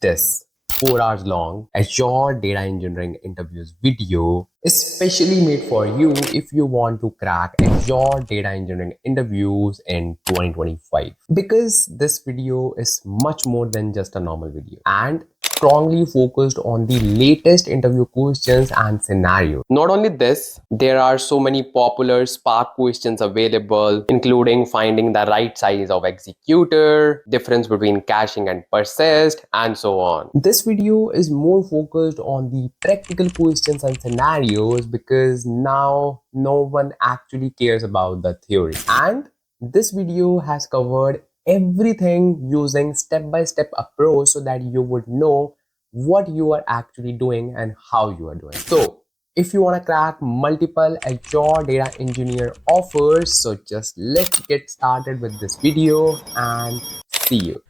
this 4 hours long Azure Data Engineering interviews video especially made for you if you want to crack Azure Data Engineering interviews in 2025. Because this video is much more than just a normal video and strongly focused on the latest interview questions and scenarios. Not only this, there are so many popular Spark questions available, including finding the right size of executor, difference between caching and persist, and so on. This video is more focused on the practical questions and scenarios because now no one actually cares about the theory. And this video has covered everything using step-by-step approach so that you would know what you are actually doing and how you are doing. So if you want to crack multiple Azure Data Engineer offers, so just let's get started with this video and see you.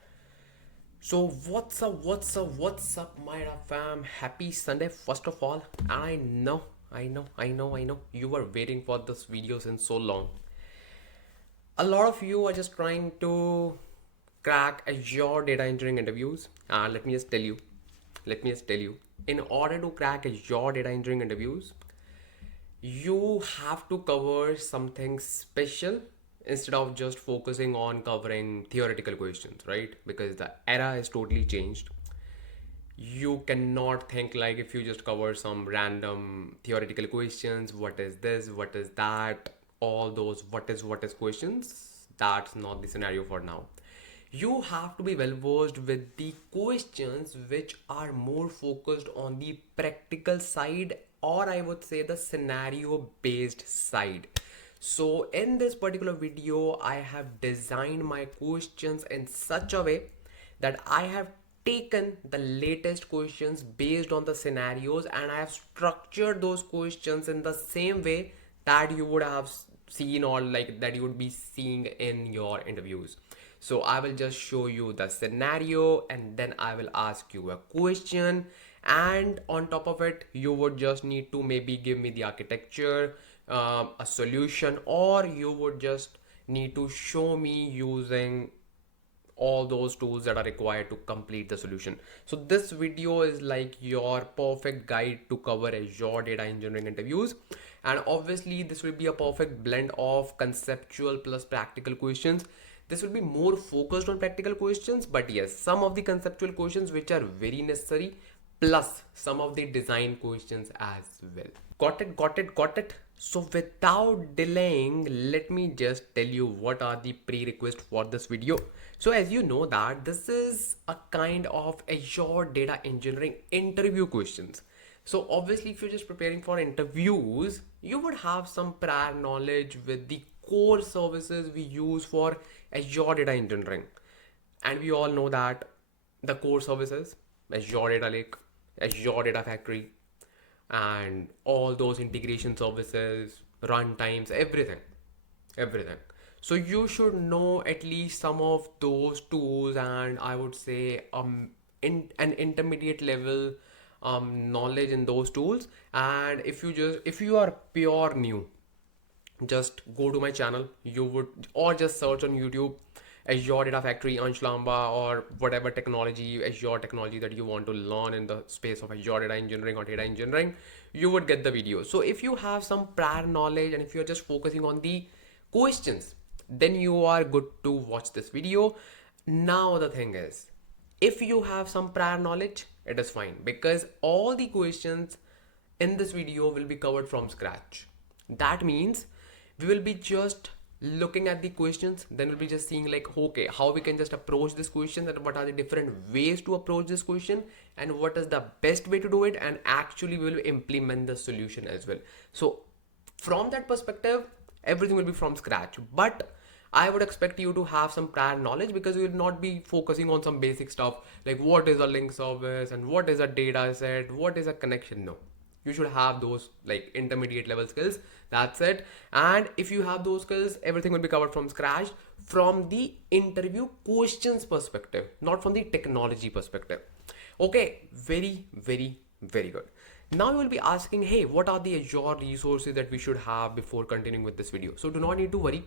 So what's up, my fam? Happy Sunday, first of all. I know. You were waiting for this video since so long. A lot of you are just trying to crack Azure data engineering interviews. Let me just tell you. In order to crack Azure data engineering interviews, you have to cover something special instead of just focusing on covering theoretical questions, right? Because the era is totally changed. You cannot think like if you just cover some random theoretical questions, what is this, what is that, all those what is questions. That's not the scenario for now. You have to be well versed with the questions which are more focused on the practical side, or I would say the scenario based side. So in this particular video, I have designed my questions in such a way that I have taken the latest questions based on the scenarios, and I have structured those questions in the same way that you would have seen, or like that you would be seeing in your interviews. So I will just show you the scenario and then I will ask you a question, and on top of it you would just need to maybe give me the architecture, a solution, or you would just need to show me using all those tools that are required to complete the solution. So this video is like your perfect guide to cover Azure data engineering interviews, and obviously this will be a perfect blend of conceptual plus practical questions. This will be more focused on practical questions, but yes, some of the conceptual questions which are very necessary, plus some of the design questions as well. Got it. So without delaying, let me just tell you what are the prerequisites for this video. So as you know that this is a kind of Azure data engineering interview questions. So obviously if you're just preparing for interviews, you would have some prior knowledge with the core services we use for Azure data engineering. And we all know that the core services, Azure Data Lake, Azure Data Factory, and all those integration services, runtimes, everything. So you should know at least some of those tools, and I would say in an intermediate level knowledge in those tools. And if you are pure new, just go to my channel, you would, or just search on YouTube Azure Data Factory, Ansh, Lamba, or whatever technology, Azure technology that you want to learn in the space of Azure data engineering or data engineering, you would get the video. So if you have some prior knowledge and if you're just focusing on the questions, then you are good to watch this video. Now the thing is, if you have some prior knowledge, it is fine, because all the questions in this video will be covered from scratch. That means we will be just looking at the questions, then we'll be just seeing like, okay, how we can just approach this question, that what are the different ways to approach this question, and what is the best way to do it, and actually we will implement the solution as well. So from that perspective, everything will be from scratch, but I would expect you to have some prior knowledge, because you will not be focusing on some basic stuff like what is a link service and what is a data set, what is a connection. No, you should have those like intermediate level skills. That's it. And if you have those skills, everything will be covered from scratch, from the interview questions perspective, not from the technology perspective. Okay, very good. Now you will be asking, hey, what are the Azure resources that we should have before continuing with this video? So do not need to worry.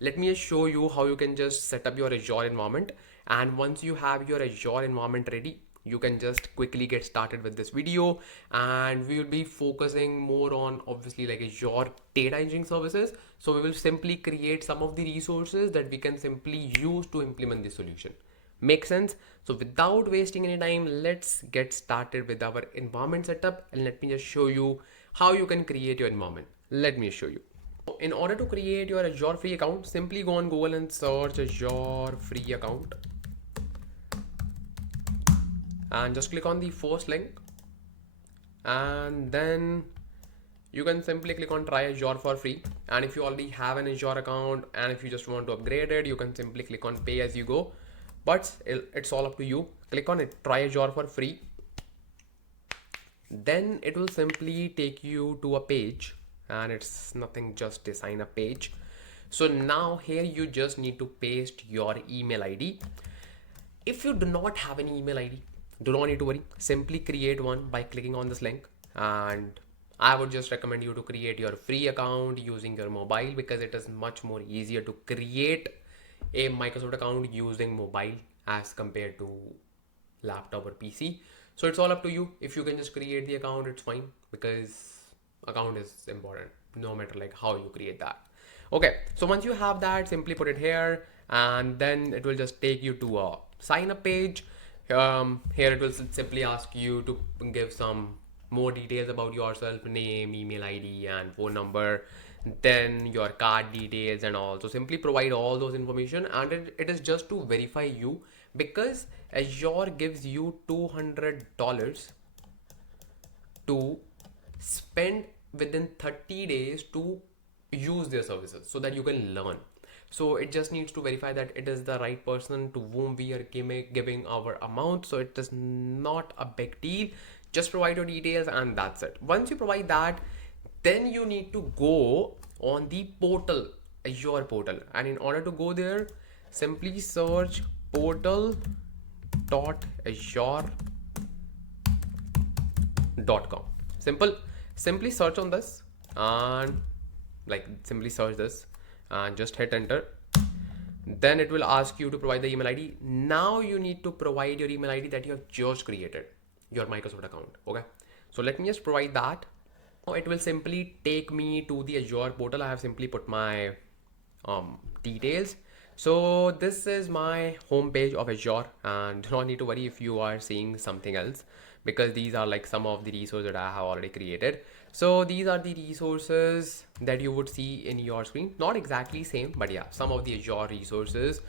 Let me just show you how you can just set up your Azure environment. And once you have your Azure environment ready, you can just quickly get started with this video, and we will be focusing more on obviously like Azure data engineering services. So we will simply create some of the resources that we can simply use to implement the solution. Make sense? So without wasting any time, let's get started with our environment setup, and let me just show you how you can create your environment. Let me show you. In order to create your Azure free account, simply go on Google and search Azure free account, and just click on the first link, and then you can simply click on try Azure for free. And if you already have an Azure account and if you just want to upgrade it, you can simply click on pay as you go, but it's all up to you. Click on it, try Azure for free. Then it will simply take you to a page, and it's nothing, just a sign up page. So now here you just need to paste your email ID. If you do not have an email ID, do not need to worry. Simply create one by clicking on this link, and I would just recommend you to create your free account using your mobile, because it is much more easier to create a Microsoft account using mobile as compared to laptop or PC. So it's all up to you. If you can just create the account, it's fine, because account is important no matter like how you create that. Okay, so once you have that, simply put it here, and then it will just take you to a sign up page. Here it will simply ask you to give some more details about yourself: name, email ID, and phone number, then your card details and all. So simply provide all those information, and it is just to verify you, because Azure gives you $200 to spend within 30 days to use their services, so that you can learn. So it just needs to verify that it is the right person to whom we are giving our amount. So it is not a big deal. Just provide your details and that's it. Once you provide that, then you need to go on the portal, Azure portal. And in order to go there, simply search portal.azure.com. Simply search on this, and like simply search this and just hit enter. Then it will ask you to provide the email ID. Now you need to provide your email ID that you have just created, your Microsoft account. Okay, so let me just provide that. Now it will simply take me to the Azure portal. I have simply put my details. So this is my homepage of Azure, and do not need to worry if you are seeing something else, because these are like some of the resources that I have already created. So these are the resources that you would see in your screen. Not exactly same, but yeah, some of the Azure resources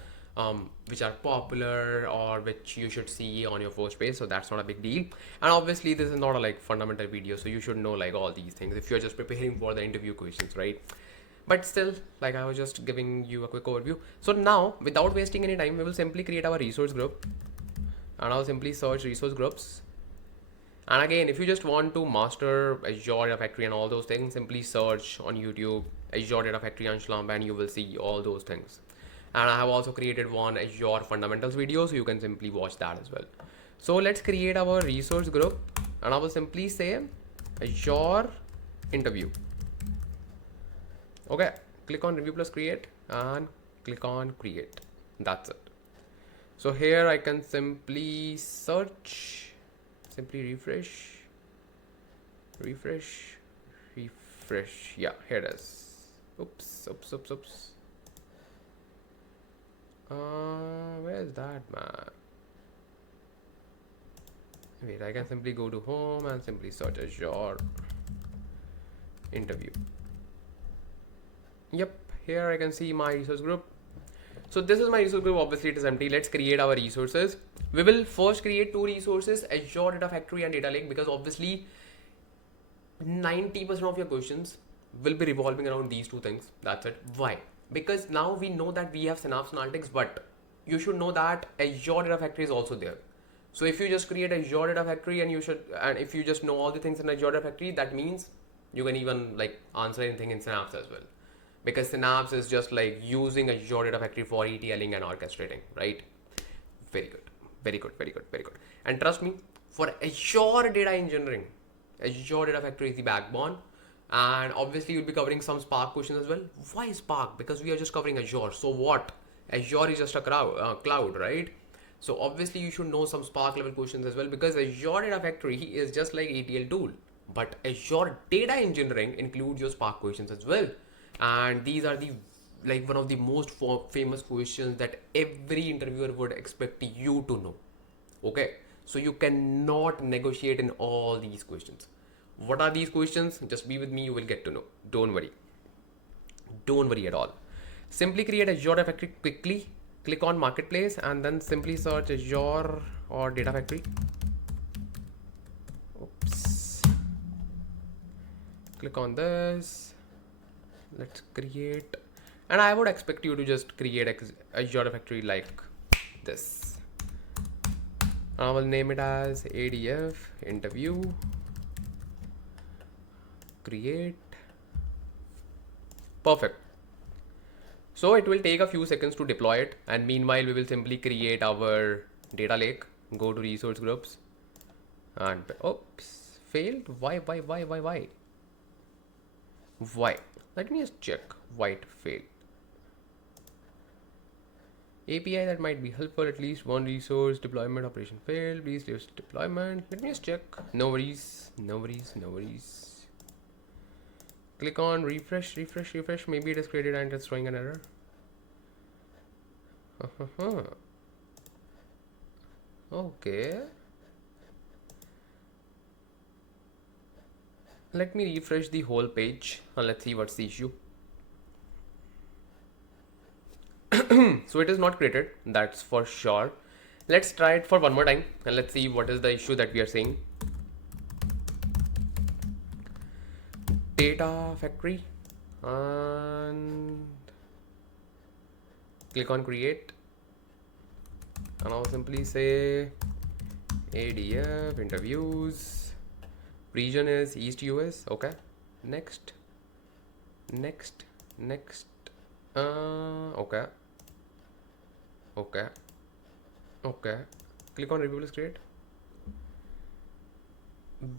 which are popular or which you should see on your first page. So that's not a big deal. And obviously this is not a like fundamental video, so you should know like all these things if you're just preparing for the interview questions, right? But still, like I was just giving you a quick overview. So now, without wasting any time, we will simply create our resource group, and I'll simply search resource groups. And again, if you just want to master Azure Data Factory and all those things, simply search on YouTube Azure Data Factory Ansh, Lamba, and you will see all those things. And I have also created one Azure fundamentals video, so you can simply watch that as well. So let's create our resource group, and I will simply say Azure interview. Okay, click on review plus create and click on create. That's it. So here I can simply search, simply refresh. Yeah, here it is. Oops. Where is that, man? Wait, I can simply go to home and simply search Azure interview. Yep, here I can see my resource group. So this is my resource group. Obviously it is empty. Let's create our resources. We will first create two resources, Azure Data Factory and Data Lake, because obviously 90% of your questions will be revolving around these two things. That's it. Why? Because now we know that we have Synapse Analytics, but you should know that Azure Data Factory is also there. So if you just create Azure Data Factory and if you just know all the things in Azure Data Factory, that means you can even like answer anything in Synapse as well. Because Synapse is just like using Azure Data Factory for ETLing and orchestrating, right? Very good. And trust me, for Azure Data Engineering, Azure Data Factory is the backbone. And obviously you'll be covering some Spark questions as well. Why Spark? Because we are just covering Azure. So what? Azure is just a cloud, right? So obviously you should know some Spark level questions as well, because Azure Data Factory is just like ETL tool. But Azure Data Engineering includes your Spark questions as well. And these are the like one of the most famous questions that every interviewer would expect you to know. Okay, so you cannot negotiate in all these questions. What are these questions? Just be with me, you will get to know. Don't worry. Don't worry at all. Simply create Azure Data Factory quickly. Click on Marketplace and then simply search Azure or Data Factory. Oops. Click on this. Let's create. And I would expect you to just create Azure Data Factory like this. I will name it as ADF interview. Create. Perfect. So it will take a few seconds to deploy it, and meanwhile we will simply create our data lake. Go to resource groups and oops, failed. Why? Let me just check why it failed. API that might be helpful. At least one resource deployment operation failed. Please list deployment. Let me just check. No worries. Click on refresh. Maybe it is created and it's showing an error. Okay. Let me refresh the whole page and let's see what's the issue. So it is not created, that's for sure. Let's try it for one more time and let's see what is the issue that we are seeing. Data Factory and click on create, and I'll simply say ADF interviews, region is East US. Okay, next. Okay, click on review, let's create.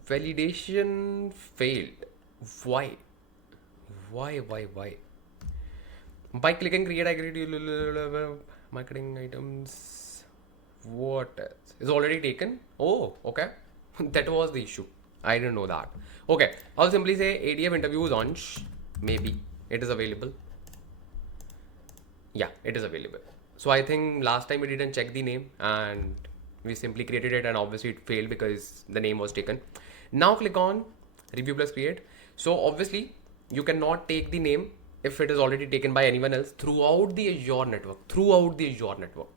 Validation failed. Why? By clicking create, I create marketing items. What else? Is already taken? Oh, okay. That was the issue. I didn't know that. Okay, I'll simply say ADF interviews Ansh. Maybe it is available. Yeah, it is available. So I think last time we didn't check the name and we simply created it, and obviously it failed because the name was taken. Now click on review plus create. So obviously you cannot take the name if it is already taken by anyone else throughout the Azure network.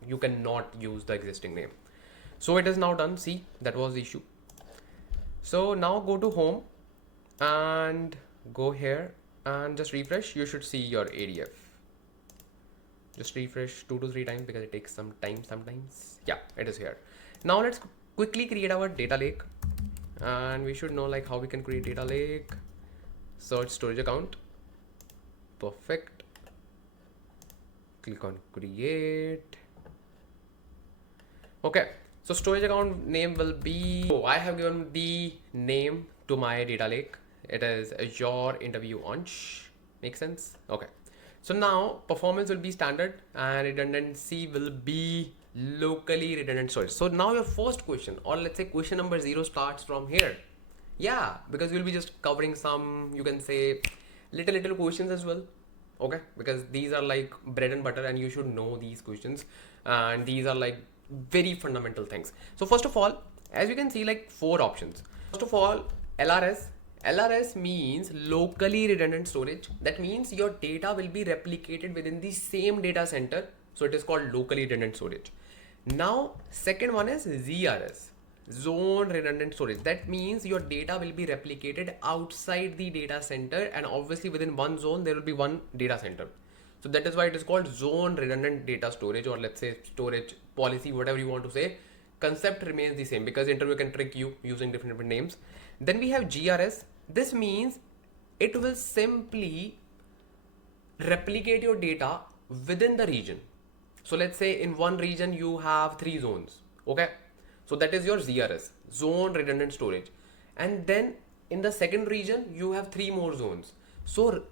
You cannot use the existing name. So it is now done. See, that was the issue. So now go to home and go here and just refresh. You should see your ADF. Just refresh 2 to 3 times because it takes some time sometimes. Yeah, it is here. Now let's quickly create our data lake, and we should know like how we can create data lake. Search storage account. Perfect. Click on create. Okay, so storage account name will be, I have given the name to my data lake. It is Azure interview Ansh. Make sense? Okay. So now performance will be standard and redundancy will be locally redundant storage. So now your first question, or let's say question number 0, starts from here. Yeah, because we'll be just covering some, you can say, little questions as well. Okay, because these are like bread and butter and you should know these questions, and these are like very fundamental things. So first of all, as you can see, like 4 options. First of all, LRS means locally redundant storage. That means your data will be replicated within the same data center. So it is called locally redundant storage. Now, second one is ZRS, zone redundant storage. That means your data will be replicated outside the data center, and obviously within one zone, there will be one data center. So that is why it is called zone redundant data storage, or let's say storage policy, whatever you want to say. Concept remains the same because interviewer can trick you using different names. Then we have GRS. This means it will simply replicate your data within the region. So let's say in one region you have 3 zones. Okay. So that is your ZRS, zone redundant storage. And then in the second region, you have 3 more zones. So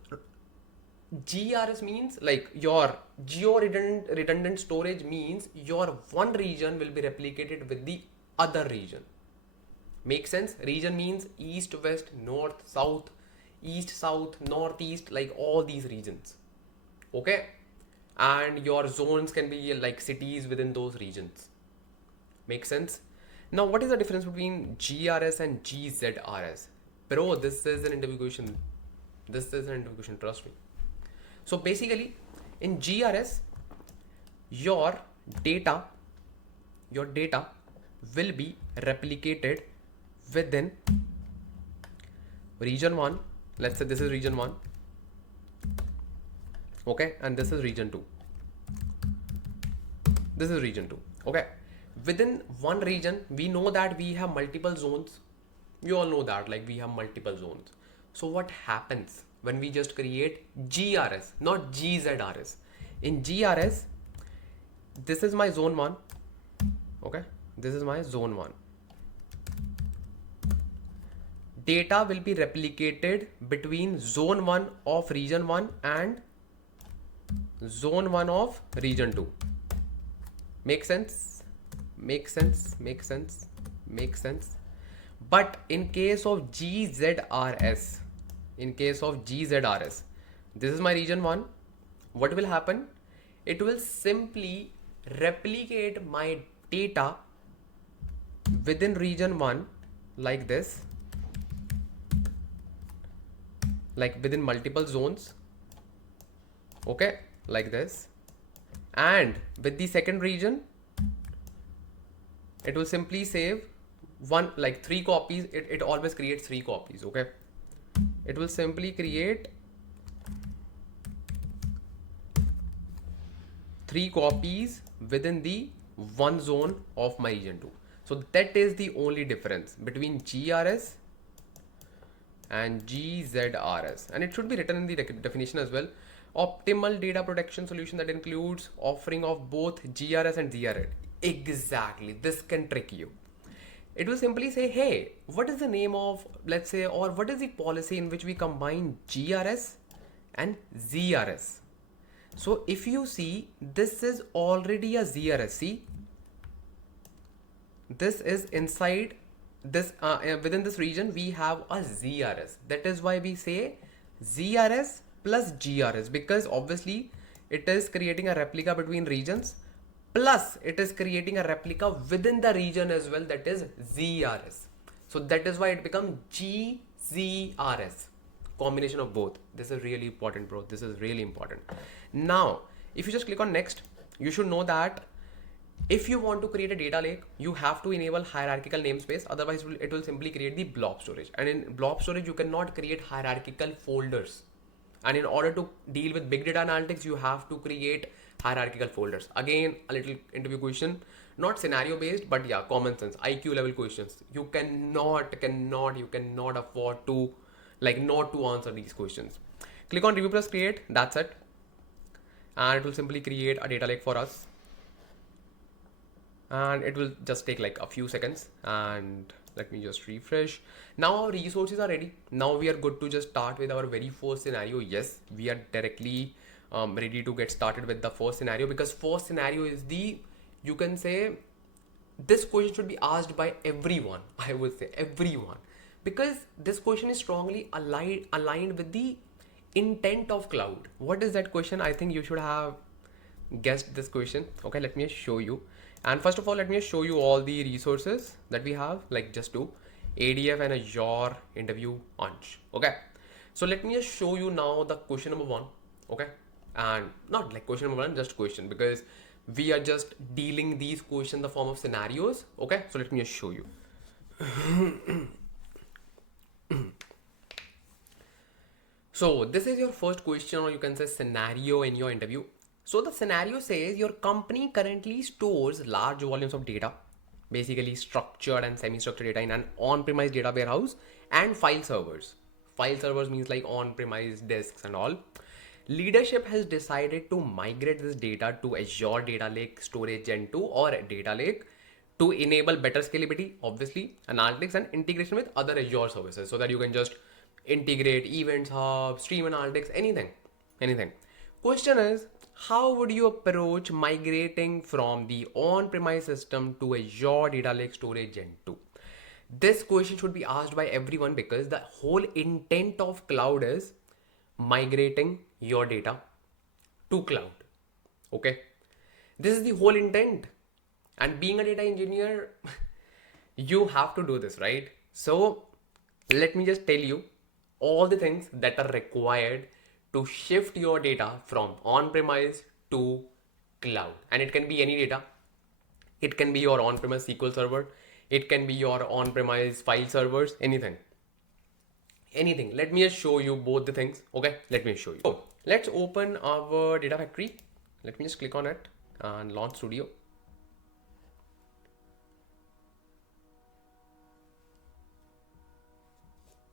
GRS means like your geo redundant storage means your one region will be replicated with the other region. Make sense? Region means east, west, north, south, east, south, northeast, like all these regions. Okay? And your zones can be like cities within those regions. Make sense? Now, what is the difference between GRS and GZRS? Bro, this is an interview question. This is an interview question, trust me. So basically, in GRS, your data, your data will be replicated within region 1. Let's say this is region 1. Okay, and this is region 2. This is region 2. Okay, within one region, we know that we have multiple zones. You all know that, like we have multiple zones. So what happens when we just create GRS, not GZRS? In GRS, this is my zone 1. Okay, this is my zone 1. Data will be replicated between zone 1 of region 1 and zone 1 of region 2. Make sense? Make sense? Make sense? Make sense? But in case of GZRS, this is my region 1. What will happen? It will simply replicate my data within region 1 like this, like within multiple zones. Okay, like this. And with the second region, it will simply save one, like 3 copies. It always creates 3 copies. Okay, it will simply create 3 copies within the one zone of my region 2. So that is the only difference between GRS and GZRS, and it should be written in the definition as well. Optimal data protection solution that includes offering of both GRS and ZRS. Exactly, this can trick you. It will simply say, hey, what is the name of, let's say, or what is the policy in which we combine GRS and ZRS? So if you see, this is already a ZRS. See, this is inside this, within this region, we have a ZRS. That is why we say ZRS plus GRS, because obviously it is creating a replica between regions, plus it is creating a replica within the region as well, that is ZRS. So that is why it becomes GZRS, combination of both. This is really important, bro. This is really important. Now, if you just click on next, you should know that if you want to create a data lake, you have to enable hierarchical namespace. Otherwise, it will simply create the blob storage. And in blob storage, you cannot create hierarchical folders. And in order to deal with big data analytics, you have to create hierarchical folders. Again, a little interview question, not scenario based, but yeah, common sense, IQ level questions. You cannot afford to like not to answer these questions. Click on review plus create. That's it. And it will simply create a data lake for us. And it will just take like a few seconds, and let me just refresh. Now our resources are ready. Now we are good to just start with our very first scenario. Yes, we are directly ready to get started with the first scenario, because first scenario is the, you can say, this question should be asked by everyone. I would say everyone, because this question is strongly aligned with the intent of cloud. What is that question? I think you should have guessed this question. Okay, let me show you. And first of all, let me show you all the resources that we have, like just do ADF and Azure interview Ansh. Okay, so let me just show you now the question number 1. Okay, and not like question number 1, just question, because we are just dealing these questions in the form of scenarios. Okay, so let me just show you. So this is your first question, or you can say scenario in your interview. So the scenario says your company currently stores large volumes of data, basically structured and semi-structured data, in an on-premise data warehouse and file servers. File servers means like on-premise disks and all. Leadership has decided to migrate this data to Azure Data Lake Storage Gen 2 or Data Lake to enable better scalability, obviously, analytics and integration with other Azure services, so that you can just integrate events hub, stream analytics, anything. anything. Question is, how would you approach migrating from the on-premise system to Azure Data Lake Storage Gen 2? This question should be asked by everyone because the whole intent of cloud is migrating your data to cloud. Okay, this is the whole intent, and being a data engineer you have to do this, right? So let me just tell you all the things that are required to shift your data from on-premise to cloud. And it can be any data. It can be your on-premise SQL server, it can be your on-premise file servers, anything. Let me just show you both the things. Okay, let me show you. So let's open our data factory. Let me just click on it and launch Studio.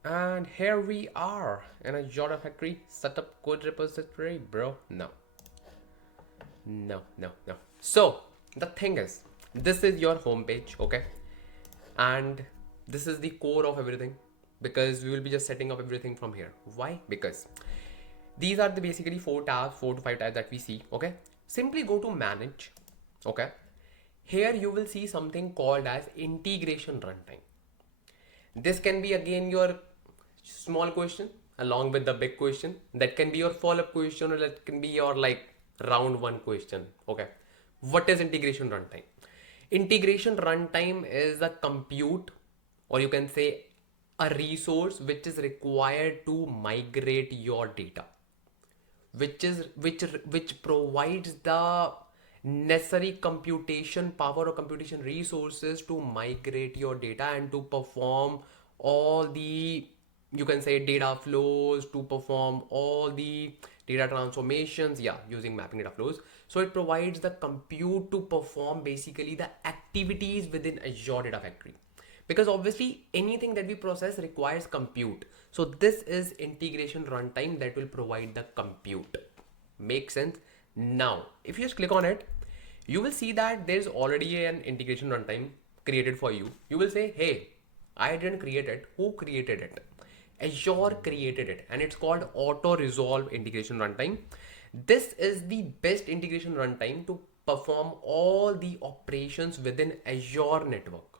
And here we are in Azure Data Factory. Setup code repository, bro. No. So the thing is, this is your home page, okay? And this is the core of everything, because we will be just setting up everything from here. Why? Because these are the basically 4 to 5 tabs that we see, okay? Simply go to manage, okay? Here you will see something called as integration runtime. This can be again your small question along with the big question. That can be your follow-up question, or that can be your like round 1 question. Okay, what is integration runtime? Integration runtime is a compute, or you can say a resource which is required to migrate your data, which provides the necessary computation power or computation resources to migrate your data and to perform all the, you can say, data flows, to perform all the data transformations, yeah, using mapping data flows. So it provides the compute to perform basically the activities within Azure Data Factory, because obviously anything that we process requires compute. So this is integration runtime that will provide the compute. Make sense? Now if you just click on it, you will see that there's already an integration runtime created for you. You will say, hey, I didn't create it. Who created it? Azure created it, and it's called auto resolve integration runtime. This is the best integration runtime to perform all the operations within Azure network.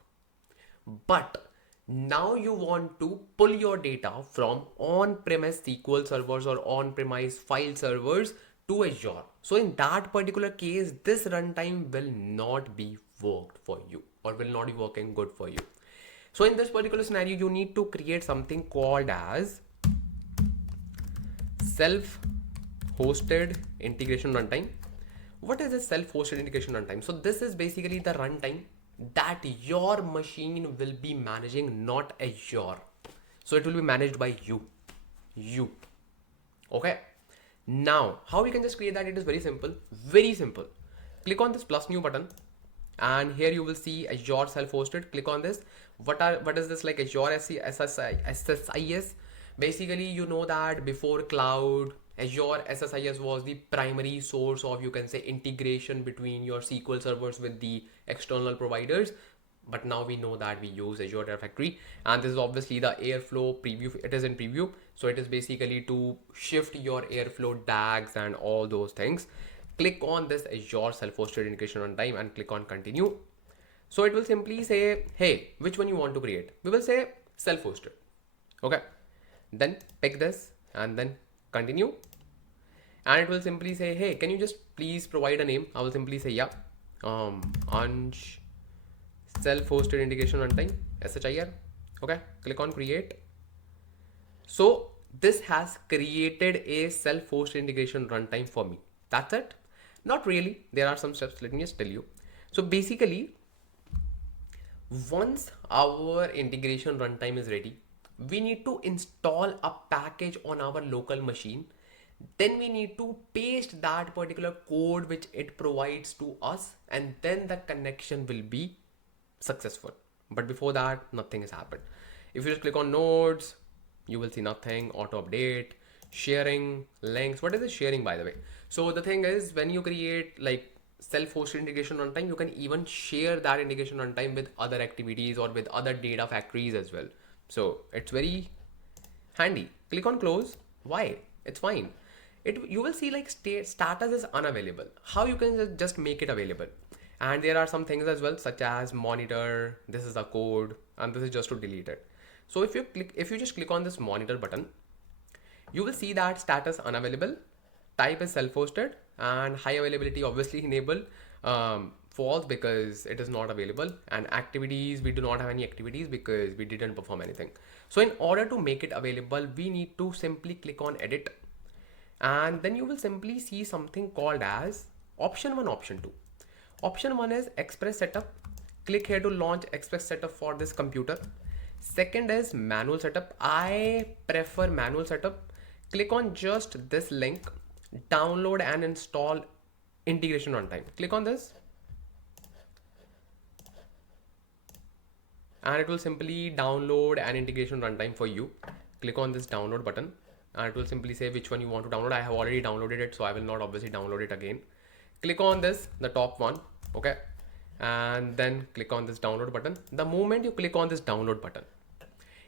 But now you want to pull your data from on-premise SQL servers or on-premise file servers to Azure. So in that particular case, this runtime will not be worked for you, or will not be working good for you. So in this particular scenario, you need to create something called as self-hosted integration runtime. What is a self-hosted integration runtime? So this is basically the runtime that your machine will be managing, not Azure. So it will be managed by you. Okay. Now, how we can just create that? It is very simple. Very simple. Click on this plus new button, and here you will see Azure self-hosted. Click on this. What is this, like Azure SSIS? Basically, you know that before cloud, Azure SSIS was the primary source of, you can say, integration between your SQL servers with the external providers. But now we know that we use Azure Data Factory, and this is obviously the Airflow preview. It is in preview, so it is basically to shift your Airflow DAGs and all those things. Click on this Azure self-hosted integration runtime and click on continue. So it will simply say, hey, which one you want to create? We will say self-hosted. Okay, then pick this and then continue, and it will simply say, hey, can you just please provide a name? I will simply say, yeah, Ansh self-hosted integration runtime, SHIR. Okay, click on create. So this has created a self-hosted integration runtime for me. That's it. Not really, there are some steps. Let me just tell you. So basically, once our integration runtime is ready, we need to install a package on our local machine. Then we need to paste that particular code which it provides to us, and then the connection will be successful. But before that, nothing has happened. If you just click on nodes, you will see nothing. Auto update, sharing, links. What is the sharing, by the way? So the thing is, when you create like self-hosted integration runtime, you can even share that integration runtime with other activities or with other data factories as well. So it's very handy. Click on close. Why? It's fine. you will see like status is unavailable. How you can just make it available? And there are some things as well, such as monitor, this is the code, and this is just to delete it. So if you just click on this monitor button, you will see that status unavailable, type is self-hosted, and high availability obviously enable, false because it is not available, and activities, we do not have any activities because we didn't perform anything. So in order to make it available, we need to simply click on edit, and then you will simply see something called as option 1, option 2. Option 1 is express setup. Click here to launch express setup for this computer. Second is manual setup. I prefer manual setup. Click on just this link, download and install integration runtime. Click on this and it will simply download an integration runtime for you. Click on this download button and it will simply say which one you want to download. I have already downloaded it, so I will not obviously download it again. Click on this, the top one, okay, and then click on this download button. The moment you click on this download button,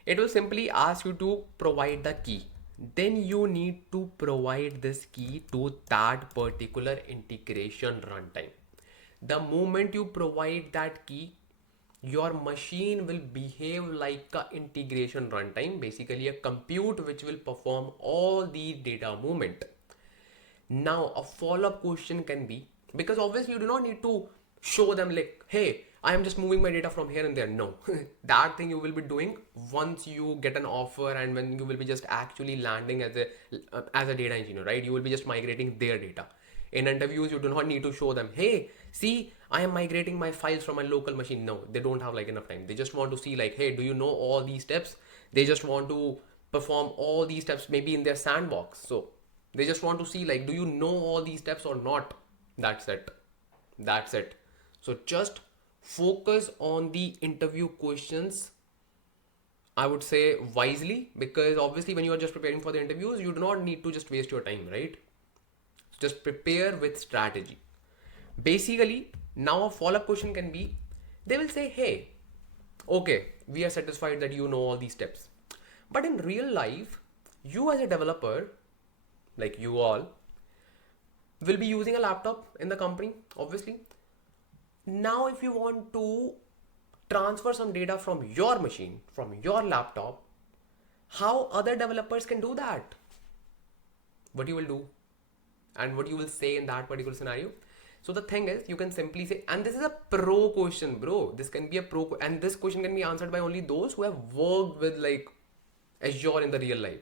it will simply ask you to provide the key. Then you need to provide this key to that particular integration runtime. The moment you provide that key, your machine will behave like a integration runtime, basically a compute which will perform all the data movement. Now a follow-up question can be, because obviously you do not need to show them like, hey, I am just moving my data from here and there. No, that thing you will be doing once you get an offer and when you will be just actually landing as a data engineer, right? You will be just migrating their data. In interviews, you do not need to show them, hey, see, I am migrating my files from my local machine. No, they don't have like enough time. They just want to see like, hey, do you know all these steps? They just want to perform all these steps maybe in their sandbox. So they just want to see like, do you know all these steps or not? That's it. That's it. So just focus on the interview questions, I would say wisely, because obviously when you are just preparing for the interviews, you do not need to just waste your time, right? Just prepare with strategy. Basically, now a follow-up question can be, they will say, hey, okay, we are satisfied that you know all these steps. But in real life, you as a developer, like you all, will be using a laptop in the company, obviously. Now, if you want to transfer some data from your machine, from your laptop, how other developers can do that? What you will do and what you will say in that particular scenario. So the thing is, you can simply say, and this is a pro question, bro. This can be a pro, and this question can be answered by only those who have worked with like Azure in the real life.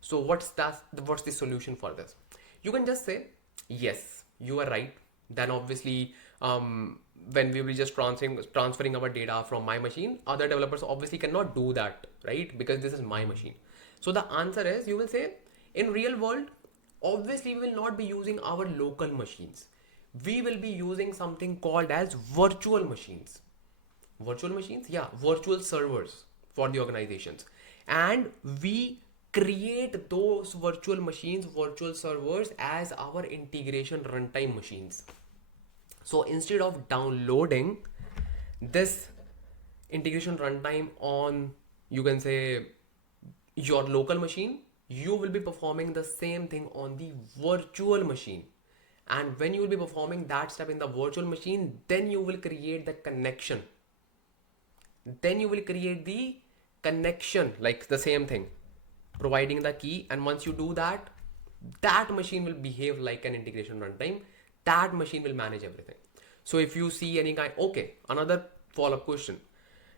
So what's the solution for this? You can just say, yes, you are right. Then obviously, when we will just transferring our data from my machine, other developers obviously cannot do that, right? Because this is my machine. So the answer is, you will say, in real world, obviously we will not be using our local machines. We will be using something called as virtual machines. Virtual machines? Yeah, virtual servers for the organizations. And we create those virtual machines, virtual servers as our integration runtime machines. So instead of downloading this integration runtime on, you can say, your local machine, you will be performing the same thing on the virtual machine. And when you will be performing that step in the virtual machine, then you will create the connection. Then you will create the connection, like the same thing, providing the key. And once you do that, that machine will behave like an integration runtime. That machine will manage everything. So if you see any kind, okay, another follow-up question.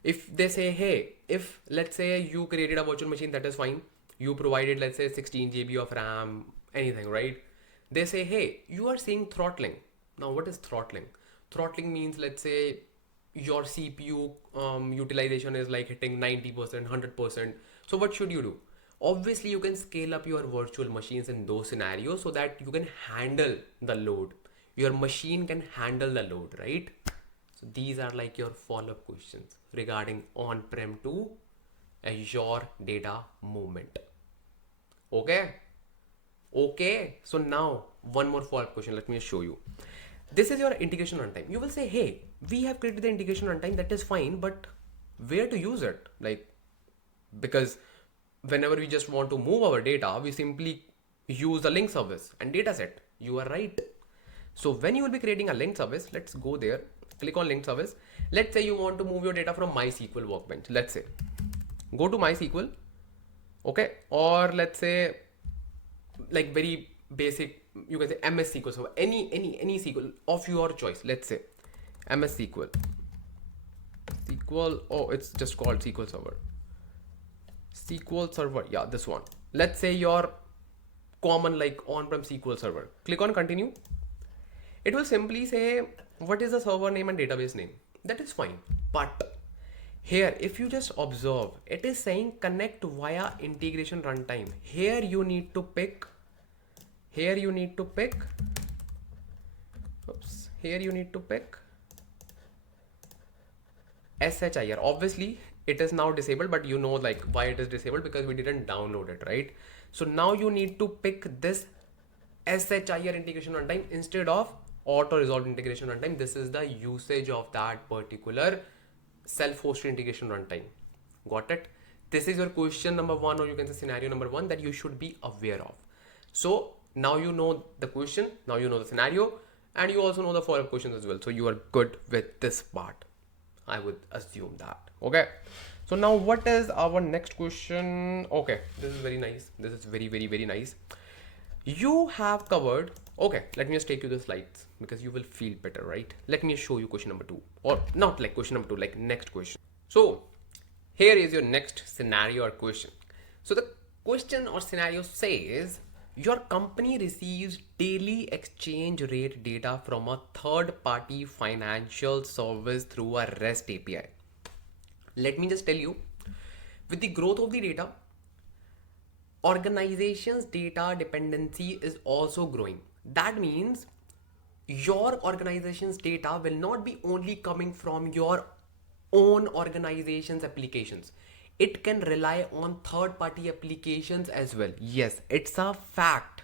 If they say, hey, if let's say you created a virtual machine, that is fine. You provided, let's say 16 GB of RAM, anything, right? They say, hey, you are seeing throttling. Now, what is throttling? Throttling means, let's say your CPU utilization is like hitting 90%, 100%. So what should you do? Obviously, you can scale up your virtual machines in those scenarios so that you can handle the load. Your machine can handle the load, right? So these are like your follow-up questions regarding on-prem to Azure data movement. Okay. Okay. So now one more follow-up question. Let me show you. This is your integration runtime. You will say, hey, we have created the integration runtime. That is fine, but where to use it? Like, because whenever we just want to move our data, we simply use the link service and dataset. You are right. So when you will be creating a link service, let's go there, click on link service. Let's say you want to move your data from MySQL workbench. Let's say go to MySQL, okay, or let's say like very basic, you can say MS SQL, so any SQL of your choice. Let's say MS SQL, oh, it's just called SQL Server, yeah, this one. Let's say your common like on-prem SQL Server. Click on continue. It will simply say what is the server name and database name. That is fine. But here, if you just observe, it is saying connect via integration runtime. Here you need to pick, here you need to pick SHIR. Obviously it is now disabled, but you know like why it is disabled, because we didn't download it, right? So now you need to pick this SHIR integration runtime instead of auto resolved integration runtime. This is the usage of that particular self-hosted integration runtime. Got it? This is your question number one, or you can say scenario number one that you should be aware of. So now you know the question, now you know the scenario, and you also know the follow-up questions as well. So you are good with this part, I would assume that. Okay, so now what is our next question? Okay, this is very nice. This is very nice. You have covered, okay, let me just take you the slides because you will feel better, right? Let me show you question number two, or not like question number two, like next question. So here is your next scenario or question. So the question or scenario says your company receives daily exchange rate data from a third party financial service through a REST API. Let me just tell you, with the growth of the data, organization's data dependency is also growing. That means your organization's data will not be only coming from your own organization's applications. It can rely on third party applications as well. Yes, it's a fact.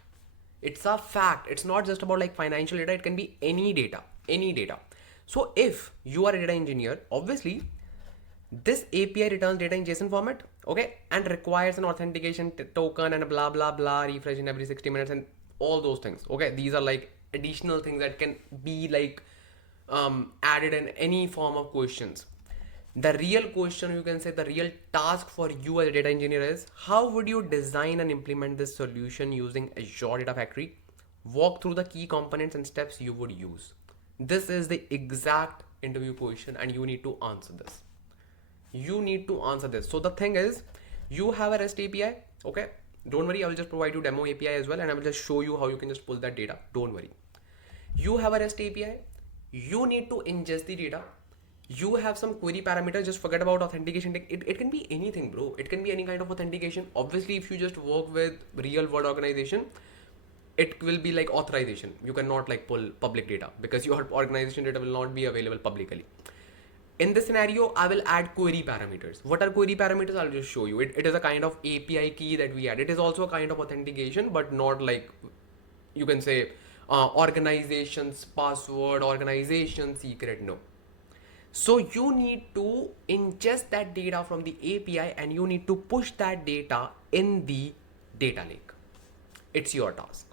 It's a fact. It's not just about like financial data, it can be any data, any data. So if you are a data engineer, obviously this API returns data in JSON format, okay, and requires an authentication token and a blah blah blah, refreshing every 60 minutes and all those things. Okay, these are like additional things that can be like added in any form of questions. The real question, you can say the real task for you as a data engineer is how would you design and implement this solution using Azure Data Factory? Walk through the key components and steps you would use. This is the exact interview question and you need to answer this. You need to answer this. So the thing is, you have a REST API, okay? Don't worry, I will just provide you demo API as well, and I will just show you how you can just pull that data. Don't worry. You have a REST API, you need to ingest the data. You have some query parameters, just forget about authentication. It can be anything, bro. It can be any kind of authentication. Obviously, if you just work with real world organization, it will be like authorization. You cannot like pull public data because your organization data will not be available publicly. In this scenario, I will add query parameters. What are query parameters? I'll just show you. It is a kind of API key that we add. It is also a kind of authentication, but not like, you can say, organization's password, organization secret, no. So you need to ingest that data from the API and you need to push that data in the data lake. It's your task.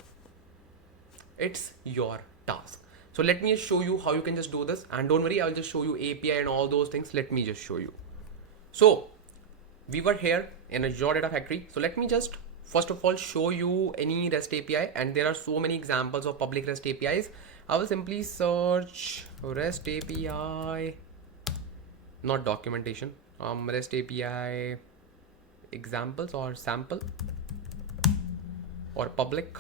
It's your task. So let me just show you how you can just do this, and don't worry, I will just show you API and all those things. Let me just show you. So we were here in Azure Data Factory. So let me just first of all show you any REST API, and there are so many examples of public REST APIs. I will simply search REST API, not documentation, REST API examples or sample or public.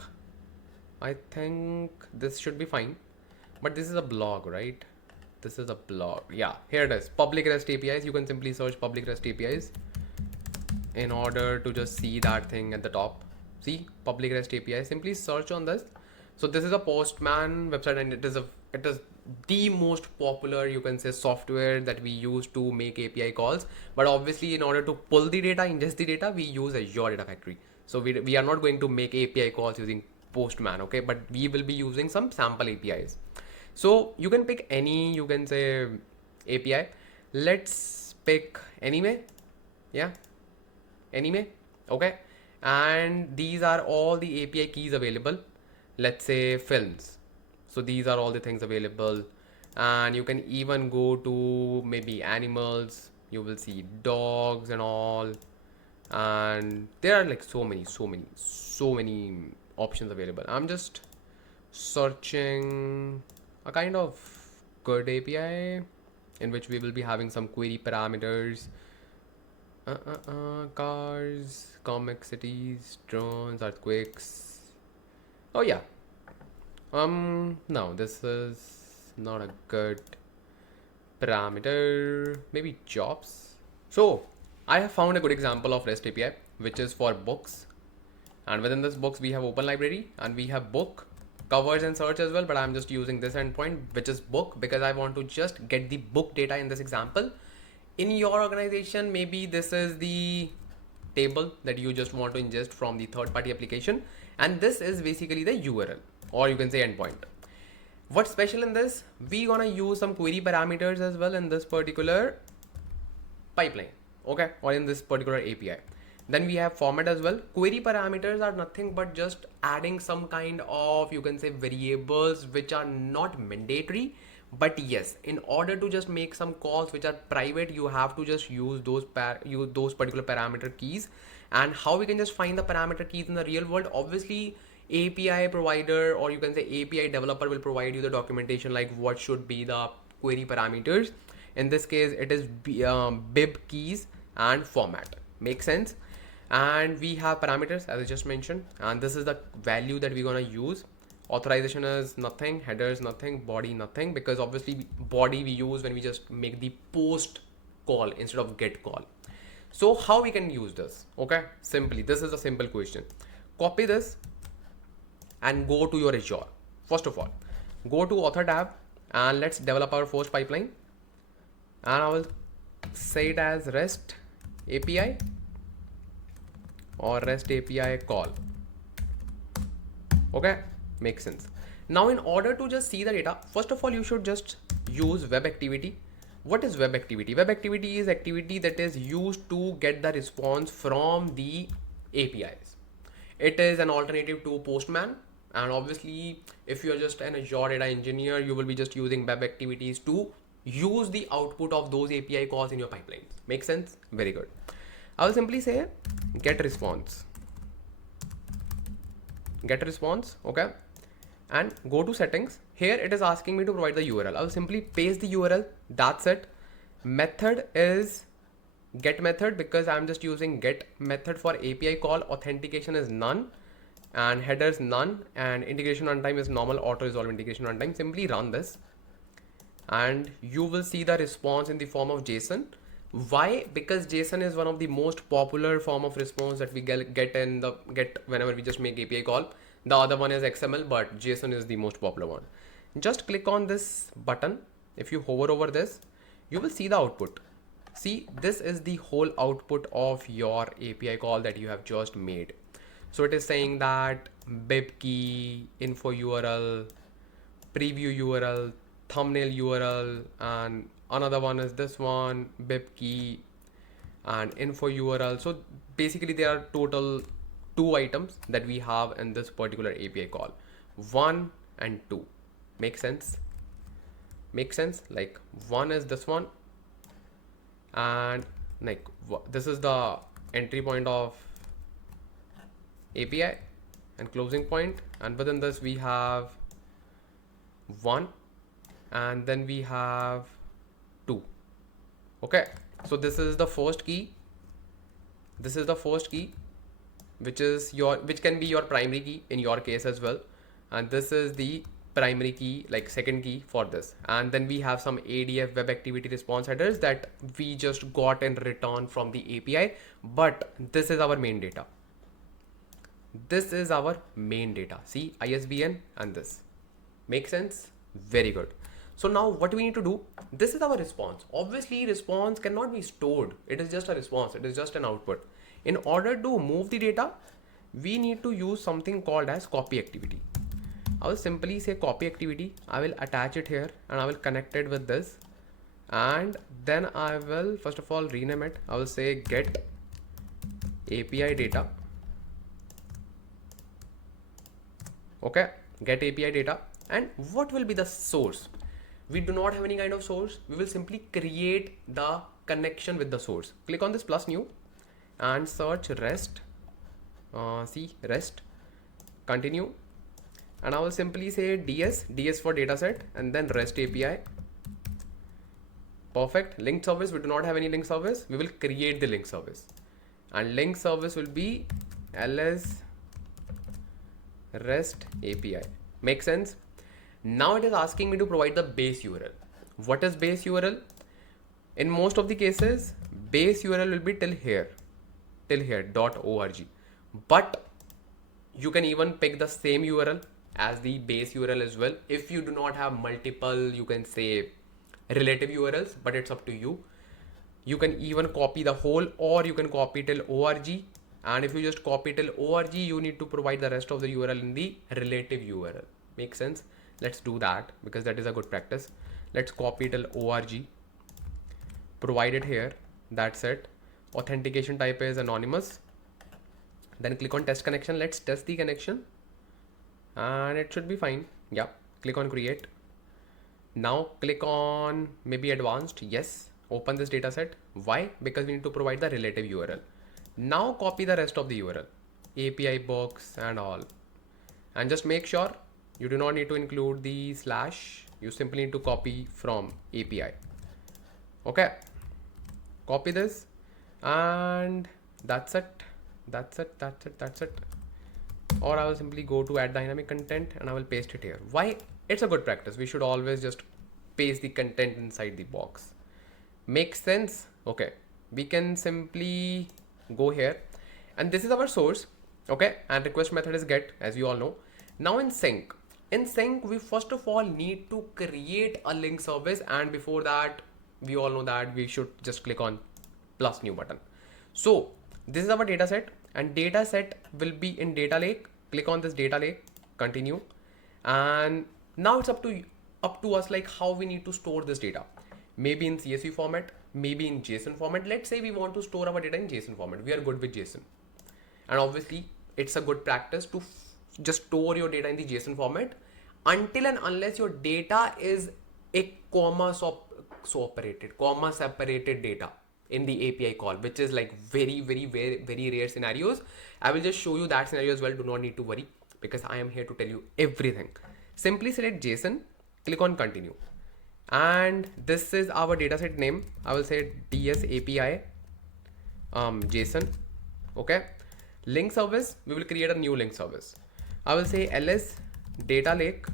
I think this should be fine. But this is a blog, right? This is a blog. Yeah, here it is. Public REST APIs. You can simply search public REST APIs in order to just see that thing at the top. See, public REST API. Simply search on this. So this is a Postman website, and it is the most popular, you can say, software that we use to make API calls. But obviously, in order to pull the data, ingest the data, we use Azure Data Factory. So we are not going to make API calls using Postman, okay? But we will be using some sample APIs. So you can pick any, you can say, API. Let's pick anime. Yeah, anime. Okay. and these are all the API keys available. Let's say films. So these are all the things available, and you can even go to maybe animals. You will see dogs and all, and there are like so many options available. I'm just searching a kind of good API in which we will be having some query parameters. Cars, comic cities, drones, earthquakes. Oh yeah. No, this is not a good parameter. Maybe jobs. So I have found a good example of REST API, which is for books. And within this books, we have open library and we have book, covers and search as well. But I'm just using this endpoint, which is book, because I want to just get the book data in this example. In your organization, maybe this is the table that you just want to ingest from the third party application. And this is basically the URL, or you can say endpoint. What's special in this? We gonna use some query parameters as well in this particular pipeline, okay, or in this particular API. Then we have format as well. Query parameters are nothing but just adding some kind of, you can say, variables which are not mandatory, but yes, in order to just make some calls which are private, you have to just use those particular parameter keys. And how we can just find the parameter keys in the real world? Obviously, API provider, or you can say API developer, will provide you the documentation like what should be the query parameters. In this case, it is bib keys and format. Make sense? And we have parameters as I just mentioned, and this is the value that we're gonna use. Authorization is nothing, headers nothing, body nothing, because obviously body we use when we just make the post call instead of get call. So how we can use this? Okay, simply, this is a simple question. Copy this and go to your Azure. First of all, go to author tab and let's develop our first pipeline, and I will say it as REST API or REST API call. Okay, makes sense. Now in order to just see the data, first of all you should just use web activity. What is web activity? Web activity is activity that is used to get the response from the APIs. It is an alternative to Postman, and obviously if you are just an Azure data engineer, you will be just using web activities to use the output of those API calls in your pipelines. Make sense? Very good. I will simply say get response, okay, and go to settings. Here it is asking me to provide the URL. I'll simply paste the URL. That's it. Method is get method, because I'm just using get method for API call. Authentication is none, and headers none, and integration runtime is normal auto resolve integration runtime. Simply run this and you will see the response in the form of JSON. Why? Because JSON is one of the most popular form of response that we get whenever we just make API call. The other one is XML, but JSON is the most popular one. Just click on this button. If you hover over this, you will see the output. See, this is the whole output of your API call that you have just made. So it is saying that bib key, info URL, preview URL, thumbnail URL, and another one is this one, bib key and info URL. So basically there are total 2 items that we have in this particular API call, 1 and 2. Make sense? Make sense? Like 1 is this one, and like this is the entry point of API and closing point, and within this we have 1 and then we have 2. Okay, so this is the first key, which can be your primary key in your case as well, and this is the primary key, like second key for this. And then we have some ADF web activity response headers that we just got in return from the API, but this is our main data. See, ISBN and this. Make sense? Very good. So now what we need to do, this is our response. Obviously response cannot be stored. It is just a response. It is just an output. In order to move the data, we need to use something called as copy activity. I will simply say copy activity. I will attach it here and I will connect it with this. And then I will first of all rename it. I will say get API data. Okay, get API data. And what will be the source? We do not have any kind of source. We will simply create the connection with the source. Click on this plus new and search REST. See REST, continue, and I will simply say DS for dataset, and then REST API. Perfect. Link service, we do not have any link service. We will create the link service, and link service will be ls REST API. Make sense? Now it is asking me to provide the base URL. What is base URL? In most of the cases, base URL will be till here .org. But you can even pick the same URL as the base URL as well. If you do not have multiple, you can say relative URLs, but it's up to you. You can even copy the whole, or you can copy till org. And if you just copy till org, you need to provide the rest of the URL in the relative URL. Make sense? Let's do that because that is a good practice. Let's copy till org, provide it here. That's it. Authentication type is anonymous. Then click on test connection. Let's test the connection and it should be fine. Yeah, click on create. Now click on maybe advanced. Yes, open this data set. Why? Because we need to provide the relative URL. Now copy the rest of the URL, API box and all, and just make sure you do not need to include the slash. You simply need to copy from API. Okay, copy this and that's it. That's it. Or I will simply go to add dynamic content and I will paste it here. Why? It's a good practice. We should always just paste the content inside the box. Makes sense? Okay, we can simply go here and this is our source. Okay, and request method is get, as you all know. Now in sync we first of all need to create a link service, and before that we all know that we should just click on plus new button. So this is our data set, and data set will be in data lake. Click on this data lake, continue, and now it's up to us like how we need to store this data. Maybe in CSV format, maybe in JSON format. Let's say we want to store our data in JSON format. We are good with JSON, and obviously it's a good practice to just store your data in the JSON format until and unless your data is a comma separated data in the API call, which is like very rare scenarios. I will just show you that scenario as well. Do not need to worry because I am here to tell you everything. Simply select JSON, click on continue, and this is our dataset name. I will say DS API JSON. Okay, link service, we will create a new link service. I will say ls data lake.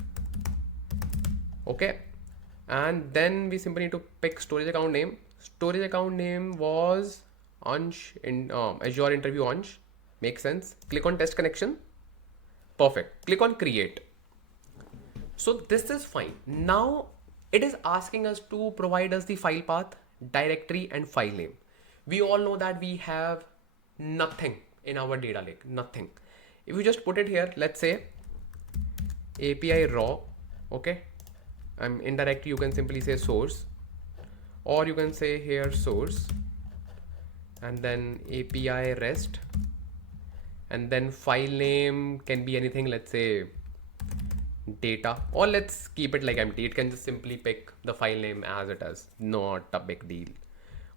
Okay, and then we simply need to pick storage account name. Storage account name was Ansh in Azure interview Ansh. Makes sense. Click on test connection. Perfect. Click on create. So this is fine. Now it is asking us to provide us the file path, directory and file name. We all know that we have nothing in our data lake, nothing. If you just put it here, let's say API raw. Okay, in directory you can simply say source, or you can say here source and then API REST, and then file name can be anything, let's say data, or let's keep it like empty. It can just simply pick the file name as it is, not a big deal.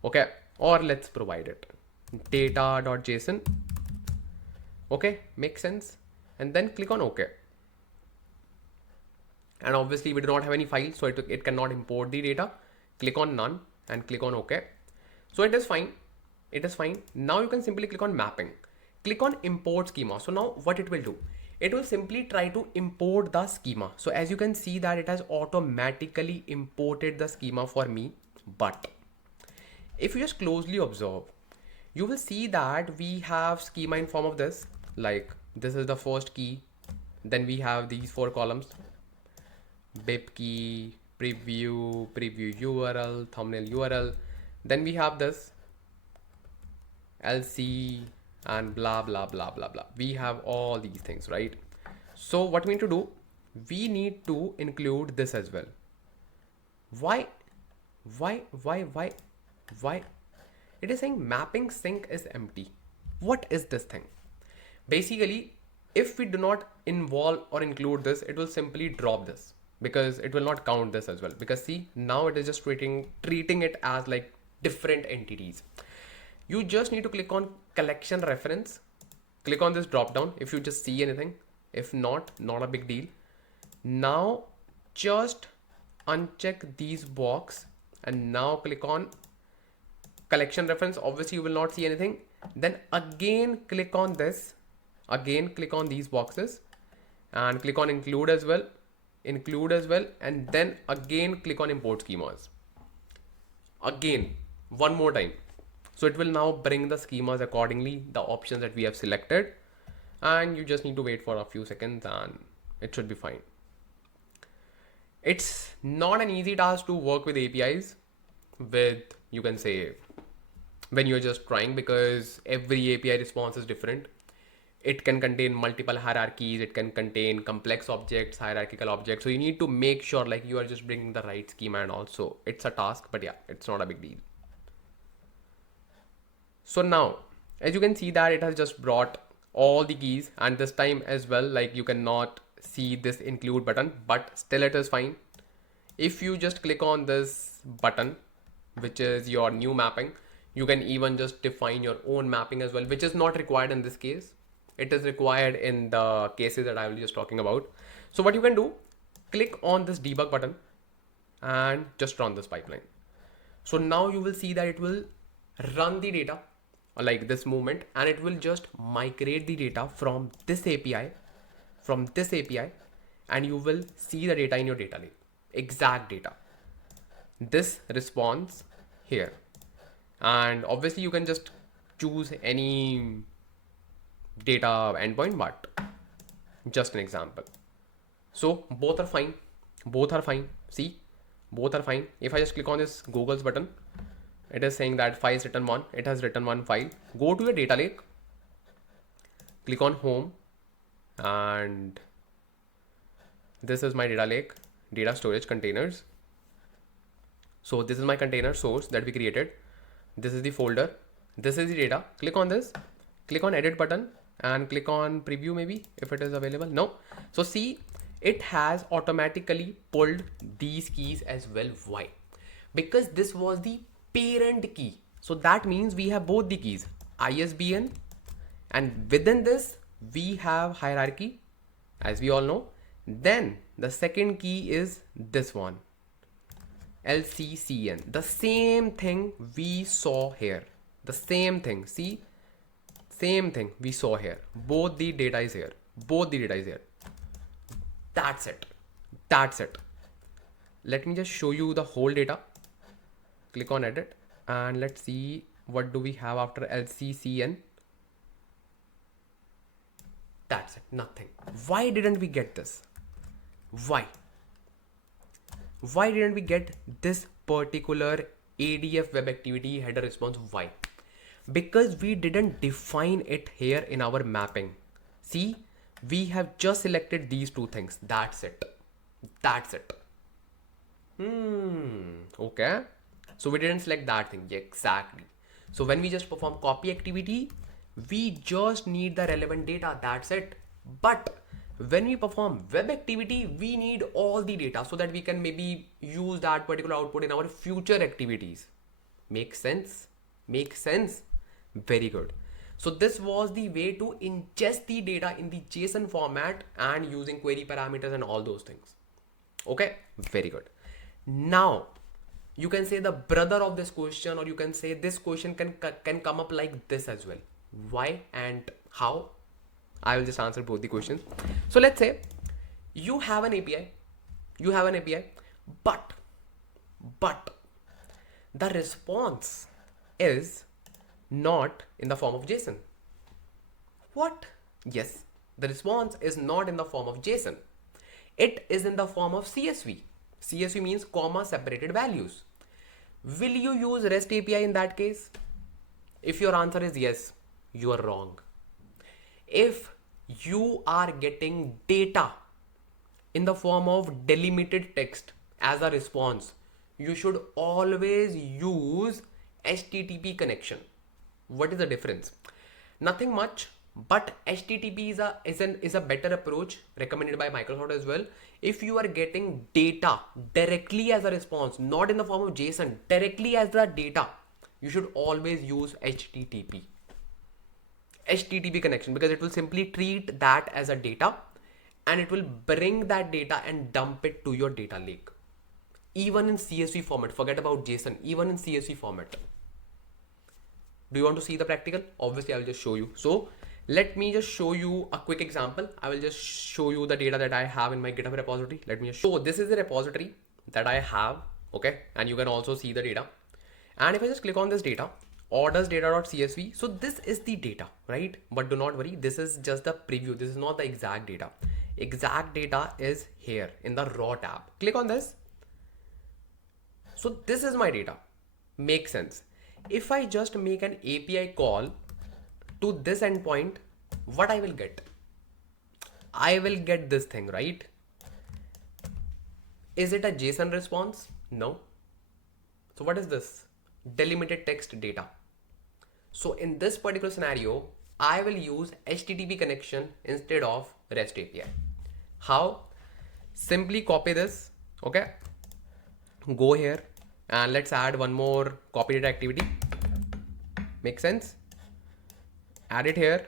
Okay, or let's provide it data.json. Okay, makes sense. And then click on OK. And obviously we do not have any file, so it cannot import the data. Click on none and click on OK. So it is fine. It is fine. Now you can simply click on mapping. Click on import schema. So now what it will do? It will simply try to import the schema. So as you can see that it has automatically imported the schema for me. But if you just closely observe, you will see that we have schema in form of this. Like this is the first key. Then we have these 4 columns: bib key, preview URL, thumbnail URL. Then we have this LC and blah blah blah blah blah. We have all these things, right? So what we need to do, we need to include this as well. Why? It is saying mapping sync is empty. What is this thing? Basically if we do not involve or include this, it will simply drop this because it will not count this as well. Because see, now it is just treating it as like different entities. You just need to click on collection reference, click on this drop down if you just see anything. If not, not a big deal. Now just uncheck these box and now click on collection reference. Obviously you will not see anything. Then again click on this, again click on these boxes and click on include as well, and then again click on import schemas again one more time. So it will now bring the schemas accordingly, the options that we have selected, and you just need to wait for a few seconds and it should be fine. It's not an easy task to work with APIs with, you can say, when you're just trying, because every API response is different. It can contain multiple hierarchies, it can contain complex objects, hierarchical objects. So you need to make sure like you are just bringing the right schema, and also it's a task, but yeah, it's not a big deal. So now, as you can see that it has just brought all the keys, and this time as well, like you cannot see this include button, but still it is fine. If you just click on this button, which is your new mapping, you can even just define your own mapping as well, which is not required in this case. It is required in the cases that I will just talking about. So what you can do, click on this debug button and just run this pipeline. So now you will see that it will run the data like this movement, and it will just migrate the data from this API, and you will see the data in your data lake, exact data, this response here. And obviously you can just choose any data endpoint, but just an example. So both are fine, see, both are fine. If I just click on this Google's button, it is saying that files written one, it has written one file. Go to your data lake, click on home, and this is my data lake, data storage containers. So this is my container source that we created. This is the folder, this is the data. Click on this, click on edit button and click on preview maybe if it is available. No. So see, it has automatically pulled these keys as well. Why? Because this was the parent key. So that means we have both the keys, ISBN, and within this we have hierarchy, as we all know. Then the second key is this one, LCCN, the same thing we saw here, the same thing. See, same thing we saw here. Both the data is here, That's it. Let me just show you the whole data. Click on edit and let's see what do we have after LCCN. That's it, nothing. Why didn't we get this? Why didn't we get this particular ADF web activity header response? Why? Because we didn't define it here in our mapping. See, we have just selected these two things. That's it. Okay. So we didn't select that thing. Exactly. So when we just perform copy activity, we just need the relevant data. That's it. But when we perform web activity, we need all the data so that we can maybe use that particular output in our future activities. Make sense? Very good. So this was the way to ingest the data in the JSON format and using query parameters and all those things. Okay, very good. Now you can say the brother of this question, or you can say this question can come up like this as well. Why and how? I will just answer both the questions. So let's say you have an API, but the response is not in the form of JSON. What? Yes, the response is not in the form of JSON. It is in the form of CSV. CSV means comma separated values. Will you use REST API in that case? If your answer is yes, you are wrong. If you are getting data in the form of delimited text as a response, you should always use HTTP connection. What is the difference? Nothing much. But HTTP is a better approach recommended by Microsoft as well. If you are getting data directly as a response, not in the form of JSON, directly as the data, you should always use HTTP connection, because it will simply treat that as a data and it will bring that data and dump it to your data lake. Even in CSV format, forget about JSON, even in CSV format. Do you want to see the practical? Obviously, I will just show you. So let me just show you a quick example. I will just show you the data that I have in my GitHub repository. Let me just show. This is the repository that I have. Okay. And you can also see the data. And if I just click on this data, orders data.csv. So this is the data, right? But do not worry. This is just the preview. This is not the exact data. Exact data is here in the raw tab. Click on this. So this is my data. Makes sense. If I just make an API call to this endpoint, what I will get? I will get this thing, right? Is it a JSON response? No. So what is this? Delimited text data. So in this particular scenario, I will use HTTP connection instead of REST API. How? Simply copy this. Okay. Go here and let's add one more copy data activity. Make sense? Add it here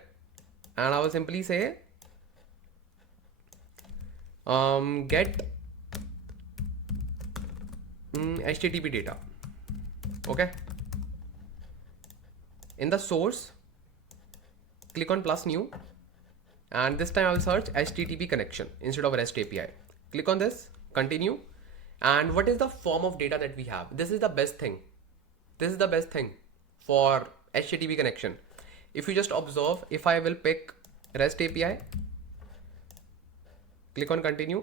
and I will simply say get HTTP data. Okay. In the source, click on plus new, and this time I will search HTTP connection instead of REST API. Click on this, continue. And what is the form of data that we have? This is the best thing. This is the best thing for HTTP connection. If you just observe, if I will pick REST API, click on continue,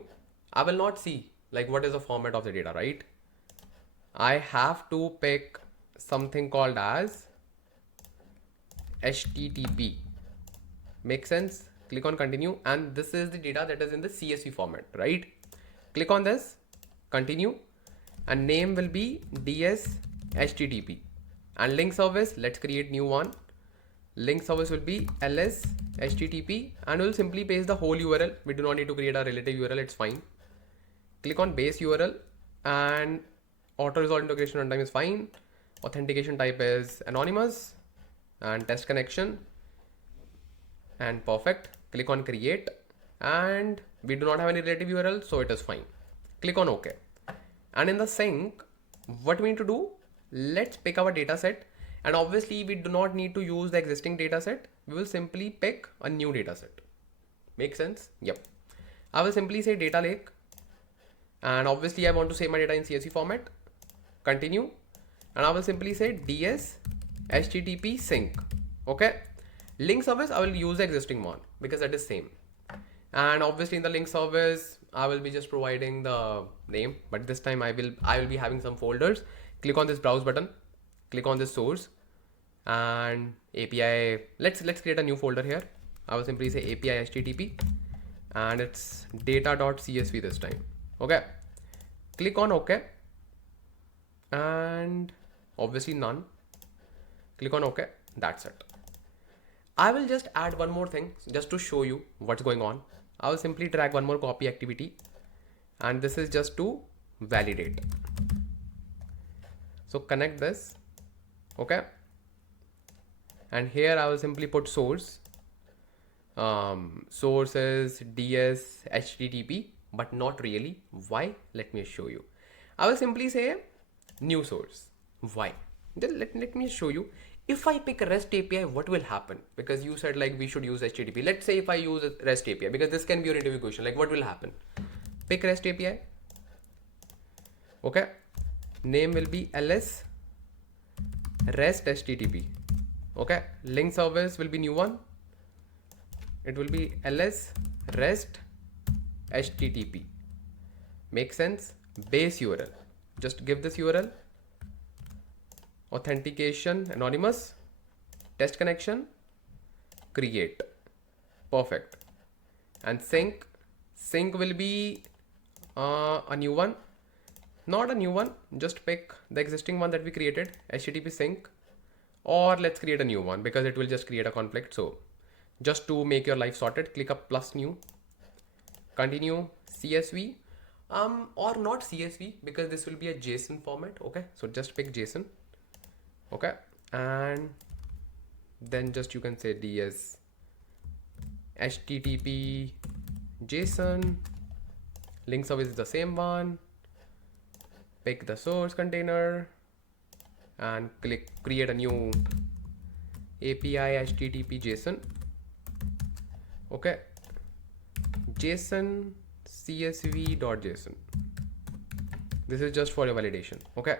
I will not see like what is the format of the data, right? I have to pick something called as HTTP. Make sense? Click on continue, and this is the data that is in the CSV format, right? Click on this, continue, and name will be DS HTTP, and link service, let's create new one. Link service will be ls HTTP, and we'll simply paste the whole URL. We do not need to create a relative URL, it's fine. Click on base URL, and auto resolve integration runtime is fine. Authentication type is anonymous, and test connection, and perfect. Click on create, and we do not have any relative URL, so it is fine. Click on OK. And in the sync, what we need to do, let's pick our data set. And obviously we do not need to use the existing data set. We will simply pick a new data set. Make sense? Yep. I will simply say data lake. And obviously I want to save my data in CSV format. Continue. And I will simply say DS HTTP sync. Okay. Link service, I will use the existing one because that is same. And obviously in the link service, I will be just providing the name, but this time I will be having some folders. Click on this browse button, click on this source and API. Let's create a new folder here. I will simply say API HTTP and it's data.csv this time. Okay. Click on OK. And obviously none. Click on OK. That's it. I will just add one more thing just to show you what's going on. I will simply drag one more copy activity, and this is just to validate. So connect this. Okay. And here I will simply put source. Source is DS HTTP, but not really. Why? Let me show you. I will simply say new source. Why? Then let me show you. If I pick REST API, what will happen? Because you said like we should use HTTP. Let's say if I use REST API, because this can be your interview question, like what will happen? Pick REST API. Okay. Name will be ls REST HTTP. Okay. Link service will be new one. It will be ls REST HTTP. Make sense? Base URL. Just give this URL. Authentication anonymous, test connection, create. Perfect. And sync will be a new one, not a new one, just pick the existing one that we created, HTTP sync, or let's create a new one because it will just create a conflict. So Just to make your life sorted, click up plus new, continue CSV, or not CSV because this will be a JSON format. Okay, so just pick JSON. Okay, and then just you can say DS HTTP JSON, link service is the same one, pick the source container and click create a new API HTTP JSON. Okay, JSON CSV.json. This is just for your validation. Okay,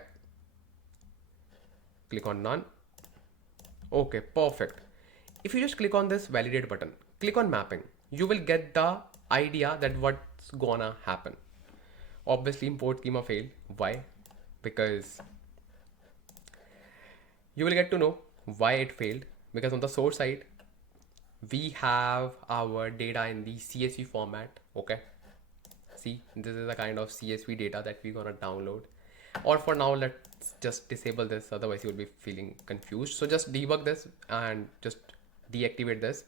click on none. Okay, perfect. If you just click on this validate button, click on mapping, you will get the idea that what's gonna happen. Obviously import schema failed. Why? Because you will get to know why it failed, because on the source side we have our data in the CSV format. Okay, see, this is the kind of CSV data that we're gonna download. Or for now, let's just disable this, otherwise you will be feeling confused. So just debug this and just deactivate this.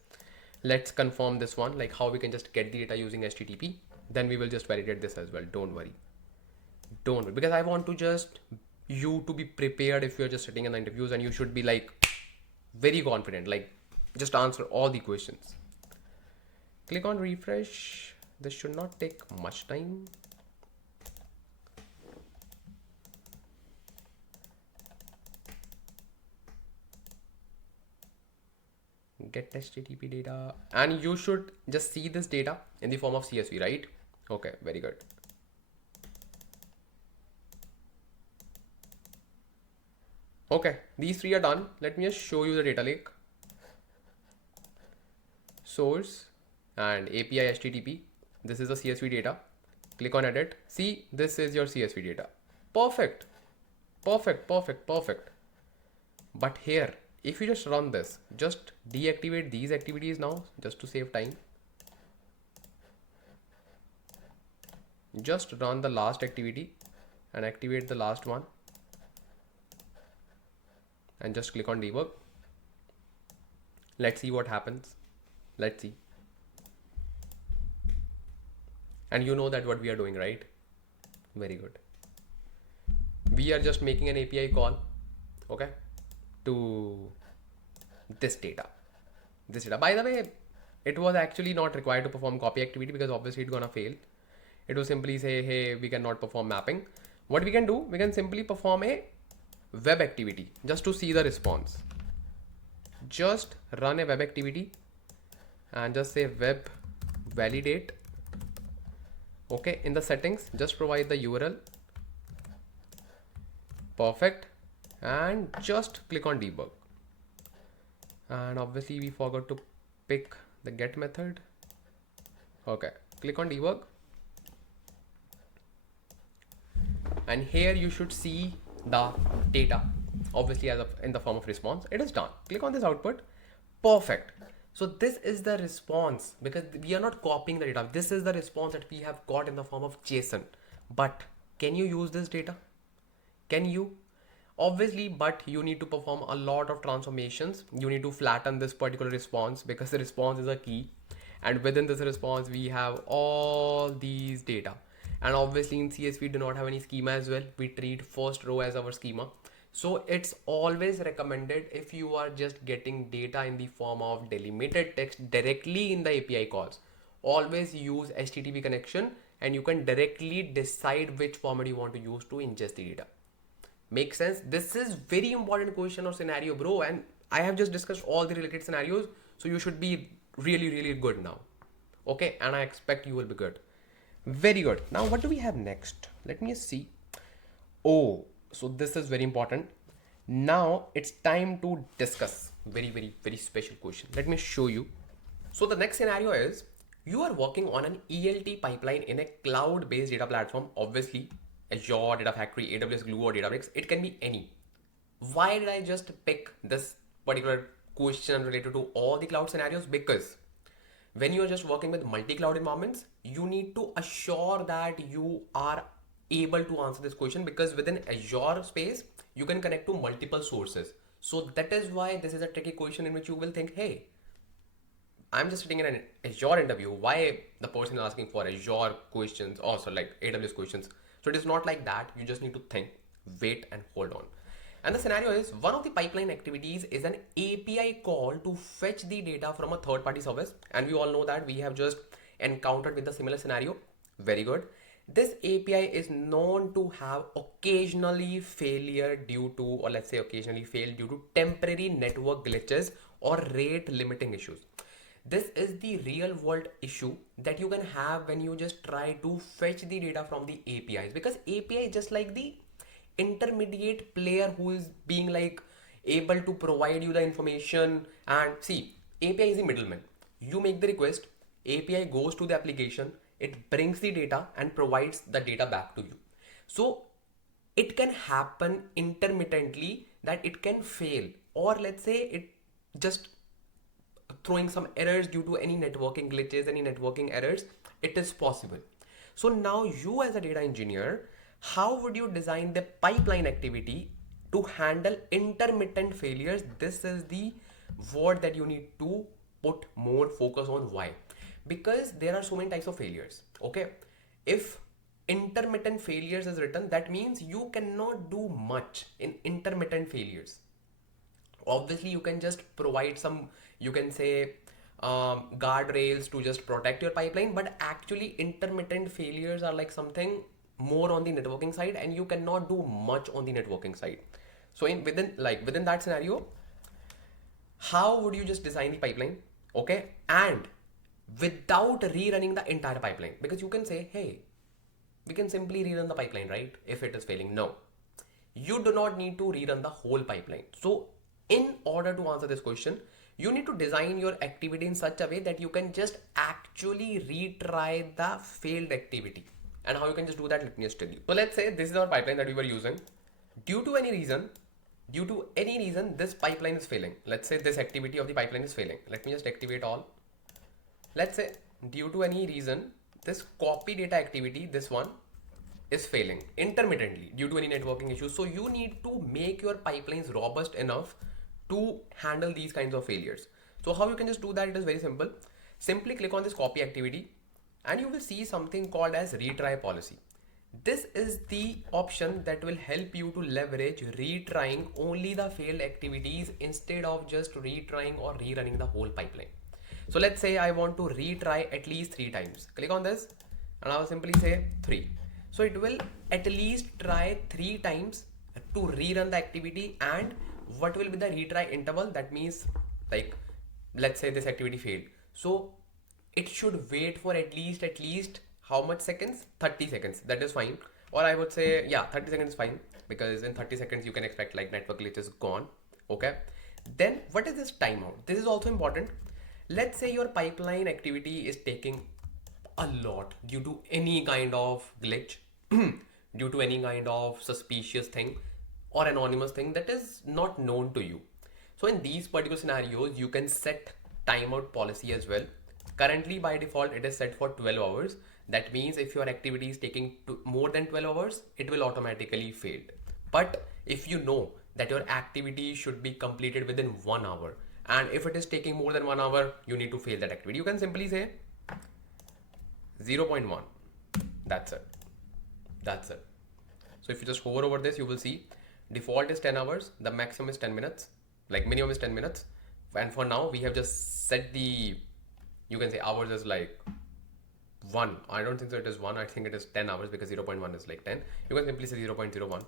Let's confirm this one, like how we can just get the data using HTTP. Then we will just validate this as well. Don't worry, because I want to just you to be prepared if you're just sitting in the interviews, and you should be like very confident, like just answer all the questions. Click on refresh. This should not take much time. Get HTTP data, and you should just see this data in the form of CSV, right? Okay, very good. Okay, these three are done. Let me just show you the data lake. Source and API HTTP. This is the CSV data. Click on edit. See, this is your CSV data. Perfect. Perfect, perfect, perfect. But here, if you just run this, just deactivate these activities now, just to save time. Just run the last activity and activate the last one. And just click on debug. Let's see what happens. Let's see. And you know that what we are doing, right? Very good. We are just making an API call, okay, to this data. This data, by the way, it was actually not required to perform copy activity because obviously it's gonna fail. It will simply say, hey, we cannot perform mapping. What we can do, we can simply perform a web activity just to see the response. Just run a web activity and just say web validate. Okay, in the settings, just provide the URL. Perfect. And just click on debug. And obviously we forgot to pick the get method. Okay, click on debug. And here you should see the data, obviously as in the form of response. It is done. Click on this output. Perfect. So this is the response, because we are not copying the data. This is the response that we have got in the form of JSON. But can you use this data? Can you? Obviously, but you need to perform a lot of transformations. You need to flatten this particular response because the response is a key. And within this response, we have all these data. And obviously in CS, we do not have any schema as well. We treat first row as our schema. So it's always recommended, if you are just getting data in the form of delimited text directly in the API calls, always use HTTP connection, and you can directly decide which format you want to use to ingest the data. Make sense? This is very important question or scenario, bro. And I have just discussed all the related scenarios. So you should be really, really good now. Okay. And I expect you will be good. Very good. Now, what do we have next? Let me see. Oh, so this is very important. Now it's time to discuss very, very, very special question. Let me show you. So the next scenario is, you are working on an ELT pipeline in a cloud-based data platform. Obviously, Azure Data Factory, AWS Glue, or Databricks. It can be any. Why did I just pick this particular question related to all the cloud scenarios? Because when you are just working with multi-cloud environments, you need to assure that you are able to answer this question, because within Azure space, you can connect to multiple sources. So that is why this is a tricky question in which you will think, hey, I'm just sitting in an Azure interview. Why the person is asking for Azure questions, also like AWS questions? So it is not like that. You just need to think, wait, and hold on. And the scenario is one of the pipeline activities is an API call to fetch the data from a third party service. And we all know that we have just encountered with the similar scenario. Very good. This API is known to have occasionally failure due to, or let's say occasionally fail due to temporary network glitches or rate limiting issues. This is the real world issue that you can have when you just try to fetch the data from the APIs, because API is just like the intermediate player who is being like able to provide you the information. And see, API is the middleman. You make the request, API goes to the application, it brings the data and provides the data back to you. So it can happen intermittently that it can fail, or let's say it just throwing some errors due to any networking glitches, any networking errors. It is possible. So now you as a data engineer, how would you design the pipeline activity to handle intermittent failures? This is the word that you need to put more focus on. Why? Because there are so many types of failures. Okay, if intermittent failures is written, that means you cannot do much in intermittent failures. Obviously you can just provide some, you can say, guardrails to just protect your pipeline, but actually intermittent failures are like something more on the networking side, and you cannot do much on the networking side. So in within that scenario, how would you just design the pipeline? Okay, and without rerunning the entire pipeline, because you can say, hey, we can simply rerun the pipeline, right, if it is failing. No, you do not need to rerun the whole pipeline. So in order to answer this question, you need to design your activity in such a way that you can just actually retry the failed activity. And how you can just do that, let me just tell you. So let's say this is our pipeline that we were using. Due to any reason, this pipeline is failing. Let's say this activity of the pipeline is failing. Let me just activate all. Let's say due to any reason, this copy data activity, this one, is failing intermittently due to any networking issues. So you need to make your pipelines robust enough to handle these kinds of failures. So how you can just do that? It is very simple. Simply click on this copy activity and you will see something called as retry policy. This is the option that will help you to leverage retrying only the failed activities instead of just retrying or rerunning the whole pipeline. So let's say I want to retry at least 3 times. Click on this and I will simply say 3. So it will at least try 3 times to rerun the activity. And what will be the retry interval? That means, like, let's say this activity failed. So it should wait for at least how much seconds? 30 seconds. That is fine. Or I would say, yeah, 30 seconds is fine, because in 30 seconds you can expect like network glitch is gone. Okay. Then what is this timeout? This is also important. Let's say your pipeline activity is taking a lot due to any kind of glitch, due to any kind of suspicious thing or anonymous thing that is not known to you. So in these particular scenarios, you can set timeout policy as well. Currently by default, it is set for 12 hours. That means if your activity is taking more than 12 hours, it will automatically fail. But if you know that your activity should be completed within 1 hour, and if it is taking more than 1 hour, you need to fail that activity, you can simply say 0.1. That's it. That's it. So if you just hover over this, you will see default is 10 hours, the maximum is 10 minutes, like minimum is 10 minutes. And for now, we have just set the, you can say hours as like 1. I don't think so it is 1. I think it is 10 hours, because 0.1 is like 10. You can simply say 0.01.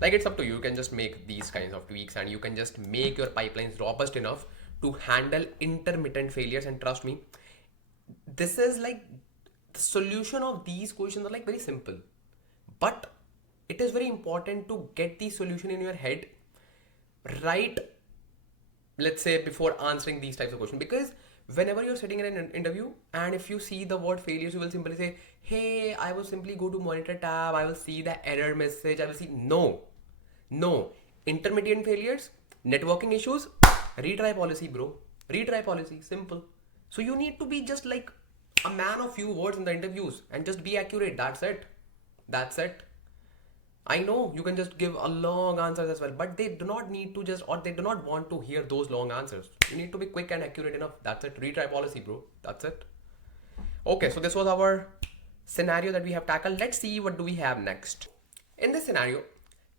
Like, it's up to you. You can just make these kinds of tweaks and you can just make your pipelines robust enough to handle intermittent failures. And trust me, this is like the solution of these questions are like very simple, but it is very important to get the solution in your head right, let's say, before answering these types of questions. Because whenever you're sitting in an interview and if you see the word failures, you will simply say, hey, I will simply go to monitor tab, I will see the error message, I will see. No, intermittent failures, networking issues, retry policy, bro. Retry policy, simple. So you need to be just like a man of few words in the interviews and just be accurate. That's it. I know you can just give a long answers as well, but they do not need to just, or they do not want to hear those long answers. You need to be quick and accurate enough. That's it. Retry policy, bro. That's it. Okay, so this was our scenario that we have tackled. Let's see what do we have next. In this scenario,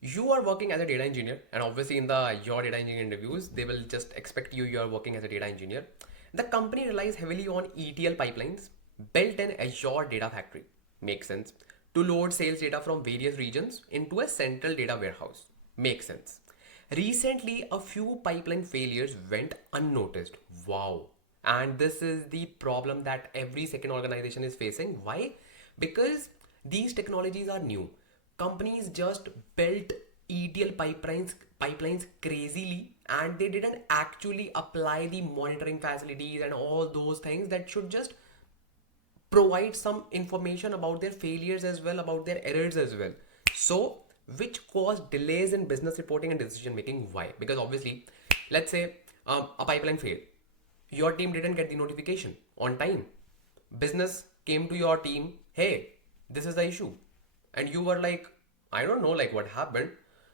you are working as a data engineer, and obviously in the your data engineering interviews, they will just expect you are working as a data engineer. The company relies heavily on ETL pipelines built in Azure Data Factory. Makes sense. To load sales data from various regions into a central data warehouse. Makes sense. Recently, a few pipeline failures went unnoticed. Wow. And this is the problem that every second organization is facing. Why? Because these technologies are new. Companies just built ETL pipelines crazily, and they didn't actually apply the monitoring facilities and all those things that should just provide some information about their failures as well, about their errors as well. So, which caused delays in business reporting and decision making. Why? Because obviously, let's say a pipeline failed, your team didn't get the notification on time. Business came to your team, hey, this is the issue. And you were like, I don't know, like what happened.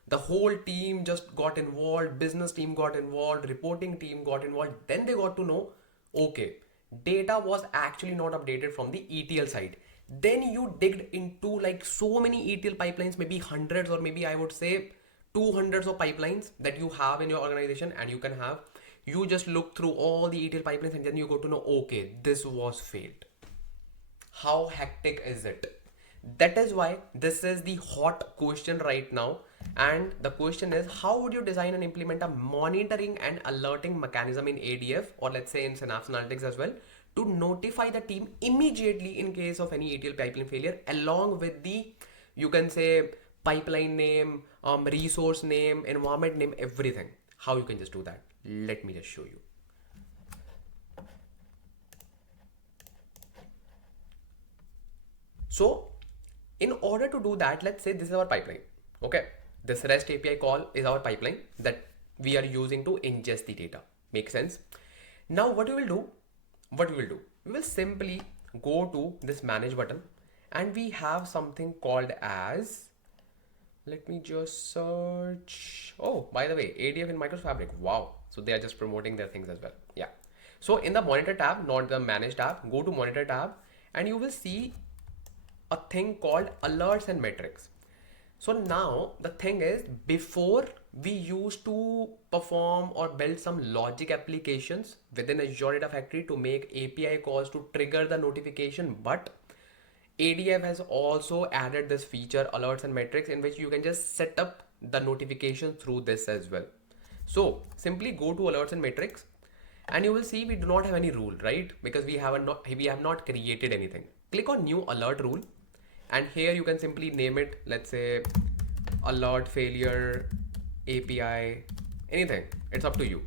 The whole team just got involved, business team got involved, reporting team got involved. Then they got to know, okay, data was actually not updated from the ETL side. Then you digged into like so many ETL pipelines, maybe hundreds or maybe I would say 200s of pipelines that you have in your organization, and you can have, you just look through all the ETL pipelines and then you go to know, okay, this was failed. How hectic is it? That is why this is the hot question right now. And the question is, how would you design and implement a monitoring and alerting mechanism in ADF, or let's say in Synapse Analytics as well, to notify the team immediately in case of any ETL pipeline failure, along with the, you can say, pipeline name, resource name, environment name, everything. How you can just do that? Let me just show you. So in order to do that, let's say this is our pipeline. Okay, this REST API call is our pipeline that we are using to ingest the data. Make sense? Now what we will do, we will simply go to this manage button, and we have something called as, let me just search. Oh, by the way, ADF in Microsoft Fabric. Wow. So they are just promoting their things as well. Yeah. So in the monitor tab, not the manage tab, go to monitor tab, and you will see a thing called alerts and metrics. So now the thing is, before we used to perform or build some logic applications within Azure Data Factory to make API calls to trigger the notification, but ADF has also added this feature alerts and metrics, in which you can just set up the notification through this as well. So simply go to alerts and metrics, and you will see we do not have any rule, right? Because we have not created anything. Click on new alert rule, and here you can simply name it, let's say alert failure API, anything. It's up to you.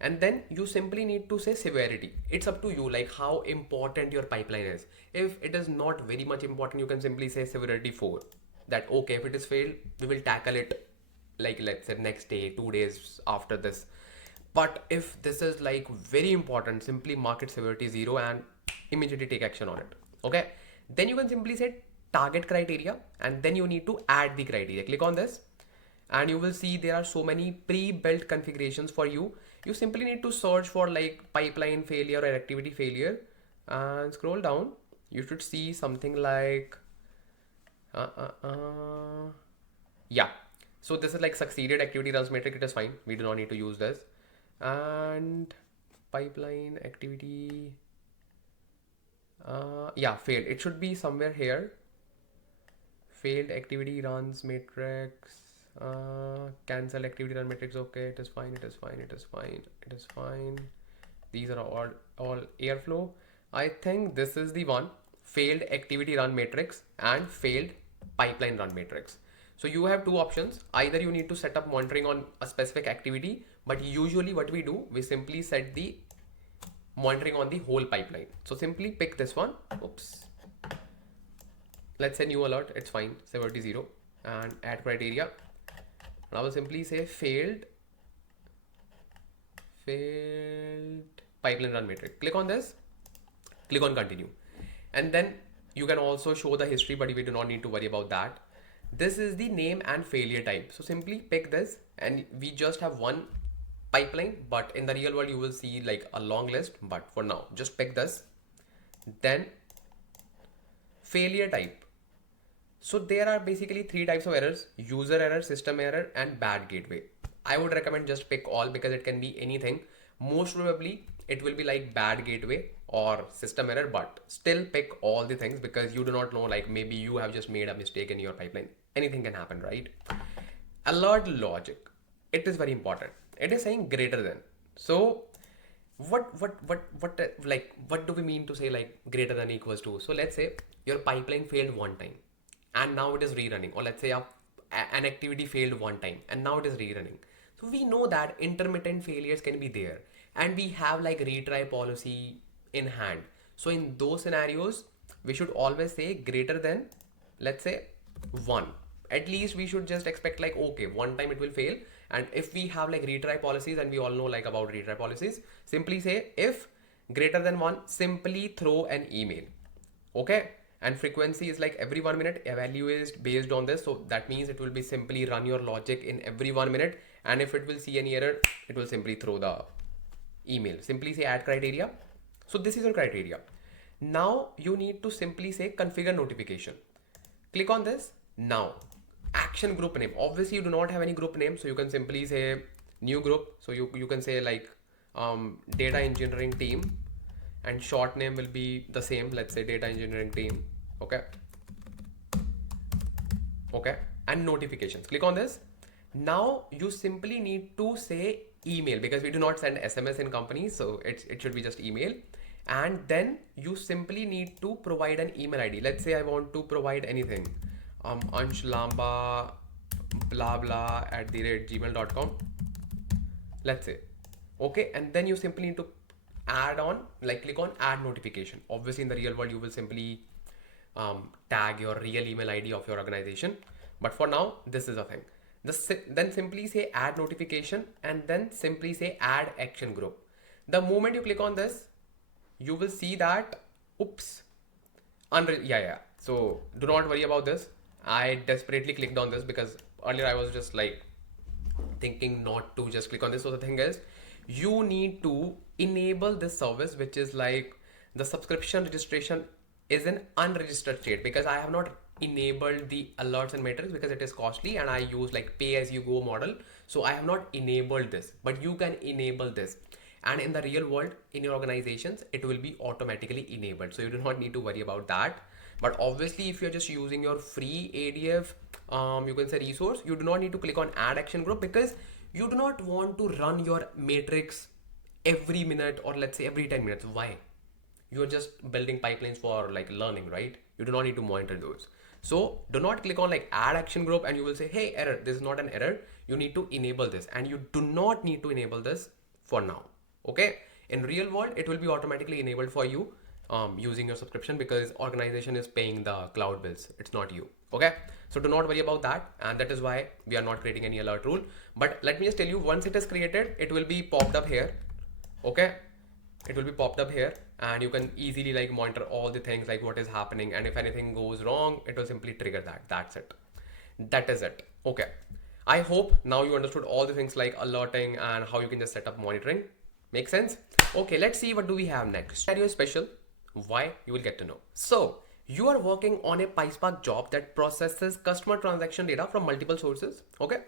And then you simply need to say severity. It's up to you, like how important your pipeline is. If it is not very much important, you can simply say severity 4. That okay, if it is failed, we will tackle it like let's say next day, 2 days after this. But if this is like very important, simply mark it severity 0 and immediately take action on it. Okay, then you can simply say target criteria, and then you need to add the criteria. Click on this, and you will see there are so many pre-built configurations for you. You simply need to search for like pipeline failure or activity failure, and scroll down. You should see something like yeah. So this is like succeeded activity runs metric. It is fine, we do not need to use this. And pipeline activity, yeah, failed. It should be somewhere here. Failed activity runs matrix, cancel activity run matrix. Okay, it is fine, it is fine, it is fine, it is fine. These are all airflow. I think this is the one, failed activity run matrix and failed pipeline run matrix. So you have two options. Either you need to set up monitoring on a specific activity, but usually what we do, we simply set the monitoring on the whole pipeline. So simply pick this one. Oops. Let's say new alert, it's fine, severity 0, and add criteria. And I will simply say failed pipeline run matrix. Click on this, click on continue. And then you can also show the history, but we do not need to worry about that. This is the name and failure type. So simply pick this, and we just have one pipeline, but in the real world you will see like a long list, but for now just pick this. Then failure type. So there are basically three types of errors: user error, system error, and bad gateway. I would recommend just pick all because it can be anything. Most probably it will be like bad gateway or system error, but still pick all the things because you do not know, like maybe you have just made a mistake in your pipeline. Anything can happen, right? Alert logic. It is very important. It is saying greater than. So what do we mean to say like greater than equals to? So let's say your pipeline failed one time and now it is rerunning, or let's say an activity failed one time and now it is rerunning. So we know that intermittent failures can be there, and we have like retry policy in hand. So in those scenarios we should always say greater than, let's say, 1. At least we should just expect like, okay, one time it will fail. And if we have like retry policies, and we all know like about retry policies, simply say if greater than 1, simply throw an email. Okay. And frequency is like every 1 minute, evaluate based on this. So that means it will be simply run your logic in every 1 minute, and if it will see any error, it will simply throw the email. Simply say add criteria. So this is your criteria. Now you need to simply say configure notification. Click on this. Now action group name, obviously you do not have any group name, so you can simply say new group. So you can say like data engineering team, and short name will be the same, let's say data engineering team. Okay. And notifications, click on this. Now you simply need to say email because we do not send SMS in companies, so it should be just email. And then you simply need to provide an email ID. Let's say I want to provide anything, Ansh Lamba blah blah @gmail.com, let's say. Okay. And then you simply need to add on, like click on add notification. Obviously in the real world you will simply tag your real email ID of your organization, but for now this is a thing. Then simply say add notification, and then simply say add action group. The moment you click on this, you will see that oops, so do not worry about this. I desperately clicked on this because earlier I was just like thinking not to just click on this. So the thing is, you need to enable this service, which is like the subscription registration is an unregistered state, because I have not enabled the alerts and metrics because it is costly and I use like pay as you go model. So I have not enabled this, but you can enable this. And in the real world, in your organizations, it will be automatically enabled. So you do not need to worry about that. But obviously, if you're just using your free ADF, you can say resource, you do not need to click on add action group because you do not want to run your matrix every minute, or let's say every 10 minutes. Why? You're just building pipelines for like learning, right? You do not need to monitor those. So do not click on like add action group and you will say, hey, error. This is not an error. You need to enable this, and you do not need to enable this for now. Okay. In real world, it will be automatically enabled for you using your subscription because organization is paying the cloud bills. It's not you. Okay. So do not worry about that. And that is why we are not creating any alert rule. But let me just tell you, once it is created, it will be popped up here. Okay. It will be popped up here, and you can easily like monitor all the things like what is happening. And if anything goes wrong, it will simply trigger that. That's it. That is it. Okay. I hope now you understood all the things like alerting and how you can just set up monitoring. Make sense? Okay, let's see what do we have next. Scenario is special. Why? You will get to know. So you are working on a PySpark job that processes customer transaction data from multiple sources. Okay.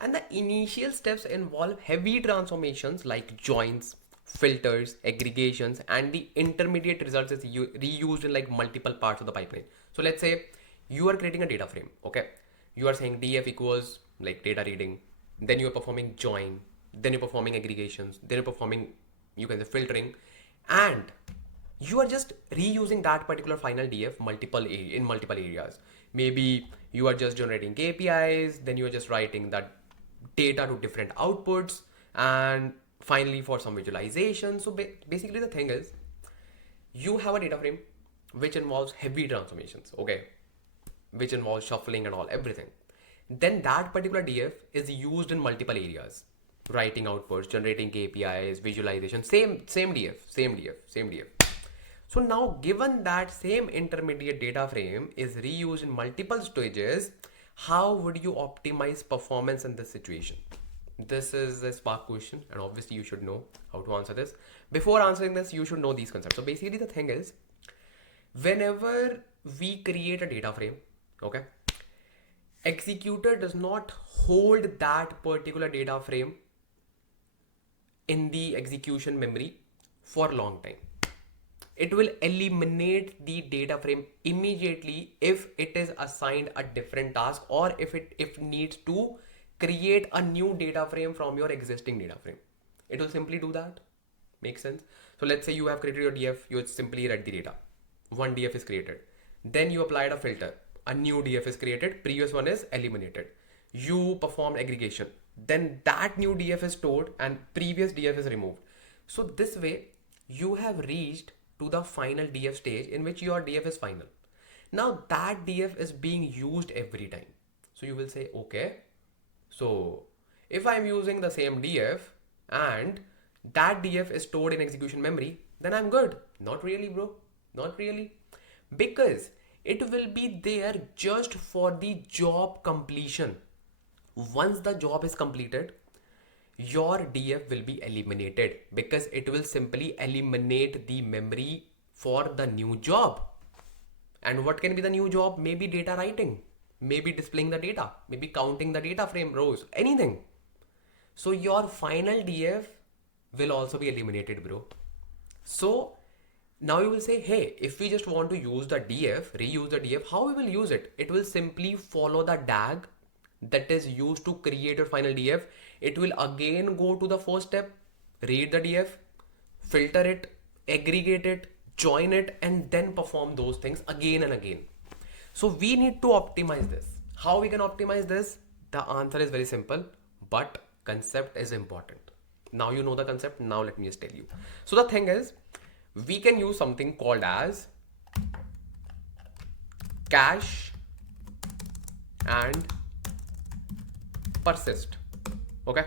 And the initial steps involve heavy transformations like joins, filters, aggregations, and the intermediate results is reused in like multiple parts of the pipeline. So let's say you are creating a data frame. Okay. You are saying df equals like data reading, then you're performing join, then you're performing aggregations, then you're performing, you can say, filtering, and you are just reusing that particular final df in multiple areas. Maybe you are just generating KPIs, then you are just writing that data to different outputs, and finally for some visualization. So basically the thing is, you have a data frame which involves heavy transformations, okay, which involves shuffling and all, everything. Then that particular df is used in multiple areas, writing outputs, generating KPIs, visualization, same df. So now, given that same intermediate data frame is reused in multiple stages, How would you optimize performance in this situation? This is a Spark question, and obviously you should know how to answer this. Before answering this, you should know these concepts. So basically the thing is, whenever we create a data frame, okay, executor does not hold that particular data frame in the execution memory for a long time. It will eliminate the data frame immediately if it is assigned a different task, or if needs to create a new data frame from your existing data frame. It will simply do that. Makes sense? So let's say you have created your DF, you simply read the data. One DF is created. Then you applied a filter. A new DF is created. Previous one is eliminated. You performed aggregation. Then that new DF is stored and previous DF is removed. So this way you have reached to the final DF stage in which your DF is final. Now that DF is being used every time. So you will say, okay, so if I'm using the same DF and that DF is stored in execution memory, then I'm good. Not really, bro. Not really. Because it will be there just for the job completion. Once the job is completed, your DF will be eliminated because it will simply eliminate the memory for the new job. And what can be the new job? Maybe data writing, maybe displaying the data, maybe counting the data frame rows, anything. So your final DF will also be eliminated, bro. So now you will say, hey, if we just want to use the DF, reuse the DF, how we will use it? It will simply follow the DAG that is used to create your final DF. It will again go to the first step, read the DF, filter it, aggregate it, join it, and then perform those things again and again. So we need to optimize this. How we can optimize this? The answer is very simple, but concept is important. Now you know the concept. Now let me just tell you. So the thing is, we can use something called as cache and persist. Okay,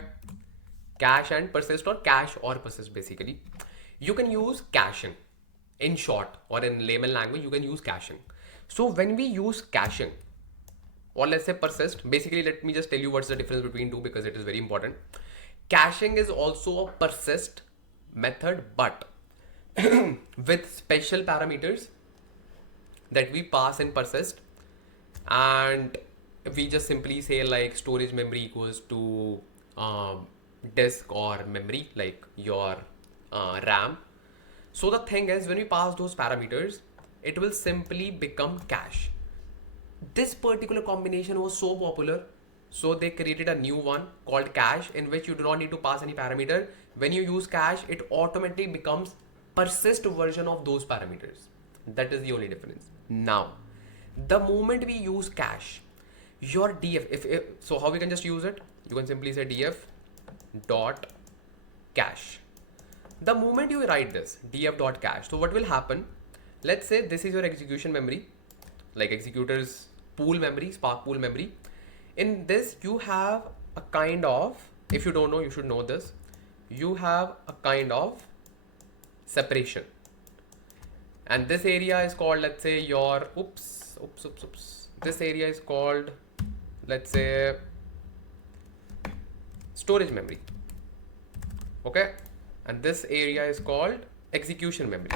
cache and persist, or cache or persist. Basically you can use caching. In short, or in layman language, you can use caching. So when we use caching, or let's say persist, basically let me just tell you what's the difference between two, because it is very important. Caching is also a persist method, but with special parameters that we pass in persist, and we just simply say like storage memory equals to disk or memory, like your RAM. So the thing is, when we pass those parameters, it will simply become cache. This particular combination was so popular, so they created a new one called cache, in which you do not need to pass any parameter. When you use cache, it automatically becomes persist version of those parameters. That is the only difference. Now, the moment we use cache, your DF, if so, how we can just use it? You can simply say df dot cache. The moment you write this df dot cache, so what will happen? Let's say this is your execution memory, like executors pool memory, Spark pool memory. In this, you have a kind of, if you don't know, you should know this. You have a kind of separation, and this area is called, let's say, your this area is called, let's say, storage memory. Okay, and this area is called execution memory.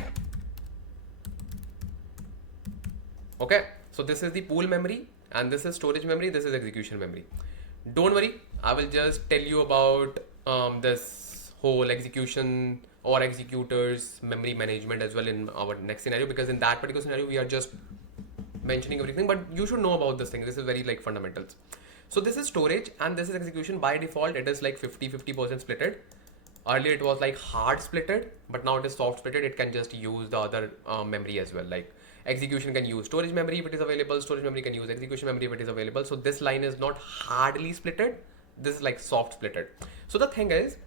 Okay, so this is the pool memory, and this is storage memory, this is execution memory. Don't worry, I will just tell you about this whole execution or executors memory management as well in our next scenario, because in that particular scenario we are just mentioning everything, but you should know about this thing. This is very like fundamentals. So this is storage and this is execution. By default it is like 50% splitted. Earlier it was like hard splitted, but now it is soft splitted. It can just use the other memory as well. Like execution can use storage memory if it is available, storage memory can use execution memory if it is available. So this line is not hardly splitted, this is like soft splitted. So the thing is,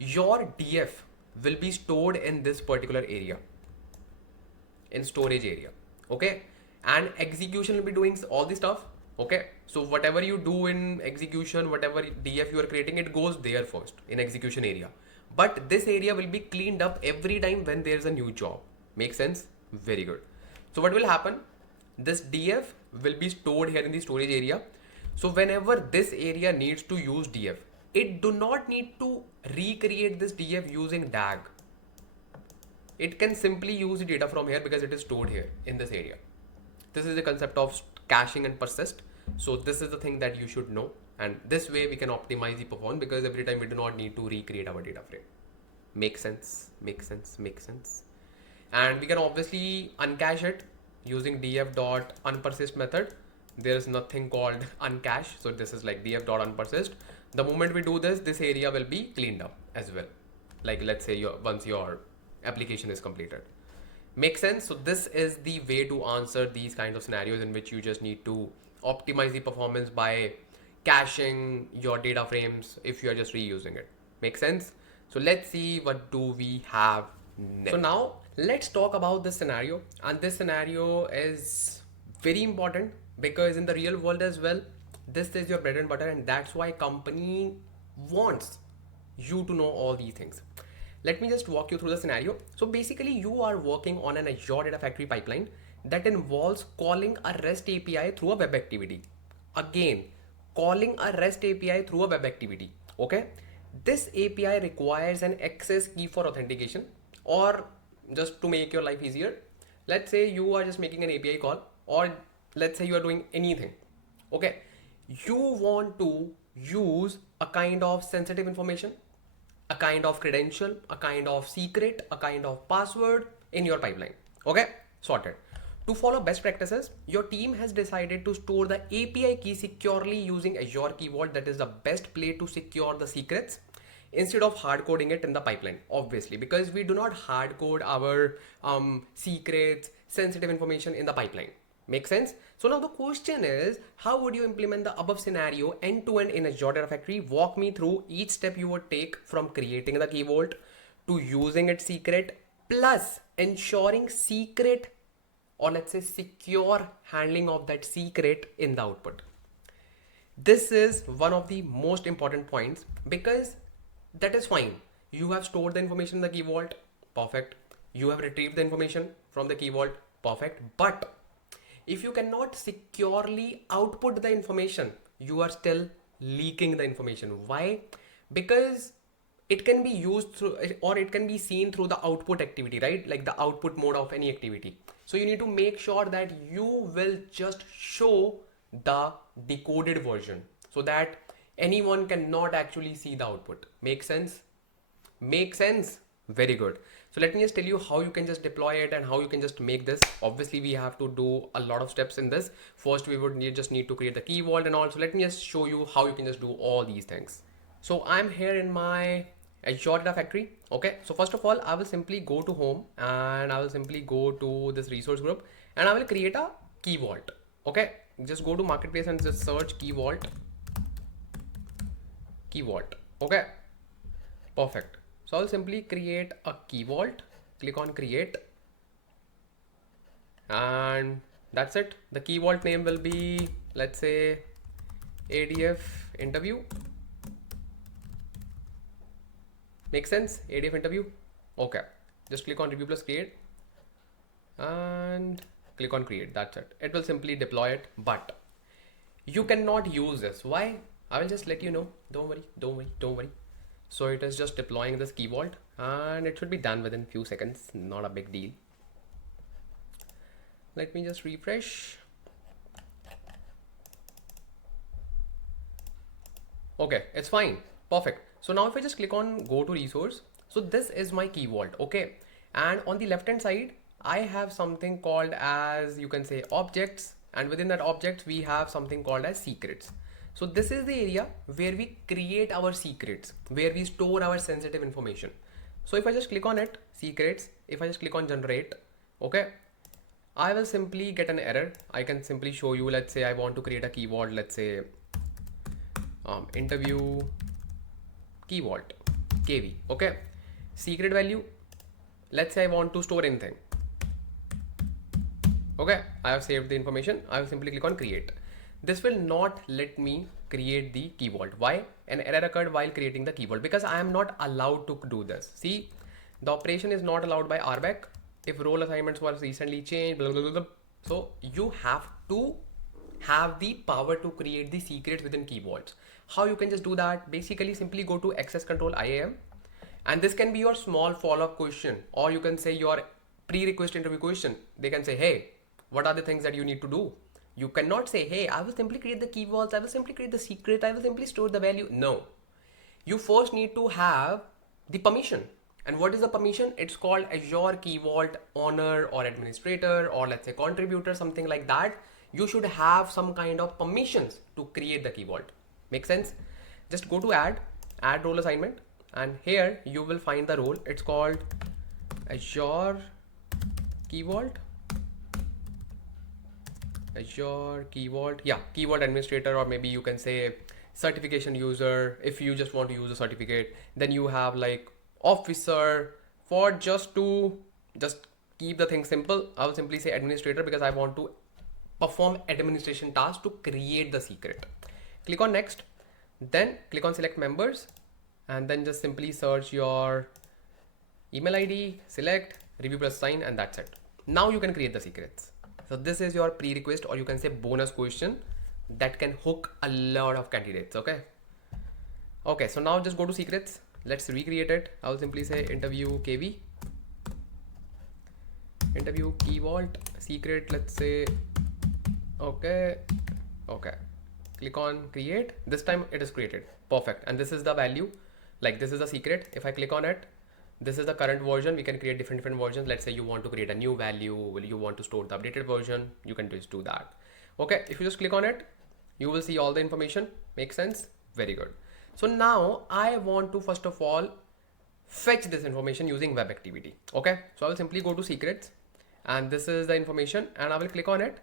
your DF will be stored in this particular area, in storage area. Okay, and execution will be doing all this stuff. Okay, so whatever you do in execution, whatever DF you are creating, it goes there first in execution area, but this area will be cleaned up every time when there's a new job. Make sense? Very good. So what will happen, this DF will be stored here in the storage area, So whenever this area needs to use df, it do not need to recreate this df using DAG. It can simply use the data from here because it is stored here in this area. This is the concept of caching and persist. So this is the thing that you should know, and this way we can optimize the performance, because every time we do not need to recreate our data frame. Make sense? Make sense? Make sense? And we can obviously uncache it using df.unpersist method. There is nothing called uncache, so this is like df.unpersist. The moment we do this, this area will be cleaned up as well. Like let's say once your application is completed. Make sense? So this is the way to answer these kinds of scenarios in which you just need to optimize the performance by caching your data frames if you are just reusing it. Make sense? So let's see what do we have next. So now let's talk about this scenario, and this scenario is very important because in the real world as well, this is your bread and butter, and that's why company wants you to know all these things. Let me just walk you through the scenario. So basically you are working on an Azure Data Factory pipeline that involves calling a REST API through a web activity. Again, calling a REST API through a web activity. Okay. This API requires an access key for authentication, or just to make your life easier, let's say you are just making an API call, or let's say you are doing anything. Okay. You want to use a kind of sensitive information, a kind of credential, a kind of secret, a kind of password in your pipeline. Okay, sorted. To follow best practices, your team has decided to store the API key securely using Azure Key Vault. That is the best play to secure the secrets instead of hard coding it in the pipeline, obviously, because we do not hard code our secrets, sensitive information in the pipeline. Make sense? So now the question is, how would you implement the above scenario end to end in Azure Data Factory? Walk me through each step you would take from creating the key vault to using its secret, plus ensuring secret, or let's say secure handling of that secret in the output. This is one of the most important points, because that is fine. You have stored the information in the key vault, perfect. You have retrieved the information from the key vault, perfect. But if you cannot securely output the information, you are still leaking the information. Why? Because it can be used through, or it can be seen through the output activity, right? Like the output mode of any activity. So you need to make sure that you will just show the decoded version so that anyone cannot actually see the output. Make sense? Make sense? Very good. So let me just tell you how you can just deploy it and how you can just make this. Obviously we have to do a lot of steps in this. First we would just need to create the key vault and all. So let me just show you how you can just do all these things. So I'm here in my Azure Data Factory. Okay, so first of all, I will simply go to home and I will simply go to this resource group and I will create a key vault. Okay, just go to marketplace and just search key vault. Key vault. Okay, perfect. So I'll simply create a key vault, click on create, and that's it. The key vault name will be, let's say, ADF interview. Make sense? ADF interview. Okay, just click on review plus create and click on create. That's it. It will simply deploy it, but you cannot use this. Why? I will just let you know. Don't worry, don't worry, don't worry. So it is just deploying this key vault and it should be done within few seconds. Not a big deal. Let me just refresh. Okay, it's fine. Perfect. So now if I just click on go to resource, so this is my key vault. Okay. And on the left hand side, I have something called as, you can say, objects, and within that objects, we have something called as secrets. So this is the area where we create our secrets, where we store our sensitive information. So if I just click on it, secrets, if I just click on generate, okay, I will simply get an error. I can simply show you, let's say I want to create a key vault, let's say interview key vault, KV, okay. Secret value, let's say I want to store anything. Okay, I have saved the information. I will simply click on create. This will not let me create the key vault. Why? An error occurred while creating the key vault, because I am not allowed to do this. See, the operation is not allowed by RBAC. If role assignments were recently changed, blah, blah, blah, blah. So you have to have the power to create the secrets within key vaults. How you can just do that? Basically, simply go to access control IAM, and this can be your small follow-up question, or you can say your pre-request interview question. They can say, hey, what are the things that you need to do? You cannot say, hey, I will simply create the key vaults, I will simply create the secret, I will simply store the value. No, you first need to have the permission. And what is the permission? It's called Azure Key Vault owner or administrator, or let's say contributor, something like that. You should have some kind of permissions to create the key vault. Make sense? Just go to add role assignment, and here you will find the role. It's called Azure Key Vault. Azure Key Vault, yeah, Key Vault administrator, or maybe you can say certification user if you just want to use a certificate. Then you have like officer. For just keep the thing simple, I will simply say administrator because I want to perform administration tasks to create the secret. Click on next, then click on select members, and then just simply search your email ID, select review plus sign, and that's it. Now you can create the secrets. So this is your prerequisite, or you can say bonus question that can hook a lot of candidates. Okay, so now just go to secrets. Let's recreate it. I will simply say interview KV, interview key vault secret. Let's say okay. Click on create. This time it is created. Perfect. And this is the value. Like this is the secret. If I click on it, this is the current version. We can create different versions. Let's say you want to create a new value, you want to store the updated version, you can just do that. Okay, if you just click on it, you will see all the information. Make sense? Very good. So now I want to first of all fetch this information using web activity. Okay, so I will simply go to secrets, and this is the information, and I will click on it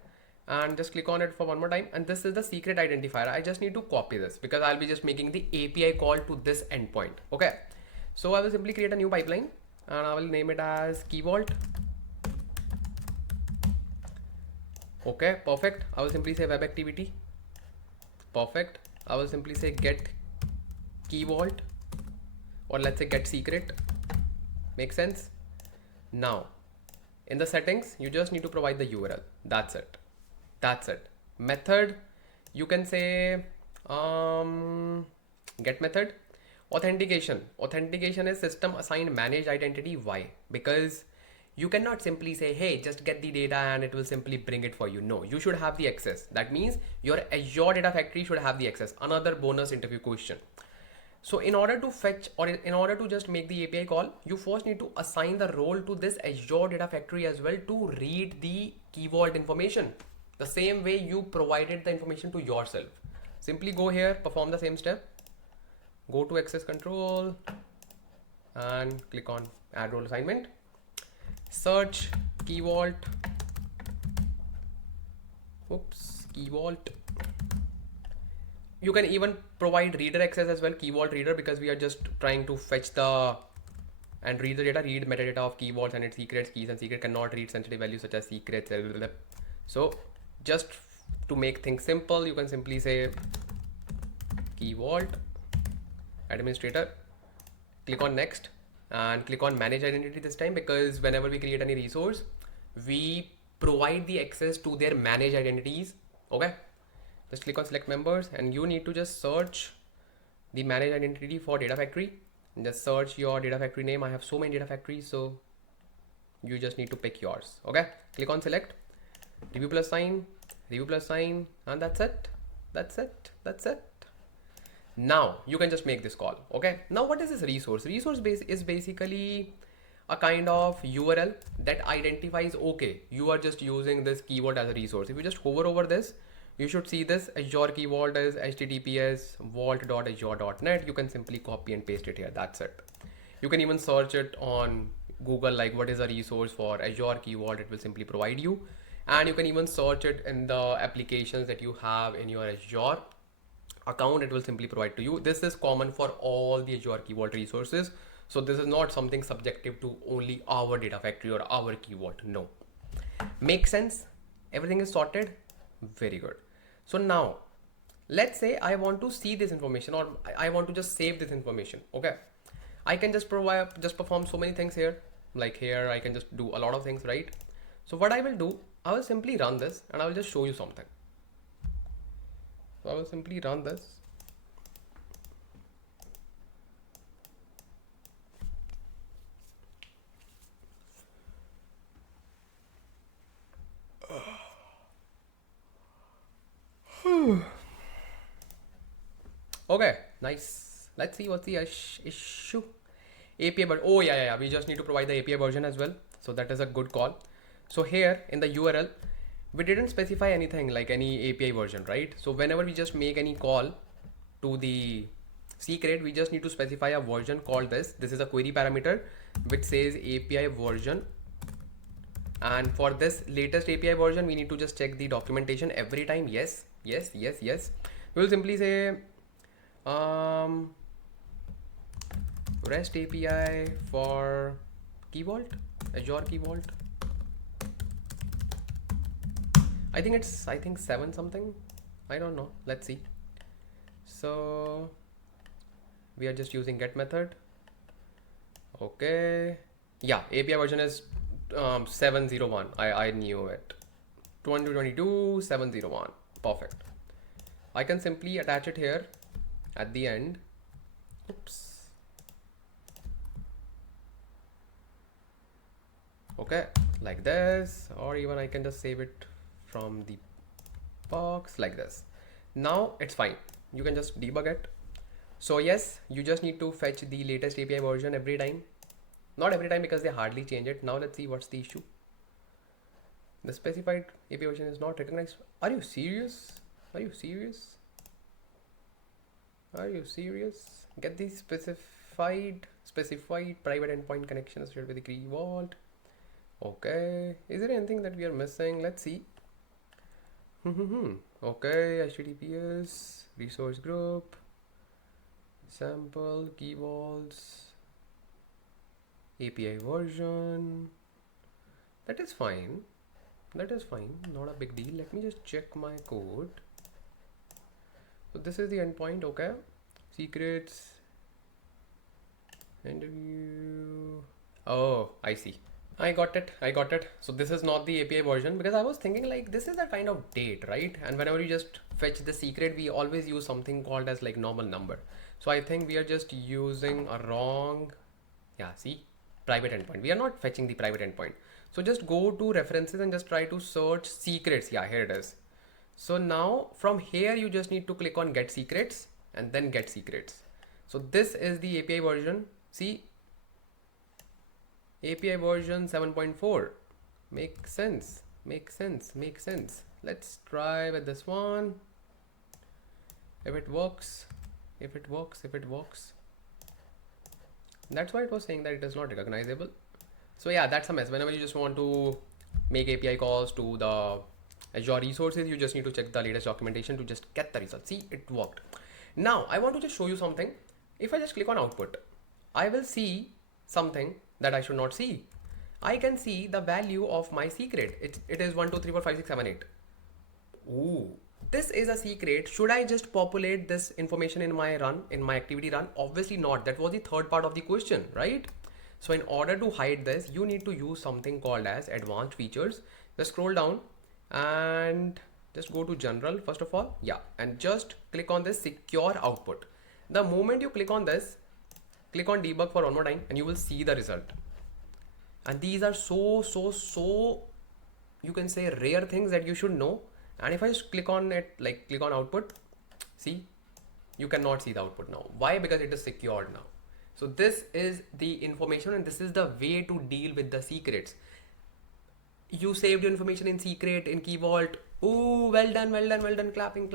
and just click on it for one more time, and this is the secret identifier. I just need to copy this because I'll be just making the API call to this endpoint. Okay, so I will simply create a new pipeline, and I will name it as Key Vault. Okay, perfect. I will simply say web activity. Perfect. I will simply say get Key Vault, or let's say get secret. Make sense? Now in the settings, you just need to provide the URL. That's it. Method, you can say get method. Authentication is system assigned managed identity. Why? Because you cannot simply say, hey, just get the data and it will simply bring it for you. No, you should have the access. That means your Azure Data Factory should have the access. Another bonus interview question. So in order to fetch, or in order to just make the API call, you first need to assign the role to this Azure Data Factory as well to read the Key Vault information. The same way you provided the information to yourself. Simply go here, perform the same step. Go to access control and click on add role assignment. Search Key Vault. Key Vault. You can even provide reader access as well, Key Vault reader, because we are just trying to fetch the and read the data, read metadata of Key Vaults and its secrets. Keys and secret cannot read sensitive values such as secrets. So just to make things simple, you can simply say Key Vault administrator, click on next, and click on manage identity this time, because whenever we create any resource, we provide the access to their managed identities. Okay, just click on select members, and you need to just search the managed identity for Data Factory, and just search your Data Factory name. I have so many Data Factories, so you just need to pick yours. Okay, click on select, review plus sign, and that's it. Now you can just make this call. Okay, now what is this resource? Resource base is basically a kind of URL that identifies, okay, you are just using this keyword as a resource. If you just hover over this, you should see this Azure Key Vault as https vault.azure.net. You can simply copy and paste it here. That's it. You can even search it on Google, like what is a resource for Azure Key Vault. It will simply provide you, and you can even search it in the applications that you have in your Azure account. It will simply provide to you. This is common for all the Azure Key Vault resources. So this is not something subjective to only our Data Factory or our Key Vault. No. Make sense? Everything is sorted? Very good. So now let's say I want to see this information, or I want to just save this information. Okay, I can just perform so many things here. Like here I can just do a lot of things, right? So what I will do, I will simply run this and I will just show you something. So I will simply run this. Okay, nice. Let's see what's the issue. API, but oh yeah, we just need to provide the API version as well. So that is a good call. So here in the URL, we didn't specify anything like any API version, right? So whenever we just make any call to the secret, we just need to specify a version called this. This is a query parameter which says API version. And for this latest API version, we need to just check the documentation every time. Yes. We will simply say REST API for Key Vault, Azure Key Vault. I think 7 something. I don't know. Let's see. So we are just using get method. Okay. Yeah, API version is 701. I knew it. 2022 701. Perfect. I can simply attach it here at the end. Oops. Okay, like this, or even I can just save it from the box like this. Now it's fine. You can just debug it. So yes, you just need to fetch the latest API version every time. Not every time because they hardly change it. Now let's see what's the issue. The specified API version is not recognized. Are you serious? Are you serious? Are you serious? Get the specified private endpoint connection associated with the Key Vault. Okay, is there anything that we are missing? Let's see. Okay, HTTPS, resource group, sample, key vaults, API version. That is fine. That is fine. Not a big deal. Let me just check my code. So this is the endpoint. Okay. Secrets. Interview. Oh, I see. I got it. So this is not the API version because I was thinking like this is a kind of date, right? And whenever you just fetch the secret, we always use something called as like normal number. So I think we are just using a wrong, yeah, see, private endpoint. We are not fetching the private endpoint. So just go to references and just try to search secrets. Yeah, here it is. So now from here, you just need to click on get secrets and then get secrets. So this is the API version. See, API version 7.4. Makes sense. Let's try with this one. If it works. That's why it was saying that it is not recognizable. So yeah, that's a mess. Whenever you just want to make API calls to the Azure Resources, you just need to check the latest documentation to just get the result. See, it worked. Now I want to just show you something. If I just click on output, I will see something that I should not see. I can see the value of my secret. It is 1 2 3 4 5 6 7 8. Ooh, this is a secret. Should I just populate this information in my activity run? Obviously not. That was the third part of the question, right? So in order to hide this, you need to use something called as advanced features. Just scroll down and just go to general first of all. Yeah, and just click on this secure output. The moment you click on this, click on debug for one more time and you will see the result. And these are so you can say rare things that you should know. And if I just click on it, like click on output, see, you cannot see the output now. Why? Because it is secured now. So this is the information and this is the way to deal with the secrets. You saved your information in secret, in Key Vault. Ooh, well done, clapping.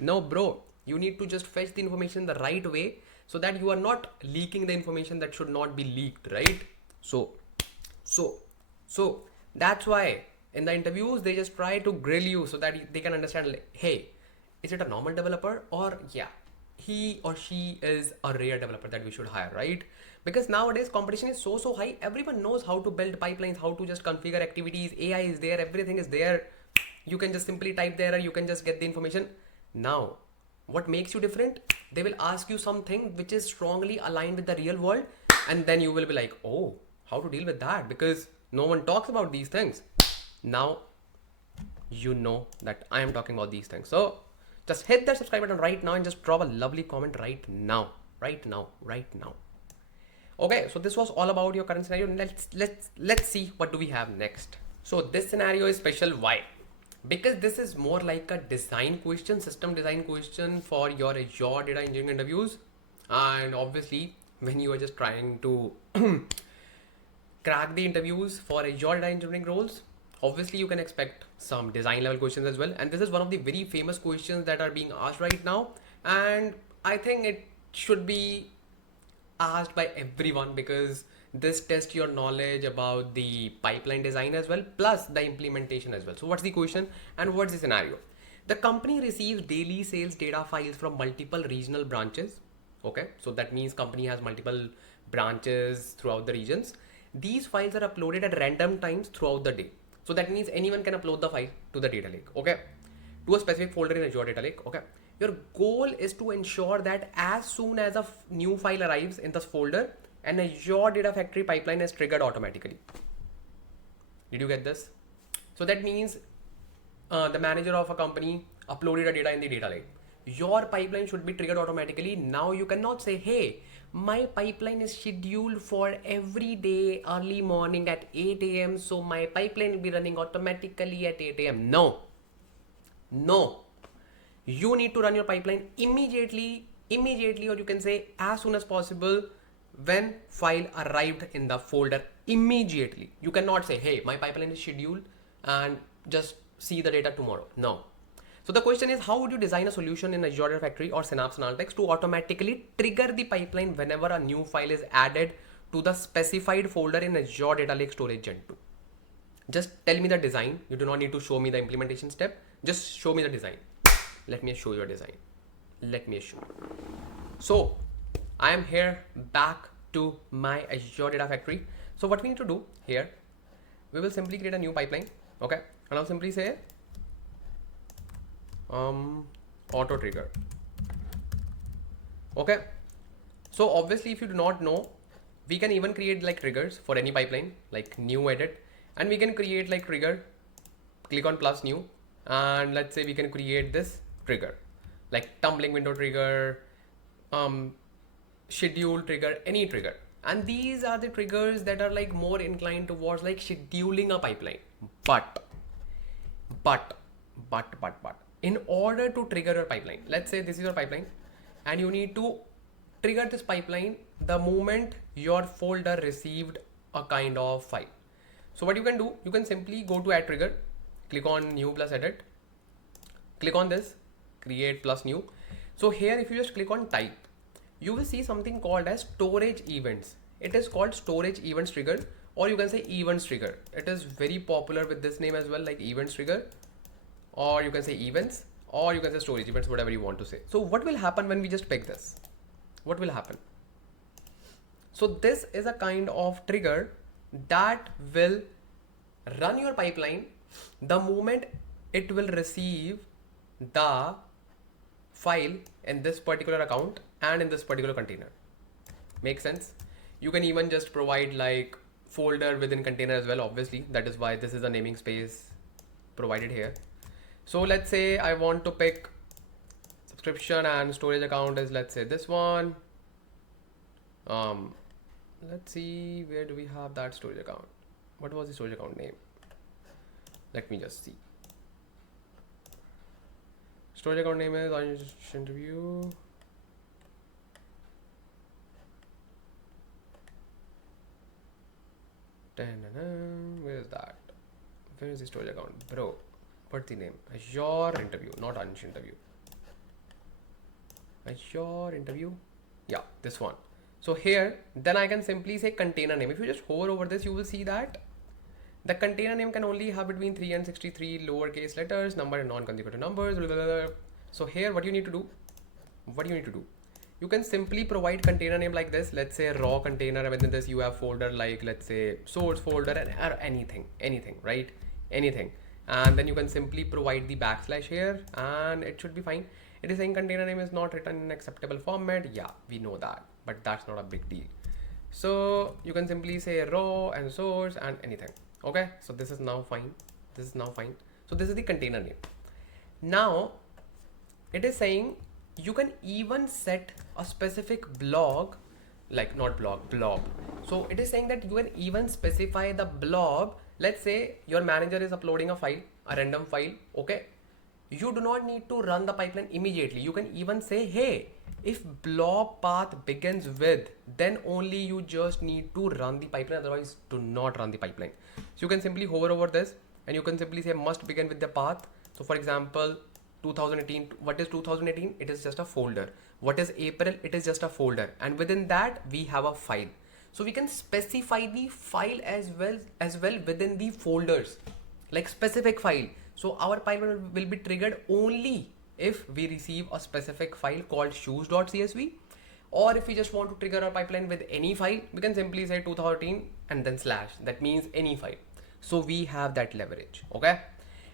No, bro, you need to just fetch the information the right way so that you are not leaking the information that should not be leaked, right? So that's why in the interviews, they just try to grill you so that they can understand, like, hey, is it a normal developer or yeah, he or she is a rare developer that we should hire, right? Because nowadays competition is so high. Everyone knows how to build pipelines, how to just configure activities. AI is there, everything is there. You can just simply type there and you can just get the information. Now, what makes you different? They will ask you something which is strongly aligned with the real world, and then you will be like, oh, how to deal with that? Because no one talks about these things. Now you know that I am talking about these things. So Just hit that subscribe button right now and just drop a lovely comment right now. Right now. Right now. Okay, so this was all about your current scenario. Let's see what do we have next. So this scenario is special. Why? Because this is more like a design question, system design question for your Azure data engineering interviews. And obviously, when you are just trying to crack the interviews for Azure data engineering roles, obviously you can expect some design level questions as well. And this is one of the very famous questions that are being asked right now. And I think it should be asked by everyone because this tests your knowledge about the pipeline design as well, plus the implementation as well. So what's the question and what's the scenario? The company receives daily sales data files from multiple regional branches. Okay, so that means company has multiple branches throughout the regions. These files are uploaded at random times throughout the day. So that means anyone can upload the file to the data lake. Okay, to a specific folder in Azure Data Lake. Okay, your goal is to ensure that as soon as a new file arrives in this folder, an Azure Data Factory pipeline is triggered automatically. Did you get this? So that means the manager of a company uploaded a data in the data lake. Your pipeline should be triggered automatically. Now you cannot say, hey, my pipeline is scheduled for every day early morning at 8 a.m. So my pipeline will be running automatically at 8 a.m. No. You need to run your pipeline immediately, or you can say as soon as possible when file arrived in the folder. Immediately. You cannot say, hey, my pipeline is scheduled and just see the data tomorrow. No. So the question is, how would you design a solution in Azure Data Factory or Synapse Analytics to automatically trigger the pipeline whenever a new file is added to the specified folder in Azure Data Lake Storage Gen 2? Just tell me the design. You do not need to show me the implementation step. Just show me the design. Let me show your design. Let me show. So I am here back to my Azure Data Factory. So what we need to do here, we will simply create a new pipeline. Okay, and I'll simply say auto trigger. Okay, so obviously if you do not know, we can even create like triggers for any pipeline, like new edit, and we can create like trigger. Click on plus new, and let's say we can create this trigger like tumbling window trigger, schedule trigger, any trigger. And these are the triggers that are like more inclined towards like scheduling a pipeline. But in order to trigger your pipeline, let's say this is your pipeline and you need to trigger this pipeline the moment your folder received a kind of file. So what you can do, you can simply go to add trigger, click on new plus edit, click on this, create plus new. So here if you just click on type, you will see something called as storage events. It is called storage events trigger, or you can say events trigger. It is very popular with this name as well, like events trigger, or you can say events, or you can say storage events, whatever you want to say. So what will happen when we just pick this? What will happen? So this is a kind of trigger that will run your pipeline the moment it will receive the file in this particular account and in this particular container. Make sense? You can even just provide like folder within container as well. Obviously, that is why this is a naming space provided here. So let's say I want to pick subscription and storage account is, let's say, this one. Let's see, where do we have that storage account? What was the storage account name? Let me just see. Storage account name is Ansh interview. Where is that? Where is the storage account, bro? What's the name? Azure interview, not Ansh interview. Azure interview. Yeah, this one. So here, then I can simply say container name. If you just hover over this, you will see that the container name can only have between 3 and 63 lowercase letters, number and non-consecutive numbers. Blah, blah, blah. So here, what you need to do? You can simply provide container name like this. Let's say raw container, and within this you have folder like, let's say, source folder and anything, right? Anything. And then you can simply provide the backslash here and it should be fine. It is saying container name is not written in acceptable format. Yeah, we know that, but that's not a big deal. So you can simply say raw and source and anything. Okay, so this is now fine. So this is the container name. Now it is saying you can even set a specific blog, like not blog, blob. So it is saying that you can even specify the blob. Let's say your manager is uploading a file, a random file, okay? You do not need to run the pipeline immediately. You can even say, hey, if blob path begins with, then only you just need to run the pipeline, otherwise do not run the pipeline. So you can simply hover over this and you can simply say must begin with the path. So for example, 2018, what is 2018? It is just a folder. What is April? It is just a folder, and within that we have a file. So we can specify the file as well within the folders, like specific file. So our pipeline will be triggered only if we receive a specific file called shoes.csv, or if we just want to trigger our pipeline with any file, we can simply say 2013 and then slash, that means any file. So we have that leverage. Okay,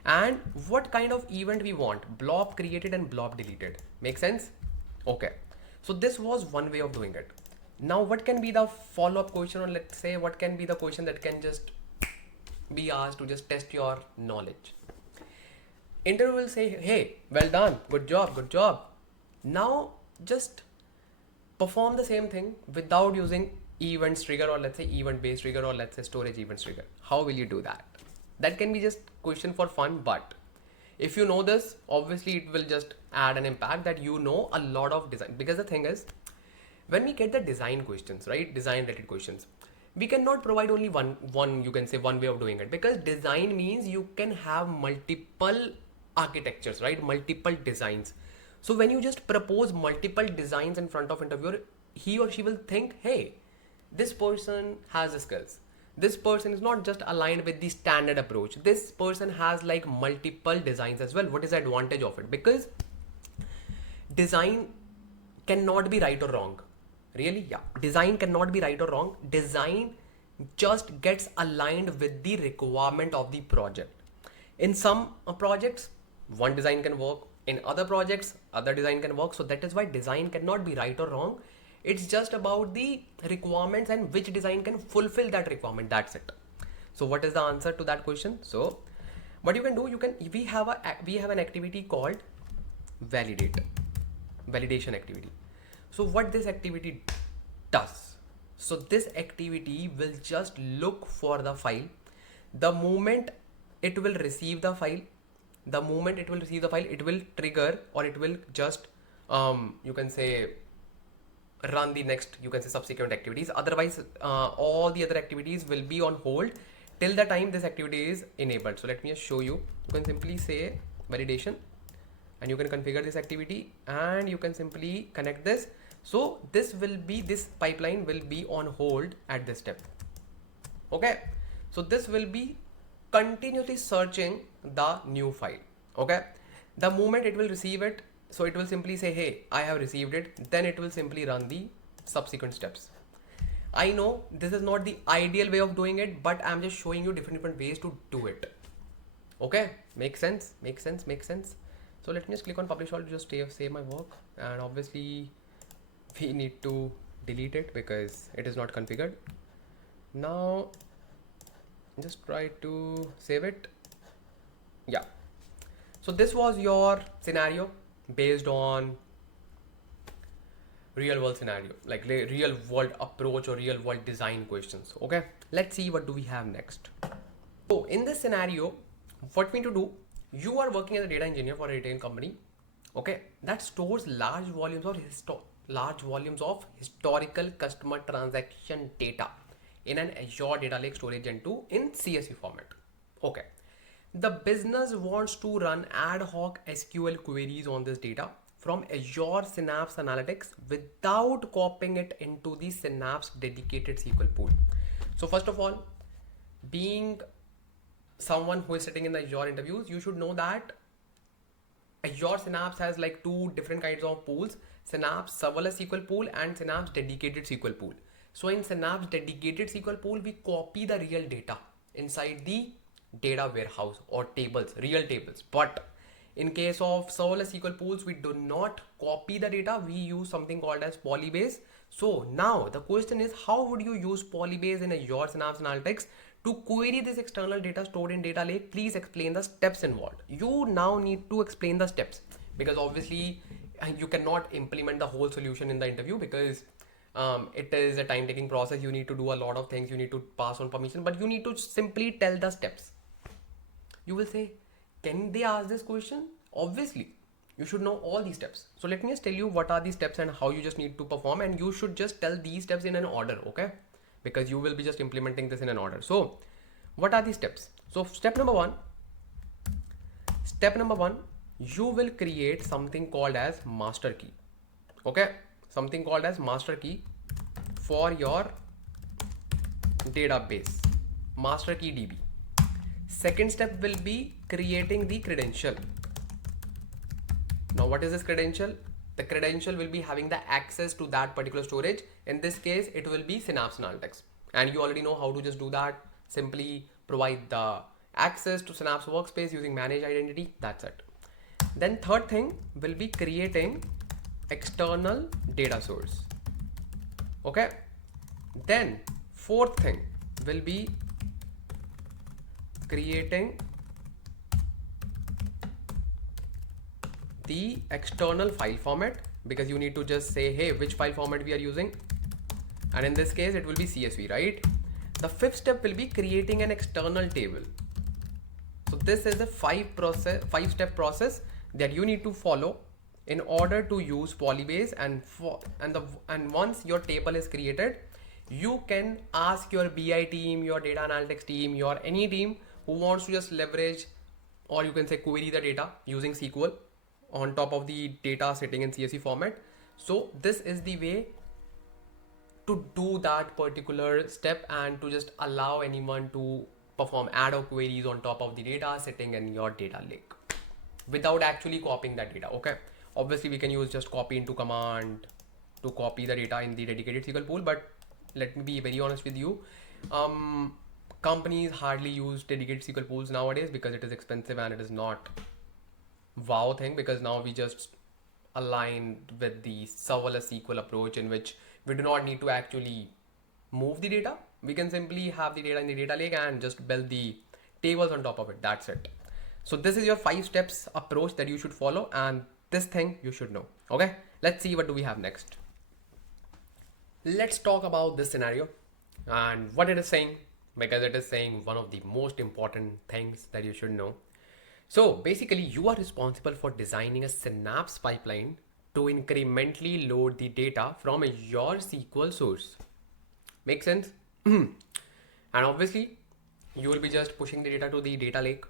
and what kind of event we want: blob created and blob deleted. Make sense? Okay, so this was one way of doing it. Now what can be the follow-up question, or let's say what can be the question that can just be asked to just test your knowledge? Interview will say, hey, well done, good job, good job. Now just perform the same thing without using events trigger, or let's say event based trigger, or let's say storage events trigger. How will you do that? That can be just question for fun, but if you know this, obviously it will just add an impact that you know a lot of design. Because the thing is, when we get the design questions, right, design related questions, we cannot provide only one you can say one way of doing it, because design means you can have multiple architectures, right, multiple designs. So when you just propose multiple designs in front of interviewer, he or she will think, hey, this person has the skills, this person is not just aligned with the standard approach, this person has like multiple designs as well. What is the advantage of it? Because design cannot be right or wrong. Really? Yeah. Design cannot be right or wrong. Design just gets aligned with the requirement of the project. In some projects, one design can work. In other projects, other design can work. So that is why design cannot be right or wrong. It's just about the requirements and which design can fulfill that requirement. That's it. So what is the answer to that question? So what you can do, we have an activity called validation activity. So what this activity does? So this activity will just look for the file. The moment it will receive the file, it will trigger, or it will just you can say run the next, you can say, subsequent activities. Otherwise all the other activities will be on hold till the time this activity is enabled. So let me just show you. You can simply say validation and you can configure this activity and you can simply connect this. So this pipeline will be on hold at this step. Okay, so this will be continuously searching the new file. Okay, the moment it will receive it, so it will simply say, hey, I have received it. Then it will simply run the subsequent steps. I know this is not the ideal way of doing it, but I'm just showing you different ways to do it. Okay, make sense? So let me just click on publish all to just save my work, and obviously we need to delete it because it is not configured. Now just try to save it. Yeah, so this was your scenario based on real world scenario, like real world approach or real world design questions. Okay, let's see what do we have next. So in this scenario, what we need to do, you are working as a data engineer for a retail company, okay, that stores large volumes of historical customer transaction data in an Azure Data Lake storage Gen 2 in CSV format. Okay, the business wants to run ad hoc SQL queries on this data from Azure Synapse Analytics without copying it into the Synapse dedicated SQL pool. So first of all, being someone who is sitting in the Azure interviews, you should know that Azure Synapse has like two different kinds of pools: Synapse serverless SQL pool and Synapse dedicated SQL pool. So in Synapse dedicated SQL pool, we copy the real data inside the data warehouse or tables, real tables. But in case of serverless SQL pools, we do not copy the data. We use something called as Polybase. So now the question is, how would you use Polybase in Azure Synapse Analytics to query this external data stored in Data Lake? Please explain the steps involved. You now need to explain the steps, because obviously you cannot implement the whole solution in the interview, because it is a time taking process. You need to do a lot of things, you need to pass on permission, but you need to simply tell the steps. You will say, can they ask this question? Obviously you should know all these steps. So let me just tell you what are these steps and how you just need to perform, and you should just tell these steps in an order, okay? Because you will be just implementing this in an order. So what are these steps? So step number one, you will create something called as master key. Okay, something called as master key for your database, master key DB. Second step will be creating the credential. Now what is this credential? The credential will be having the access to that particular storage. In this case it will be Synapse Analytics, and you already know how to just do that. Simply provide the access to Synapse workspace using manage identity. That's it. Then third thing will be creating external data source. Okay, then fourth thing will be creating the external file format, because you need to just say, hey, which file format we are using, and in this case it will be CSV, right? The fifth step will be creating an external table. So this is a five-step process that you need to follow in order to use Polybase, and once your table is created, you can ask your BI team, your data analytics team, your any team who wants to just leverage, or you can say query the data using SQL on top of the data sitting in CSV format. So this is the way to do that particular step, and to just allow anyone to perform ad hoc queries on top of the data sitting in your data lake without actually copying that data. Okay, obviously we can use just copy into command to copy the data in the dedicated SQL pool, but let me be very honest with you, companies hardly use dedicated SQL pools nowadays because it is expensive and it is not wow thing, because now we just align with the serverless SQL approach, in which we do not need to actually move the data. We can simply have the data in the data lake and just build the tables on top of it. That's it. So this is your 5 steps approach that you should follow, and this thing you should know. Okay, let's see what do we have next. Let's talk about this scenario and what it is saying, because it is saying one of the most important things that you should know. So basically you are responsible for designing a Synapse pipeline to incrementally load the data from your SQL source. Make sense? And obviously you will be just pushing the data to the data lake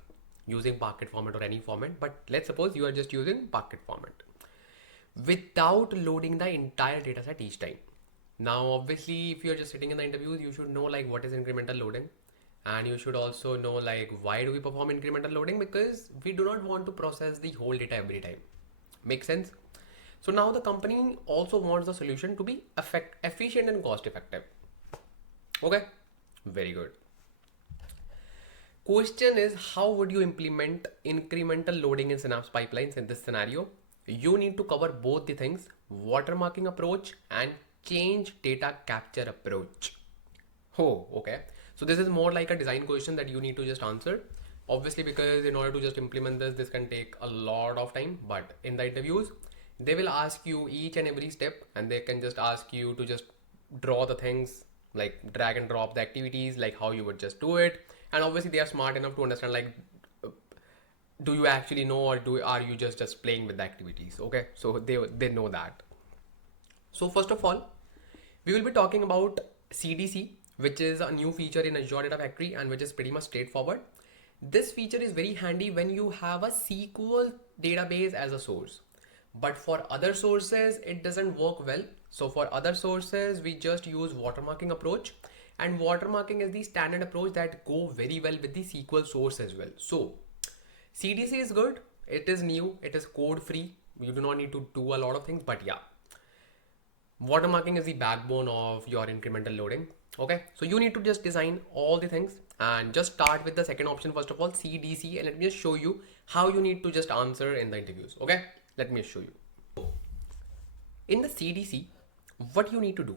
using Parquet format or any format, but let's suppose you are just using Parquet format without loading the entire data set each time. Now obviously if you're just sitting in the interviews, you should know like what is incremental loading, and you should also know like why do we perform incremental loading, because we do not want to process the whole data every time. Make sense? So now the company also wants the solution to be efficient and cost effective. Okay, very good. Question is, how would you implement incremental loading in Synapse pipelines in this scenario? You need to cover both the things, watermarking approach and change data capture approach. Oh, okay. So this is more like a design question that you need to just answer. Obviously, because in order to just implement this can take a lot of time, but in the interviews, they will ask you each and every step, and they can just ask you to just draw the things, like drag and drop the activities, like how you would just do it. And obviously they are smart enough to understand like, do you actually know, or are you just playing with the activities? Okay, so they know that. So first of all, we will be talking about CDC, which is a new feature in Azure Data Factory and which is pretty much straightforward. This feature is very handy when you have a SQL database as a source, but for other sources it doesn't work well. So for other sources we just use watermarking approach, and watermarking is the standard approach that go very well with the SQL source as well. So CDC is good, it is new, it is code free, you do not need to do a lot of things, but yeah, watermarking is the backbone of your incremental loading. Okay, so you need to just design all the things and just start with the second option first of all, CDC, and let me just show you how you need to just answer in the interviews. Okay, let me show you. In the CDC, what you need to do,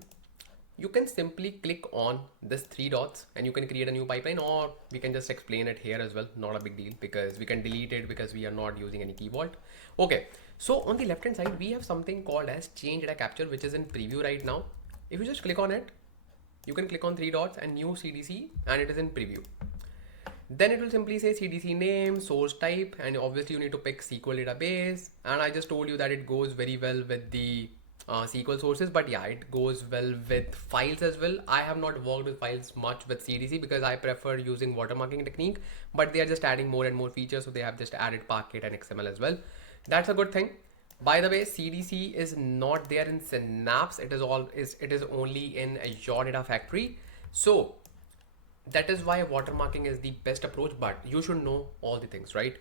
you can simply click on this 3 dots and you can create a new pipeline, or we can just explain it here as well, not a big deal, because we can delete it because we are not using any key vault. Okay, So on the left hand side, we have something called as change data capture, which is in preview right now. If you just click on it, you can click on three dots and new CDC, and it is in preview. Then it will simply say CDC name, source type, and obviously you need to pick SQL database. And I just told you that it goes very well with the SQL sources, but yeah, it goes well with files as well. I have not worked with files much with CDC because I prefer using watermarking technique, but they are just adding more and more features. So they have just added Parquet and XML as well. That's a good thing. By the way, CDC is not there in Synapse. It is only in Azure Data Factory. So that is why watermarking is the best approach, but you should know all the things, right?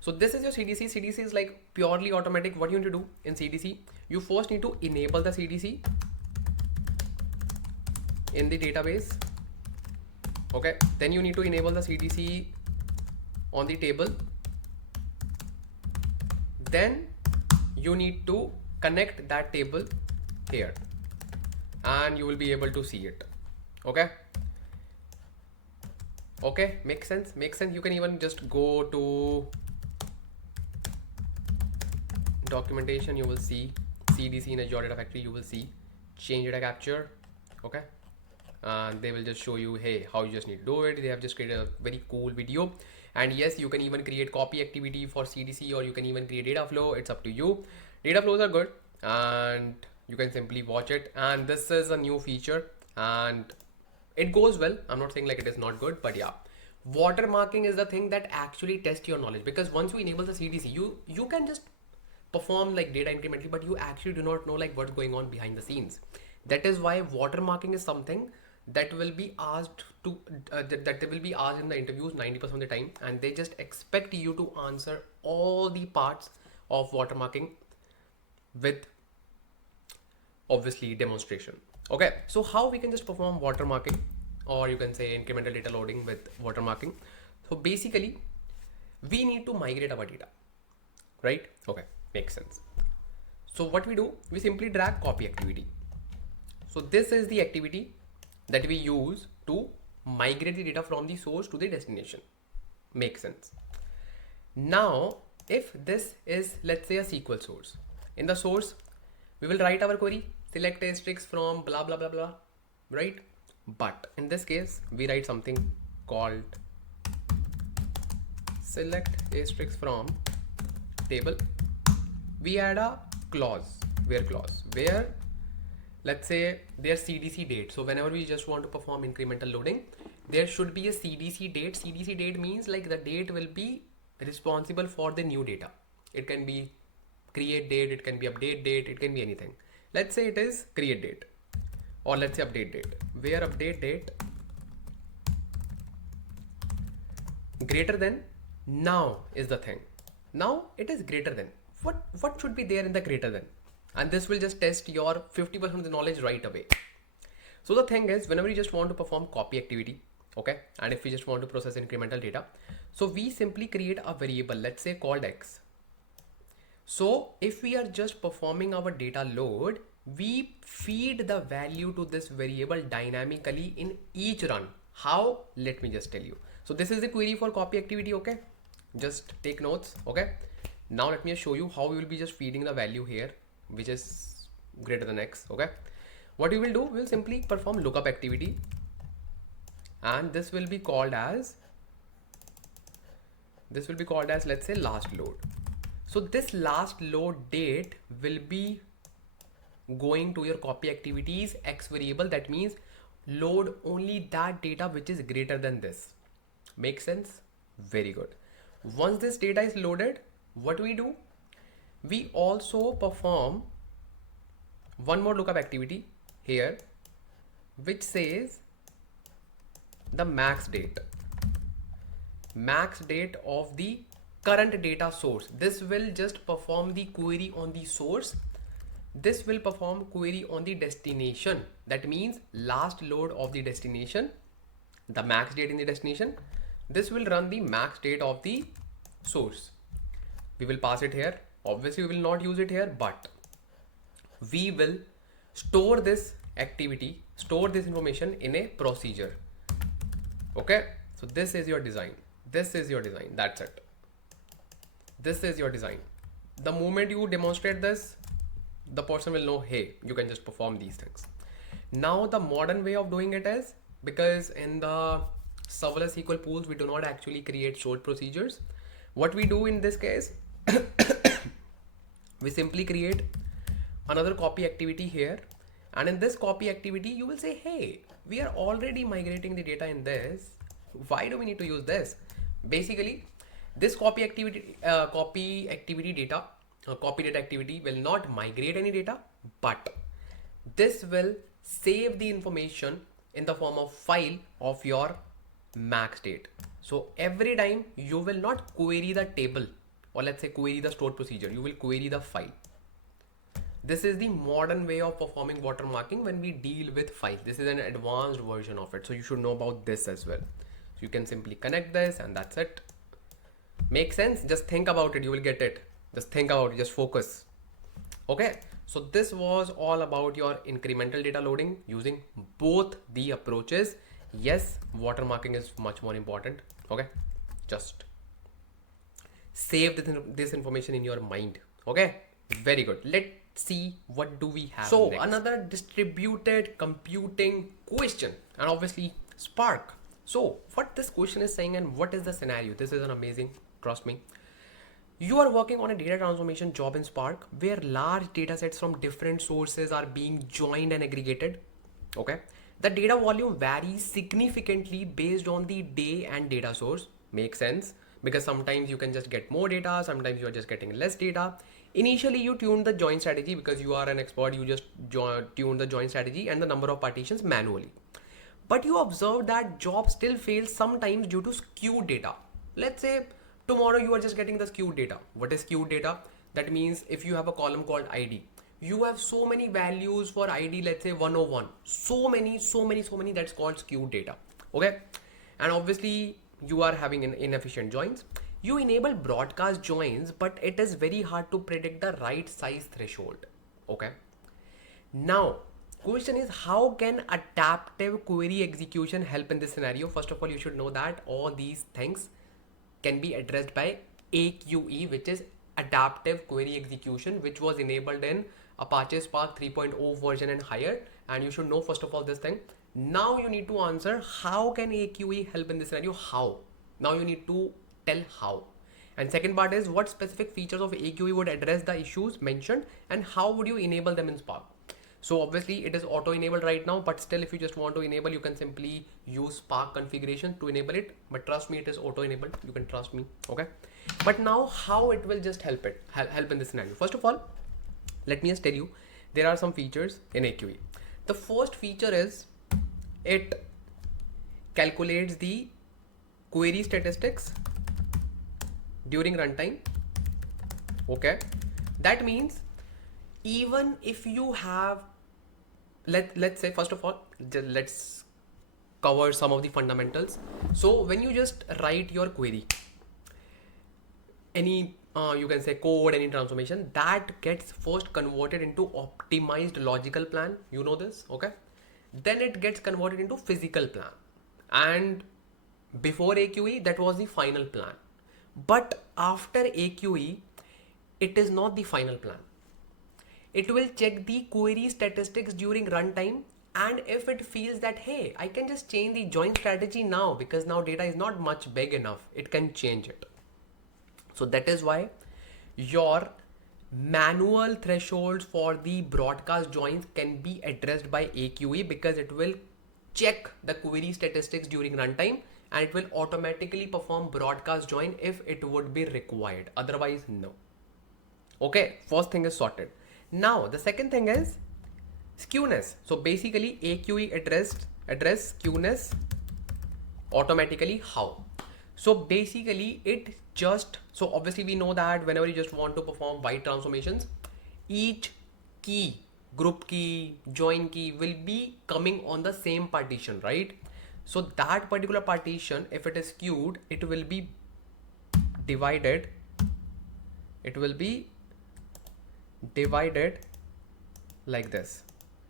So this is your CDC. CDC is like purely automatic. What you need to do in CDC, you first need to enable the CDC in the database. Okay, then you need to enable the CDC on the table. Then you need to connect that table here and you will be able to see it. Okay, makes sense. You can even just go to documentation. You will see CDC in Azure Data Factory. You will see change data capture. Okay, and they will just show you, hey, how you just need to do it. They have just created a very cool video. And yes, you can even create copy activity for CDC, or you can even create data flow. It's up to you. Data flows are good and you can simply watch it. And this is a new feature and it goes well. I'm not saying like it is not good, but yeah, watermarking is the thing that actually tests your knowledge, because once you enable the CDC, you can just perform like data incrementally, but you actually do not know like what's going on behind the scenes. That is why watermarking is something that will be asked to that will be asked in the interviews 90% of the time, and they just expect you to answer all the parts of watermarking with obviously demonstration. Okay, so how we can just perform watermarking, or you can say incremental data loading with watermarking. So basically we need to migrate our data, right? Okay, makes sense. So what we do, we simply drag copy activity. So this is the activity that we use to migrate the data from the source to the destination. Makes sense. Now if this is, let's say, a SQL source, in the source we will write our query, select asterisk from blah blah blah blah, right? But in this case we write something called select asterisk from table. We add a clause, where let's say there's CDC date. So whenever we just want to perform incremental loading, there should be a CDC date. CDC date means like the date will be responsible for the new data. It can be create date, it can be update date, it can be anything. Let's say it is create date, or let's say update date, where update date greater than now is the thing. Now it is greater than. What should be there in the greater than? And this will just test your 50% of the knowledge right away. So the thing is, whenever you just want to perform copy activity, okay, and if we just want to process incremental data, so we simply create a variable, let's say called X. So if we are just performing our data load, we feed the value to this variable dynamically in each run. How? Let me just tell you. So this is the query for copy activity. Okay, just take notes. Okay, now let me just show you how we will be just feeding the value here, which is greater than X. Okay, what we will do, we will simply perform lookup activity, and this will be called as let's say last load. So this last load date will be going to your copy activities X variable. That means load only that data which is greater than this. Make sense? Very good. Once this data is loaded, what we do, we also perform one more lookup activity here, which says the max date of the current data source. This will just perform the query on the source. This will perform query on the destination. That means last load of the destination, the max date in the destination. This will run the max date of the source. We will pass it here. Obviously we will not use it here, but we will store this activity, store this information in a procedure. Okay, so this is your design. That's it. This is your design. the moment you demonstrate this, the person will know, hey, you can just perform these things. Now the modern way of doing it is, because in the serverless SQL pools we do not actually create stored procedures. What we do in this case, we simply create another copy activity here, and in this copy activity you will say, hey, we are already migrating the data in this, why do we need to use this? Basically, this copy activity copy data activity will not migrate any data, but this will save the information in the form of file of your max state. So every time you will not query the table, or let's say query the stored procedure, you will query the file. This is the modern way of performing watermarking when we deal with files. This is an advanced version of it, so you should know about this as well. So you can simply connect this and that's it. Make sense? Just think about it, you will get it. Just think about it, just focus. Okay, so this was all about your incremental data loading using both the approaches. Yes, watermarking is much more important. Okay, just save this information in your mind. Okay, very good. Let's see what do we have. So next, another distributed computing question, and obviously Spark. So what this question is saying and what is the scenario? This is an amazing, trust me. You are working on a data transformation job in Spark where large data sets from different sources are being joined and aggregated. Okay. The data volume varies significantly based on the day and data source. Makes sense, because sometimes you can just get more data, sometimes you are just getting less data. Initially, you tune the join strategy because you are an expert. You just tune the join strategy and the number of partitions manually. But you observe that job still fails sometimes due to skewed data. Let's say tomorrow you are just getting the skewed data. What is skewed data? That means if you have a column called ID, you have so many values for ID, let's say 101. So many, that's called skewed data. Okay. And obviously you are having inefficient joins. You enable broadcast joins, but it is very hard to predict the right size threshold. Okay. Now, question is, how can adaptive query execution help in this scenario? First of all, you should know that all these things can be addressed by AQE, which is adaptive query execution, which was enabled in Apache Spark 3.0 version and higher. And you should know first of all this thing. Now you need to answer, how can AQE help in this scenario? How? Now you need to tell how. And second part is, what specific features of AQE would address the issues mentioned and how would you enable them in Spark? So obviously it is auto enabled right now, but still if you just want to enable, you can simply use Spark configuration to enable it. But trust me, it is auto enabled. You can trust me. Okay. But now how it will just help in this scenario. First of all, let me just tell you, there are some features in AQE. The first feature is it calculates the query statistics during runtime. Okay. That means even if you have, let's say, first of all, let's cover some of the fundamentals. So when you just write your query, any you can say code, any transformation, that gets first converted into optimized logical plan. You know this, okay? Then it gets converted into physical plan. And before AQE, that was the final plan. But after AQE, it is not the final plan. It will check the query statistics during runtime, and if it feels that, hey, I can just change the join strategy now because now data is not much big enough, it can change it. So that is why your manual thresholds for the broadcast joins can be addressed by AQE, because it will check the query statistics during runtime and it will automatically perform broadcast join if it would be required. Otherwise, no. Okay, first thing is sorted. Now the second thing is skewness. So basically AQE address skewness automatically. How? So basically it just, so obviously we know that whenever you just want to perform byte transformations, each key, group key, join key will be coming on the same partition, right? So that particular partition, if it is skewed, it will be divided like this,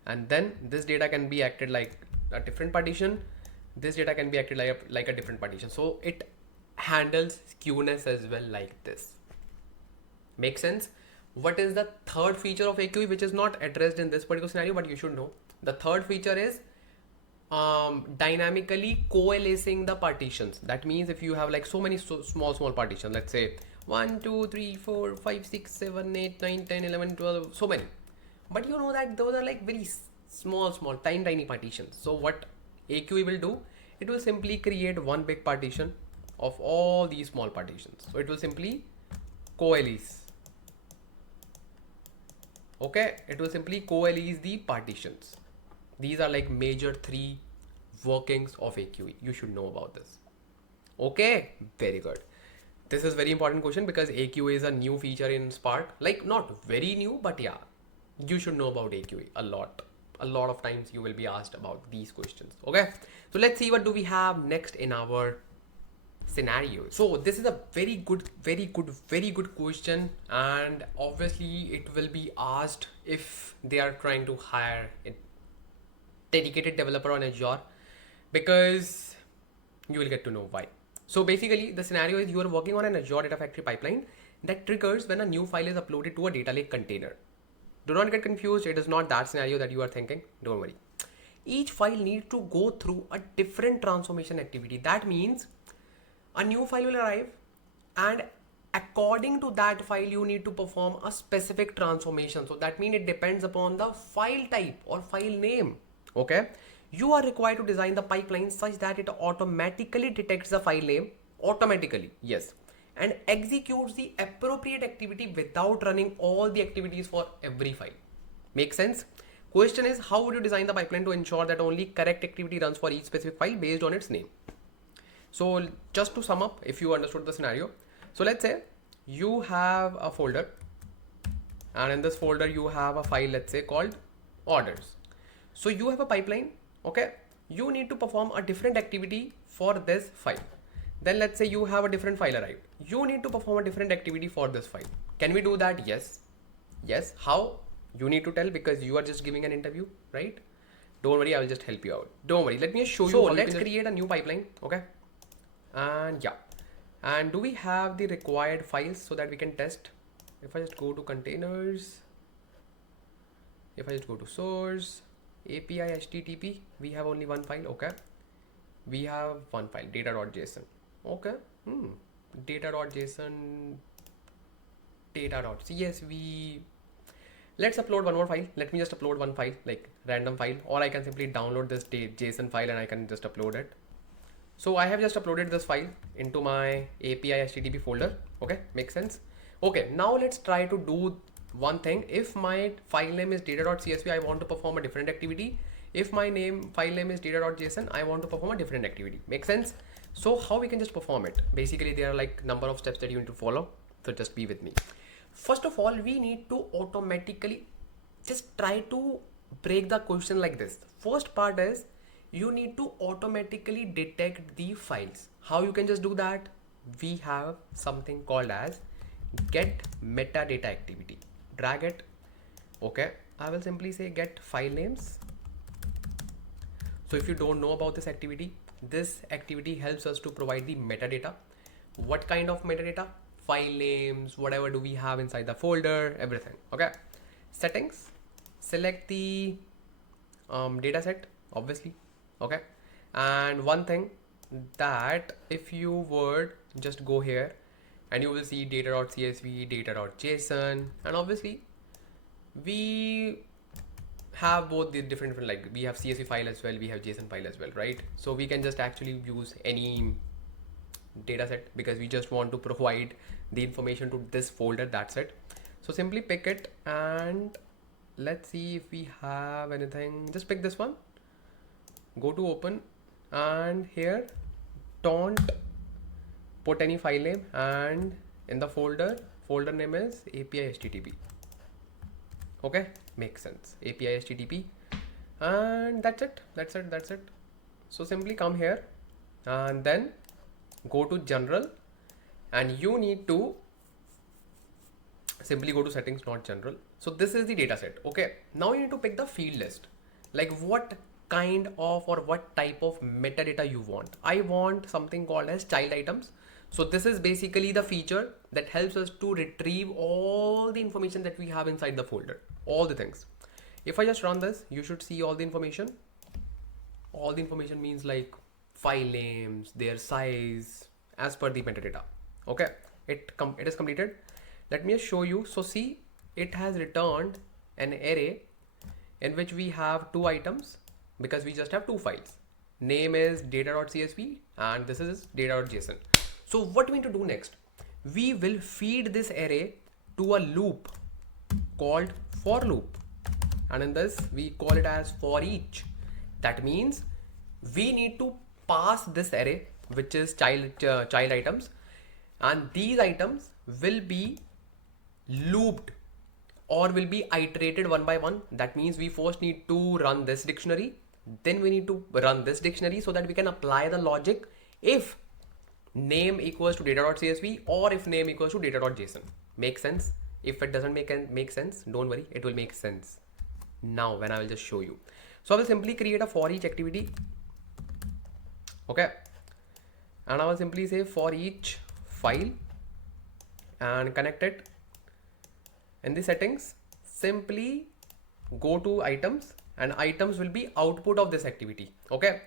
and then this data can be acted like a different partition, this data can be acted like a different partition. So it handles skewness as well, like this. Make sense? What is the third feature of AQE which is not addressed in this particular scenario, but you should know? The third feature is dynamically coalescing the partitions. That means if you have like so many small partitions, let's say 1 2 3 4 5 6 7 8 9 10 11 12, so many, but you know that those are like very small tiny partitions. So what AQE will do, it will simply create one big partition of all these small partitions. So it will simply coalesce. Okay, it will simply coalesce the partitions. These are like major three workings of AQE. You should know about this. Okay, very good. This is very important question because AQE is a new feature in Spark. Like not very new, but yeah, you should know about AQE a lot. A lot of times you will be asked about these questions. Okay, so let's see what do we have next in our scenario. So this is a very good question, and obviously it will be asked if they are trying to hire a dedicated developer on Azure, because you will get to know why. So basically the scenario is you are working on an Azure Data Factory pipeline that triggers when a new file is uploaded to a data lake container. Do not get confused, it is not that scenario that you are thinking, don't worry. Each file needs to go through a different transformation activity. That means a new file will arrive, and according to that file you need to perform a specific transformation. So that means it depends upon the file type or file name. Okay, you are required to design the pipeline such that it automatically detects the file name automatically, yes, and executes the appropriate activity without running all the activities for every file. Make sense? Question is, how would you design the pipeline to ensure that only correct activity runs for each specific file based on its name? So just to sum up, if you understood the scenario, so let's say you have a folder, and in this folder you have a file, let's say called orders. So you have a pipeline, okay? You need to perform a different activity for this file. Then let's say you have a different file arrived. You need to perform a different activity for this file. Can we do that? Yes. Yes. How? You need to tell, because you are just giving an interview, right? Don't worry, I will just help you out. don't worry let me show you. So let's create a new pipeline, okay? And yeah, and do we have the required files so that we can test? If I just go to containers, if I just go to source API HTTP, we have only one file. Okay, we have one file, data.json. Okay, data.json, data.csv. Let's upload one more file. Let me just upload one file, like random file, or I can simply download this JSON file and I can just upload it. So I have just uploaded this file into my API HTTP folder. Okay, makes sense. Okay, now let's try to do one thing. If my file name is data.csv, I want to perform a different activity. If my file name is data.json, I want to perform a different activity. Make sense? So how we can just perform it? Basically, there are like number of steps that you need to follow. So just be with me. First of all, we need to automatically just try to break the question like this. First part is you need to automatically detect the files. How you can just do that? We have something called as get metadata activity. Drag it. Okay, I will simply say get file names. So if you don't know about this activity helps us to provide the metadata. What kind of metadata? File names, whatever do we have inside the folder, everything. Okay, settings, select the data set, obviously. Okay, and one thing, that if you would just go here and you will see data.csv, data.json, and obviously we have both the different, like we have CSV file as well, we have JSON file as well, right? So we can just actually use any data set because we just want to provide the information to this folder, that's it. So simply pick it, and let's see if we have anything. Just pick this one, go to open, and here don't put any file name, and in the folder name is API HTTP. Okay, makes sense, API HTTP, and that's it. So simply come here and then go to general, and you need to simply go to settings, not general. So this is the data set. Okay, now you need to pick the field list, like what kind of or what type of metadata you want. I want something called as child items. So this is basically the feature that helps us to retrieve all the information that we have inside the folder, all the things. If I just run this, you should see all the information. All the information means like file names, their size, as per the metadata. Okay, it is completed. Let me just show you. So see, it has returned an array in which we have two items because we just have two files. Name is data.csv and this is data.json. So what we need to do next? We will feed this array to a loop called for loop, and in this we call it as ForEach. That means we need to pass this array, which is child items, and these items will be looped or will be iterated one by one. That means we first need to run this dictionary, then we need to run this dictionary so that we can apply the logic if name equals to data.csv or if name equals to data.json. Make sense? If it doesn't make sense, don't worry, it will make sense now when I will just show you. So I will simply create a for each activity. Okay, and I will simply say for each file and connect it. In the settings, simply go to items, and items will be output of this activity. Okay,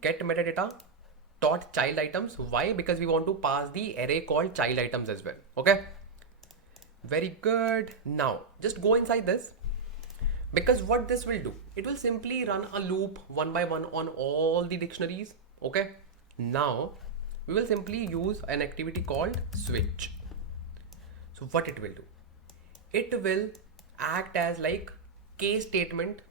get metadata dot child items. Why? Because we want to pass the array called child items as well. Okay, very good. Now just go inside this, because what this will do, it will simply run a loop one by one on all the dictionaries. Okay, now we will simply use an activity called switch. So what it will do, it will act as like case statement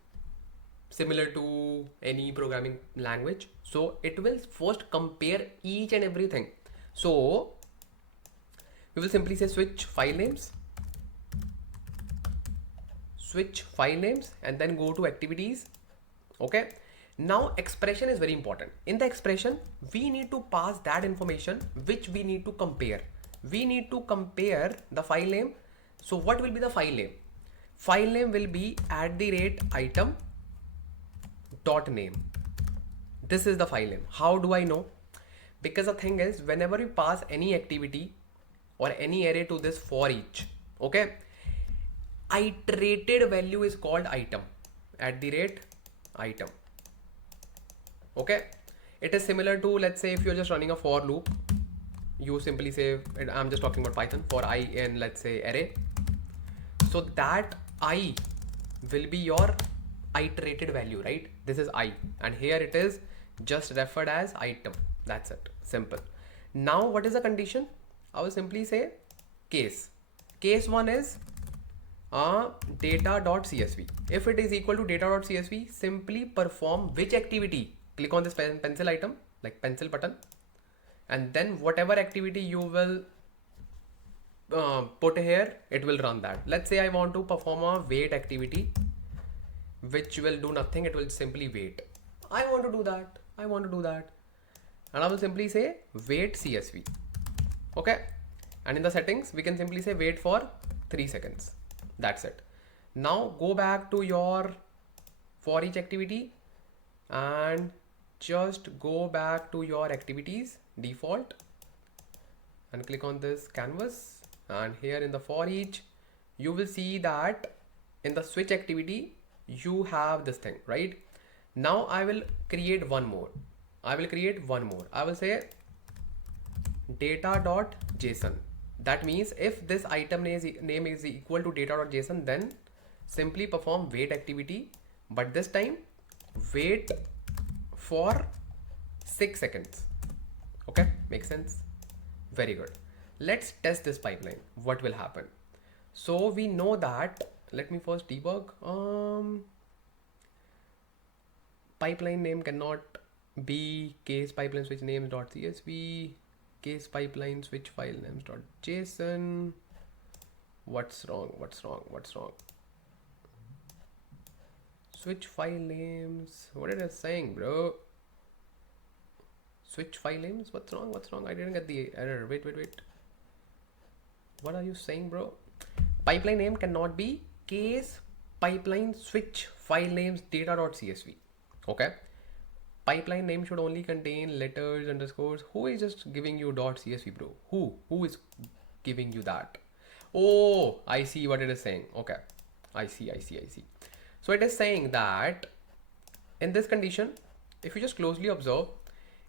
similar to any programming language. So it will first compare each and everything. So we will simply say switch file names, and then go to activities. Okay, now expression is very important. In the expression, we need to pass that information which we need to compare. We need to compare the file name. So what will be the file name? File name will be @item dot name. This is the file name. How do I know? Because the thing is, whenever you pass any activity or any array to this for each, okay, iterated value is called item, @item. Okay, it is similar to, let's say, if you're just running a for loop, you simply say, I'm just talking about Python, for I in, let's say, array. So that I will be your iterated value, right? This is I, and here it is just referred as item. That's it, simple. Now what is the condition? I will simply say case. Case one is data.csv. If it is equal to data.csv, simply perform which activity? Click on this pencil item, like pencil button, and then whatever activity you will put here, it will run that. Let's say I want to perform a wait activity, which will do nothing. It will simply wait. I want to do that. And I will simply say wait CSV. Okay. And in the settings, we can simply say wait for 3 seconds. That's it. Now go back to your for each activity and just go back to your activities default and click on this canvas. And here in the for each, you will see that in the switch activity, you have this thing, right? Now I will create one more. I will say data.json. That means if this item name is equal to data.json, then simply perform wait activity, but this time wait for 6 seconds. Okay, makes sense? Very good. Let's test this pipeline. What will happen? So we know that, let me first debug. Pipeline name cannot be case pipeline switch names .csv, case pipeline switch file names .json. What's wrong? Switch file names. What did I saying, bro? Switch file names. What's wrong? I didn't get the error. Wait. What are you saying, bro? Pipeline name cannot be case pipeline switch file names data.csv. Okay. pipeline name should only contain letters, underscores. Who is just giving you .csv, bro? Who is giving you that? Oh, I see what it is saying. Okay, I see. So it is saying that in this condition, if you just closely observe,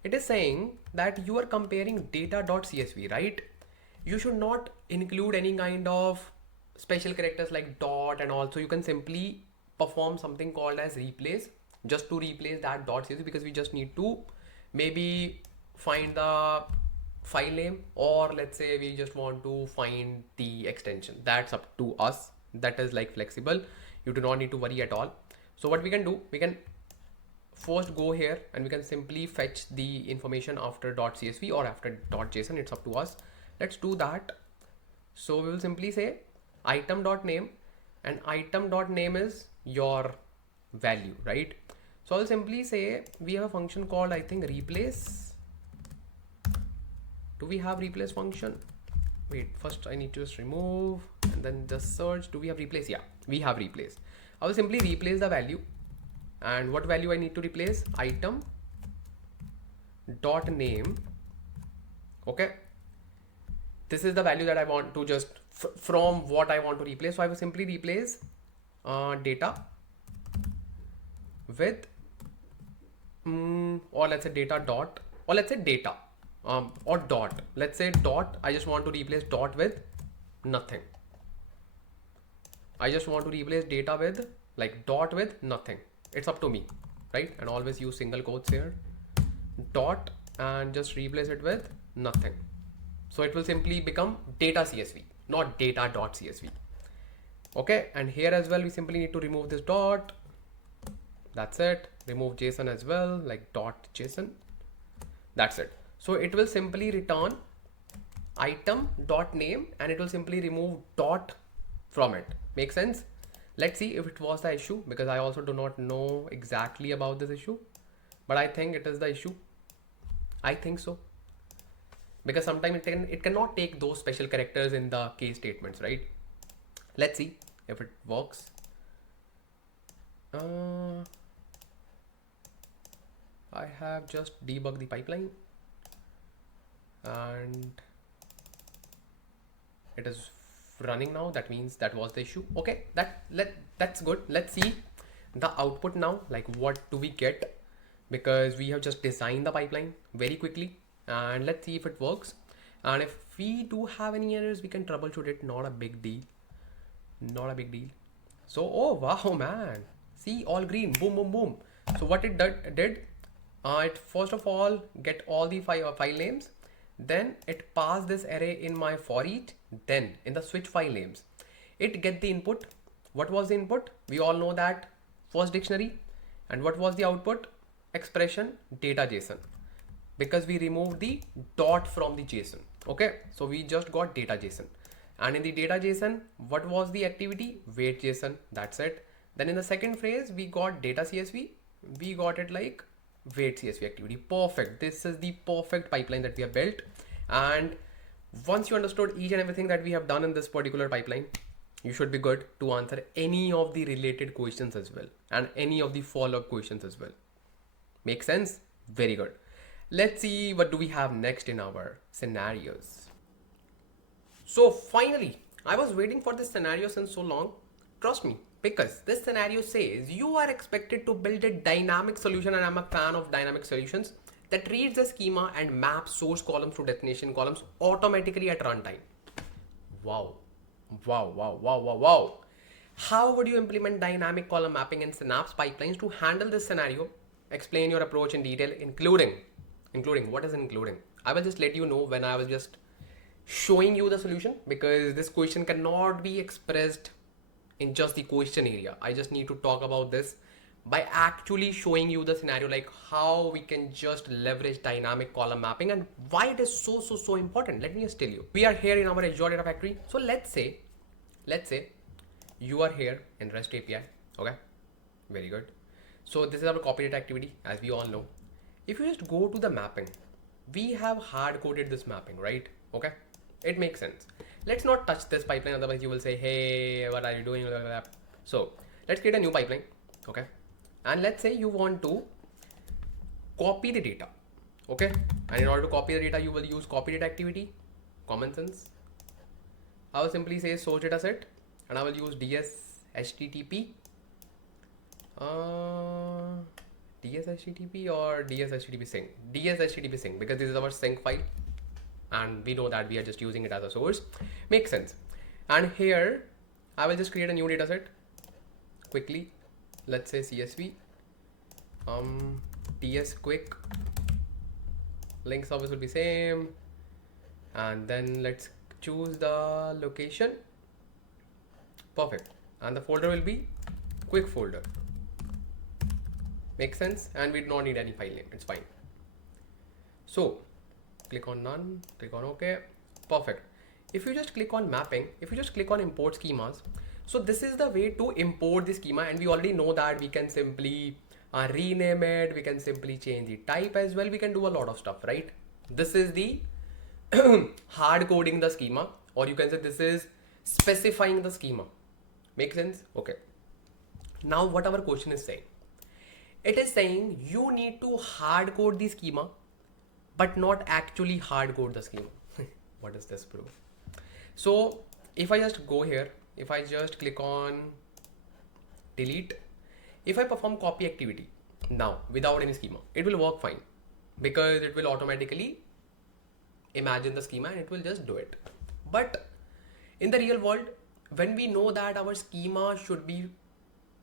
it is saying that you are comparing data.csv, right? You should not include any kind of special characters like dot and all. So you can simply perform something called as replace, just to replace that .csv, because we just need to maybe find the file name, or let's say we just want to find the extension. That's up to us. That is like flexible. You do not need to worry at all. So what we can do, we can first go here and we can simply fetch the information after .csv or after .json. It's up to us. Let's do that. So we will simply say item.name, and item.name is your value, right? So I'll simply say we have a function called, I think, replace. Do we have replace function? Wait, first I need to just remove and then just search. Do we have replace? Yeah, we have replace. I will simply replace the value. And what value I need to replace? Item dot name. Okay, this is the value that I want to just from what I want to replace. So I will simply replace data with or let's say data dot, or let's say data or dot. Let's say dot. I just want to replace dot with nothing. I just want to replace data with like dot with nothing. It's up to me, right? And always use single quotes here. Dot and just replace it with nothing. So it will simply become data CSV, not data.csv. Okay, and here as well we simply need to remove this dot. That's it. Remove JSON as well, like dot JSON. That's it. So it will simply return item dot name, and it will simply remove dot from it. Make sense? Let's see if it was the issue, because I also do not know exactly about this issue, but I think it is the issue. I think so, because sometimes it cannot take those special characters in the case statements, right? Let's see if it works. I have just debugged the pipeline and it is running now. That means that was the issue. Okay, that's good. Let's see the output now, like what do we get, because we have just designed the pipeline very quickly, and let's see if it works. And if we do have any errors, we can troubleshoot it. Not a big deal, not a big deal. So oh wow, man, see, all green, boom boom boom. So what it did, it first of all get all the file names, then it passed this array in my ForEach, then in the switch file names it get the input. What was the input? We all know that first dictionary. And what was the output? Expression data JSON, because we removed the dot from the JSON. Okay, so we just got data JSON, and in the data JSON, what was the activity? Wait JSON. That's it. Then in the second phrase we got data CSV, we got it like wait CSV activity. Perfect. This is the perfect pipeline that we have built. And once you understood each and everything that we have done in this particular pipeline, you should be good to answer any of the related questions as well, and any of the follow-up questions as well. Make sense? Very good. Let's see what do we have next in our scenarios. So finally, I was waiting for this scenario since so long. Trust me, because this scenario says you are expected to build a dynamic solution, and I'm a fan of dynamic solutions, that reads the schema and maps source columns to destination columns automatically at runtime. Wow. Wow, wow, wow, wow, wow. How would you implement dynamic column mapping in Synapse pipelines to handle this scenario? Explain your approach in detail, including what is including? I will just let you know when I was just showing you the solution, because this question cannot be expressed in just the question area. I just need to talk about this by actually showing you the scenario, like how we can just leverage dynamic column mapping and why it is so important. Let me just tell you. We are here in our Azure Data Factory. So let's say you are here in REST API. Okay, very good. So this is our copy data activity, as we all know. If you just go to the mapping, we have hard coded this mapping, right? Okay, it makes sense. Let's not touch this pipeline, otherwise you will say, hey, what are you doing? So let's create a new pipeline. Okay, and let's say you want to copy the data. Okay, and in order to copy the data, you will use copy data activity. Common sense. I will simply say source data set, and I will use ds http, uh, ds http or ds http sync, ds http sync, because this is our sync file, and we know that we are just using it as a source. Makes sense. And here I will just create a new data set quickly. Let's say CSV, ts quick, link service will be same, and then let's choose the location. Perfect. And the folder will be quick folder. Makes sense. And we do not need any file name, it's fine. So click on none, click on OK. Perfect. If you just click on mapping, if you just click on import schemas, so this is the way to import the schema, and we already know that we can simply rename it, we can simply change the type as well, we can do a lot of stuff, right? This is the hard coding the schema, or you can say this is specifying the schema. Make sense? Okay. Now what our question is saying? It is saying you need to hard code the schema, but not actually hard code the schema. What is this, bro? So if I just go here, if I just click on delete, if I perform copy activity now without any schema, it will work fine, because it will automatically imagine the schema and it will just do it. But in the real world, when we know that our schema should be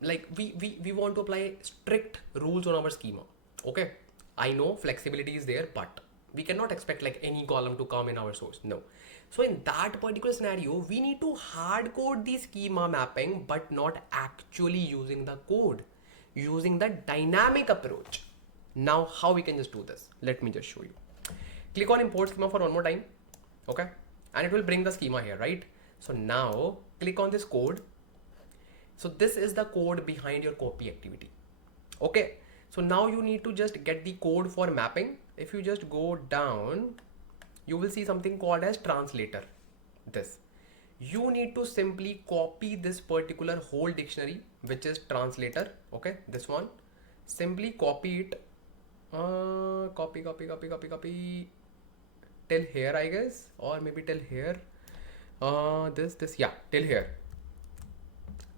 like, we want to apply strict rules on our schema. Okay, I know flexibility is there, but we cannot expect like any column to come in our source. No. So in that particular scenario, we need to hard code the schema mapping, but not actually using the code, using the dynamic approach. Now how we can just do this? Let me just show you. Click on import schema for one more time. Okay, and it will bring the schema here, right? So now click on this code. So this is the code behind your copy activity. Okay, so now you need to just get the code for mapping. If you just go down, you will see something called as translator. This, you need to simply copy this particular whole dictionary, which is translator. Okay, this one, simply copy it. Copy till here, I guess, or maybe till here. Yeah, till here.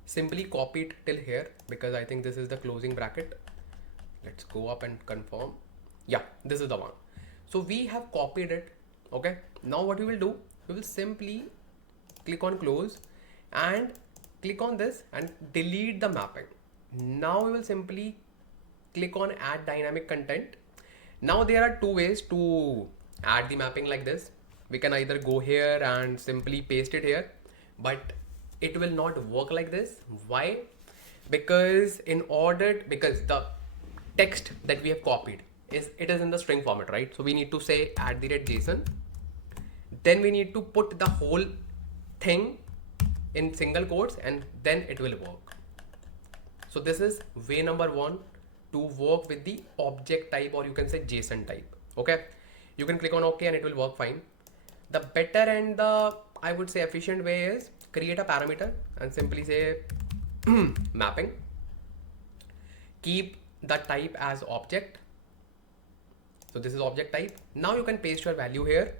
Simply copy it till here, because I think this is the closing bracket. Let's go up and confirm. Yeah, this is the one. So we have copied it. Okay, now what we will do, we will simply click on close and click on this and delete the mapping. Now we will simply click on add dynamic content. Now there are two ways to add the mapping like this. We can either go here and simply paste it here, but it will not work like this. Why? Because because the text that we have copied is in the string format, right? So we need to say @JSON. Then we need to put the whole thing in single quotes, and then it will work. So this is way number one to work with the object type, or you can say JSON type. Okay, you can click on OK and it will work fine. The better and the, I would say, efficient way is create a parameter and simply say mapping, keep the type as object. So this is object type. Now you can paste your value here.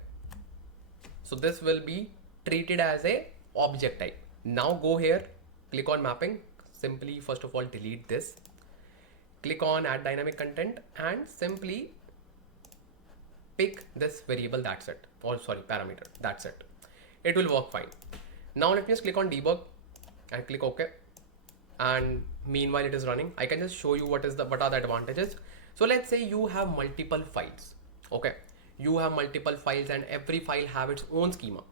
So this will be treated as a object type. Now go here, click on mapping, simply first of all delete this, click on add dynamic content and simply pick this variable, that's it, or sorry, parameter, that's it. It will work fine. Now let me just click on debug and click OK. And meanwhile it is running, I can just show you what are the advantages. So let's say you have multiple files. Okay, you have multiple files and every file have its own schema.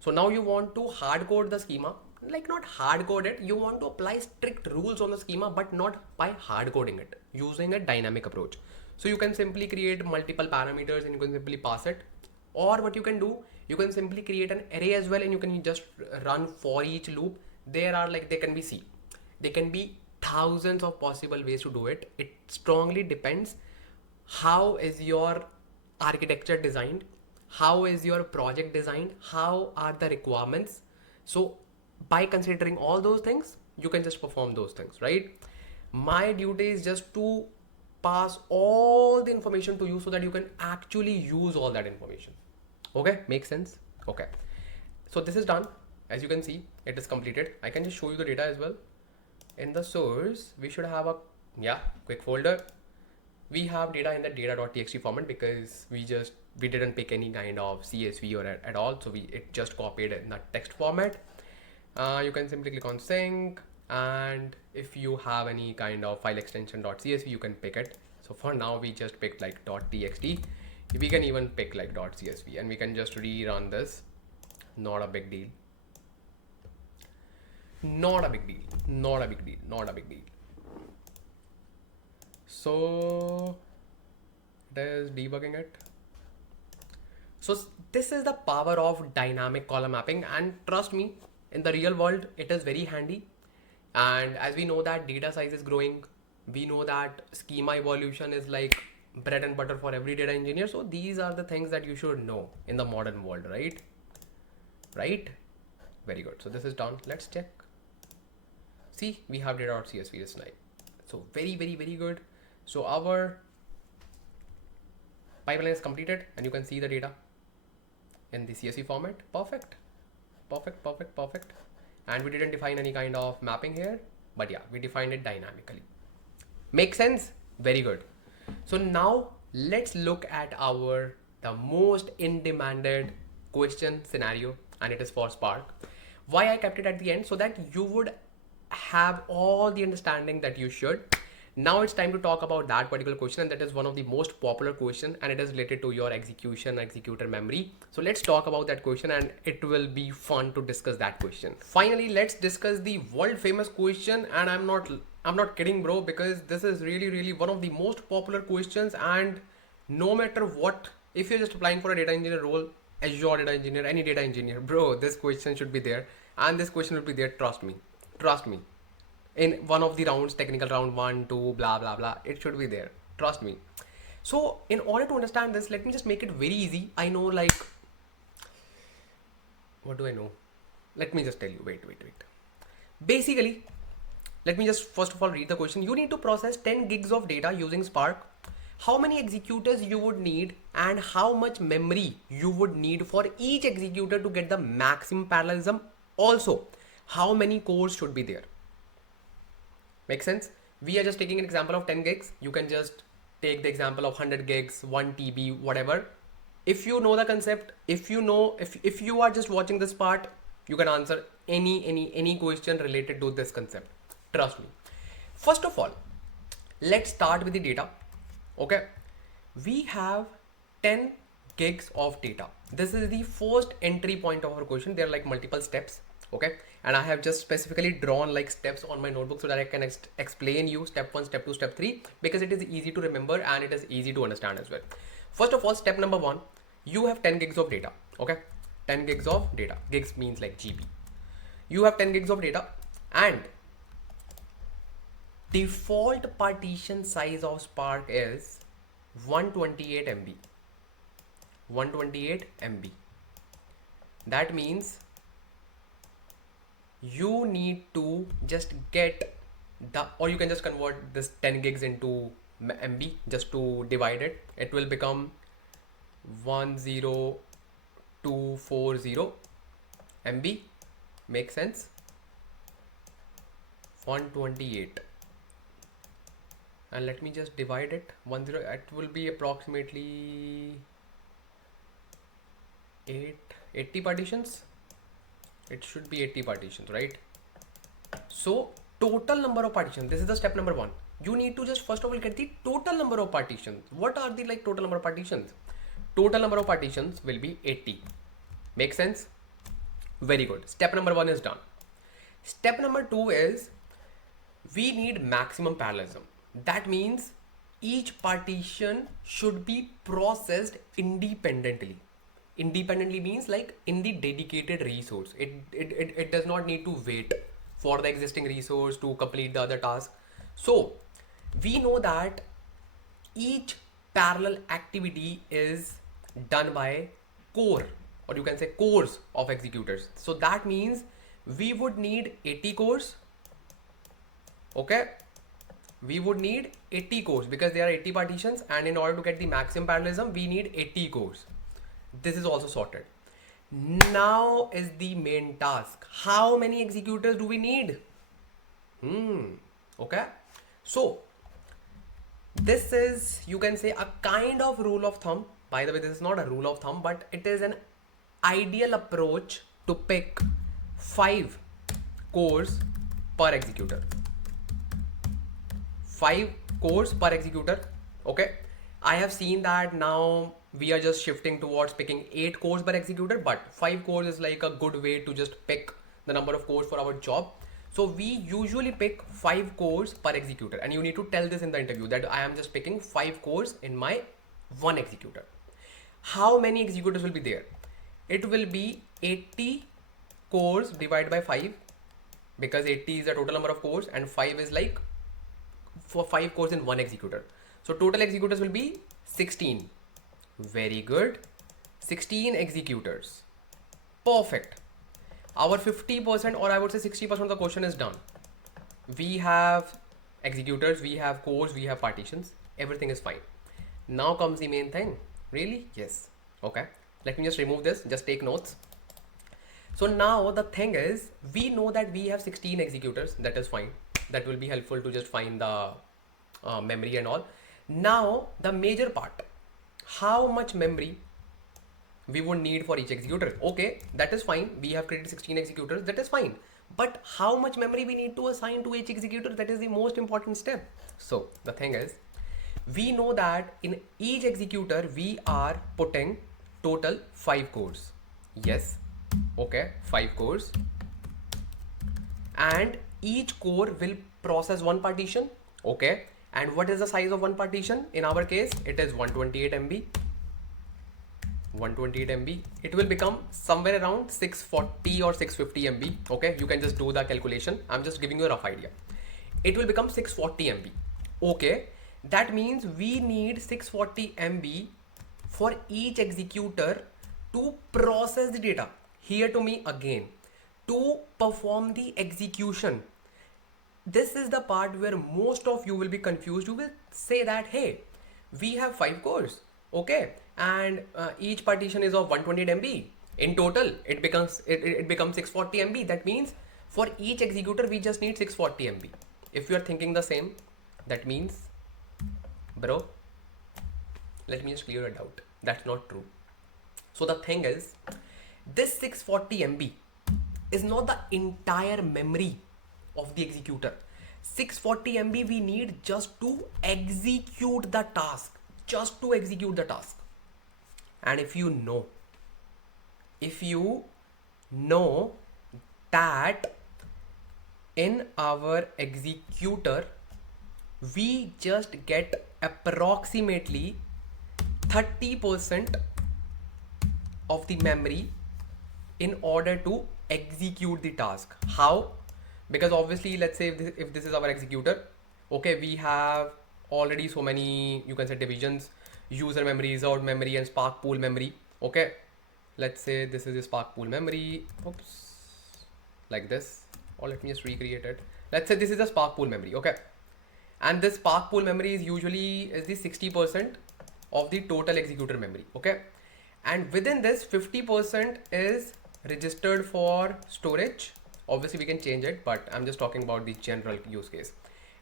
So now you want to hard code the schema, like not hard code it, you want to apply strict rules on the schema, but not by hard coding it, using a dynamic approach. So you can simply create multiple parameters and you can simply pass it. Or what you can do, you can simply create an array as well and you can just run for each loop. There can be thousands of possible ways to do it. It strongly depends how is your architecture designed, how is your project designed, how are the requirements. So by considering all those things, you can just perform those things, right? My duty is just to pass all the information to you so that you can actually use all that information. Okay, makes sense? Okay, so this is done. As you can see, it is completed. I can just show you the data as well. In the source, we should have a quick folder. We have data in the data.txt format because we didn't pick any kind of CSV or at all, so it just copied in the text format. You can simply click on sync, and if you have any kind of file extension .csv, you can pick it. So for now we just picked like .txt. We can even pick like .csv, and we can just rerun this. Not a big deal. Not a big deal. Not a big deal. Not a big deal. So it is debugging it. So this is the power of dynamic column mapping, and trust me, in the real world it is very handy. And as we know that data size is growing, we know that schema evolution is like bread and butter for every data engineer. So these are the things that you should know in the modern world, right? Very good. So this is done. Let's check. See, we have data.csv this night. So very good. So our pipeline is completed, and you can see the data in the CSV format. Perfect. And we didn't define any kind of mapping here, but yeah, we defined it dynamically. Make sense? Very good. So now let's look at the most in-demanded question scenario, and it is for Spark. Why I kept it at the end? So that you would have all the understanding that you should. Now it's time to talk about that particular question, and that is one of the most popular question, and it is related to your executor memory. So let's talk about that question, and it will be fun to discuss that question. Finally, let's discuss the world famous question, and I'm not kidding, bro, because this is really one of the most popular questions. And no matter what, if you're just applying for a data engineer role, Azure data engineer, any data engineer, bro, this question should be there, and this question will be there. Trust me. In one of the rounds, technical round 1, 2, blah blah blah, it should be there. Trust me. So in order to understand this, let me just make it very easy. I know, like, what do I know? Let me just tell you. Wait. Basically, let me just first of all read the question. You need to process 10 gigs of data using Spark. How many executors you would need, and how much memory you would need for each executor to get the maximum parallelism? Also, how many cores should be there? Make sense? We are just taking an example of 10 gigs. You can just take the example of 100 gigs, 1 TB, whatever. If you know the concept, if you are just watching this part, you can answer any question related to this concept. Trust me. First of all, let's start with the data. Okay. We have 10 gigs of data. This is the first entry point of our question. There are like multiple steps. Okay, and I have just specifically drawn like steps on my notebook so that I can explain you step 1, step 2, step 3, because it is easy to remember and it is easy to understand as well. First of all, step number 1, you have 10 gigs of data. Okay, 10 gigs of data. Gigs means like GB. You have 10 gigs of data, and default partition size of Spark is 128 MB. 128 MB. That means you need to just get or you can just convert this 10 gigs into MB just to divide it. It will become 10240 MB. Make sense? 128. And let me just divide it. It will be approximately 80 partitions. It should be 80 partitions, right? So total number of partitions, this is the step number 1. You need to just first of all get the total number of partitions. What are the like total number of partitions? Total number of partitions will be 80. Make sense? Very good. Step number 1 is done. Step number 2 is we need maximum parallelism. That means each partition should be processed independently. Independently means like in the dedicated resource. It does not need to wait for the existing resource to complete the other task. So we know that each parallel activity is done by core, or you can say cores of executors. So that means we would need 80 cores. Okay, we would need 80 cores because there are 80 partitions, and in order to get the maximum parallelism, we need 80 cores. This is also sorted. Now is the main task. How many executors do we need? Okay. So this is, you can say, a kind of rule of thumb. By the way, this is not a rule of thumb, but it is an ideal approach to pick 5 cores per executor. 5 cores per executor. Okay. I have seen that now we are just shifting towards picking 8 cores per executor, but 5 cores is like a good way to just pick the number of cores for our job. So we usually pick 5 cores per executor, and you need to tell this in the interview that I am just picking 5 cores in my one executor. How many executors will be there? It will be 80 cores divided by 5, because 80 is the total number of cores and 5 is like for 5 cores in one executor. So total executors will be 16. Very good. 16 executors. Perfect. Our 50%, or I would say 60% of the question is done. We have executors, we have cores, we have partitions. Everything is fine. Now comes the main thing. Really? Yes. Okay. Let me just remove this. Just take notes. So now the thing is, we know that we have 16 executors. That is fine. That will be helpful to just find the memory and all. Now the major part. How much memory we would need for each executor? Okay, that is fine. We have created 16 executors. That is fine. But how much memory we need to assign to each executor? That is the most important step. So the thing is, we know that in each executor we are putting total 5 cores. Yes. Okay, 5 cores. And each core will process one partition. Okay. And what is the size of one partition? In our case, it is 128 MB. 128 MB. It will become somewhere around 640 or 650 MB. Okay, you can just do the calculation. I'm just giving you a rough idea. It will become 640 MB. Okay, that means we need 640 MB for each executor to process the data. Here to me again, to perform the execution. This is the part where most of you will be confused. You will say that, hey, we have 5 cores. Okay, and each partition is of 128 MB. In total, it becomes 640 MB. That means for each executor, we just need 640 MB. If you are thinking the same, that means, bro, let me just clear a doubt. That's not true. So the thing is, this 640 MB is not the entire memory of the executor. 640 MB we need just to execute the task. Just to execute the task. And if you know that in our executor we just get approximately 30% of the memory in order to execute the task. How? Because obviously, let's say if this is our executor, okay, we have already so many, you can say, divisions: user memory, reserved memory, and Spark pool memory. Okay, let's say this is the Spark pool memory. Oops, like this. Or let me just recreate it. Let's say this is the Spark pool memory. Okay, and this Spark pool memory is usually the 60% of the total executor memory. Okay, and within this 50% is registered for storage. Obviously we can change it, but I'm just talking about the general use case.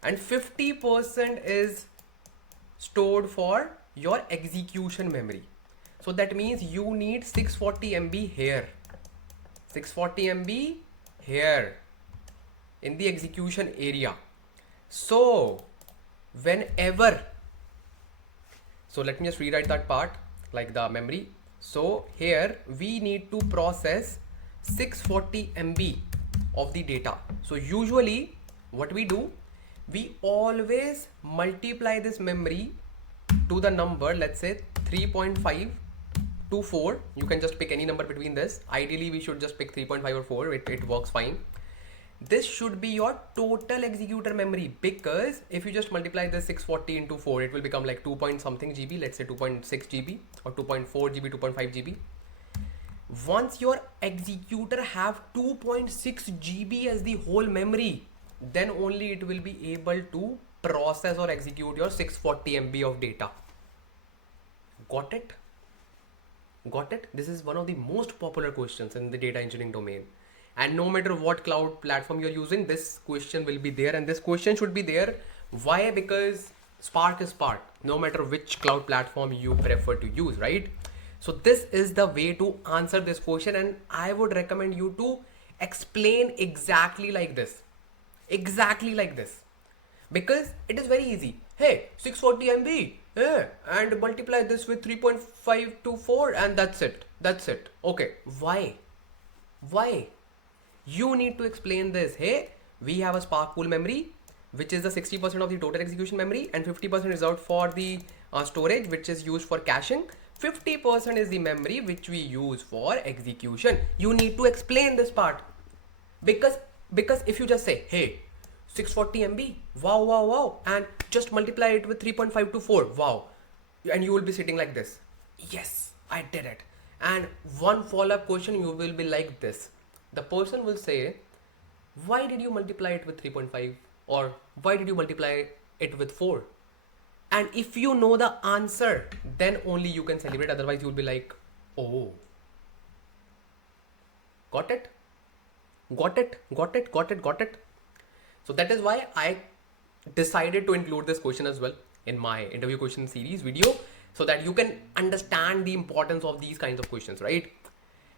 And 50% is stored for your execution memory. So that means you need 640 MB here, 640 MB here in the execution area. So whenever, so let me just rewrite that part, like the memory. So here we need to process 640 MB of the data. So usually what we do, we always multiply this memory to the number, let's say 3.5 to 4. You can just pick any number between this. Ideally we should just pick 3.5 or 4. It works fine. This should be your total executor memory, because if you just multiply this 640 into 4, it will become like 2 point something GB, let's say 2.6 GB or 2.4 GB, 2.5 GB. Once your executor have 2.6 GB as the whole memory, then only it will be able to process or execute your 640 MB of data. Got it? Got it? This is one of the most popular questions in the data engineering domain. And no matter what cloud platform you're using, this question will be there, and this question should be there. Why? Because Spark is Spark, no matter which cloud platform you prefer to use, right? So this is the way to answer this question, and I would recommend you to explain exactly like this. Exactly like this, because it is very easy. Hey, 640 MB, yeah, and multiply this with 3.524, and that's it. Okay, why you need to explain this? Hey, we have a Spark pool memory, which is the 60% of the total execution memory, and 50% reserved for the storage, which is used for caching. 50% is the memory which we use for execution. You need to explain this part, because if you just say, hey, 640 MB, wow, and just multiply it with 3.524, wow, and you will be sitting like this. Yes, I did it. And one follow-up question, you will be like this. The person will say, why did you multiply it with 3.5, or why did you multiply it with 4? And if you know the answer, then only you can celebrate. Otherwise you will be like, oh, got it. So that is why I decided to include this question as well in my interview question series video, so that you can understand the importance of these kinds of questions, right?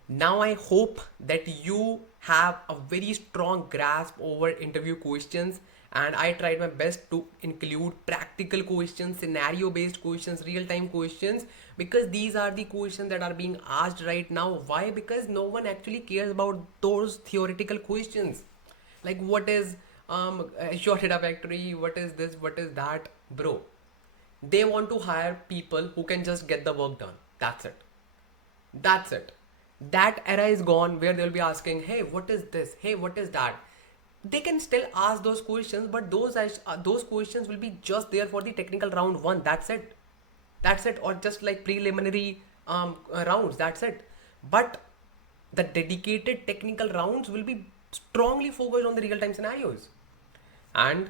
Now I hope that you have a very strong grasp over interview questions, and I tried my best to include practical questions, scenario based questions, real time questions, because these are the questions that are being asked right now. Why? Because no one actually cares about those theoretical questions, like what is Azure Data Factory, what is this, what is that, bro. They want to hire people who can just get the work done. That's it. That era is gone where they'll be asking, hey, what is this? Hey, what is that? They can still ask those questions, but those questions will be just there for the technical round one. That's it. Or just like preliminary rounds. That's it. But the dedicated technical rounds will be strongly focused on the real-time scenarios. And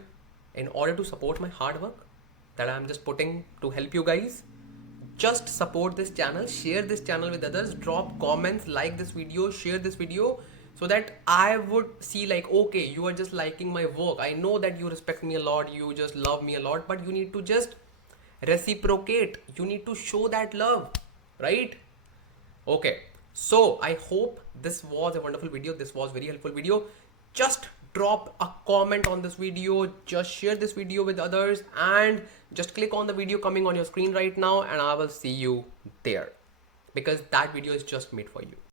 in order to support my hard work that I'm just putting to help you guys, just support this channel, share this channel with others, drop comments, like this video, share this video, so that I would see like, okay, you are just liking my work. I know that you respect me a lot, you just love me a lot, but you need to just reciprocate. You need to show that love, right? Okay, so I hope this was a wonderful video. This was very helpful video. Just drop a comment on this video, just share this video with others, and just click on the video coming on your screen right now, and I will see you there, because that video is just made for you.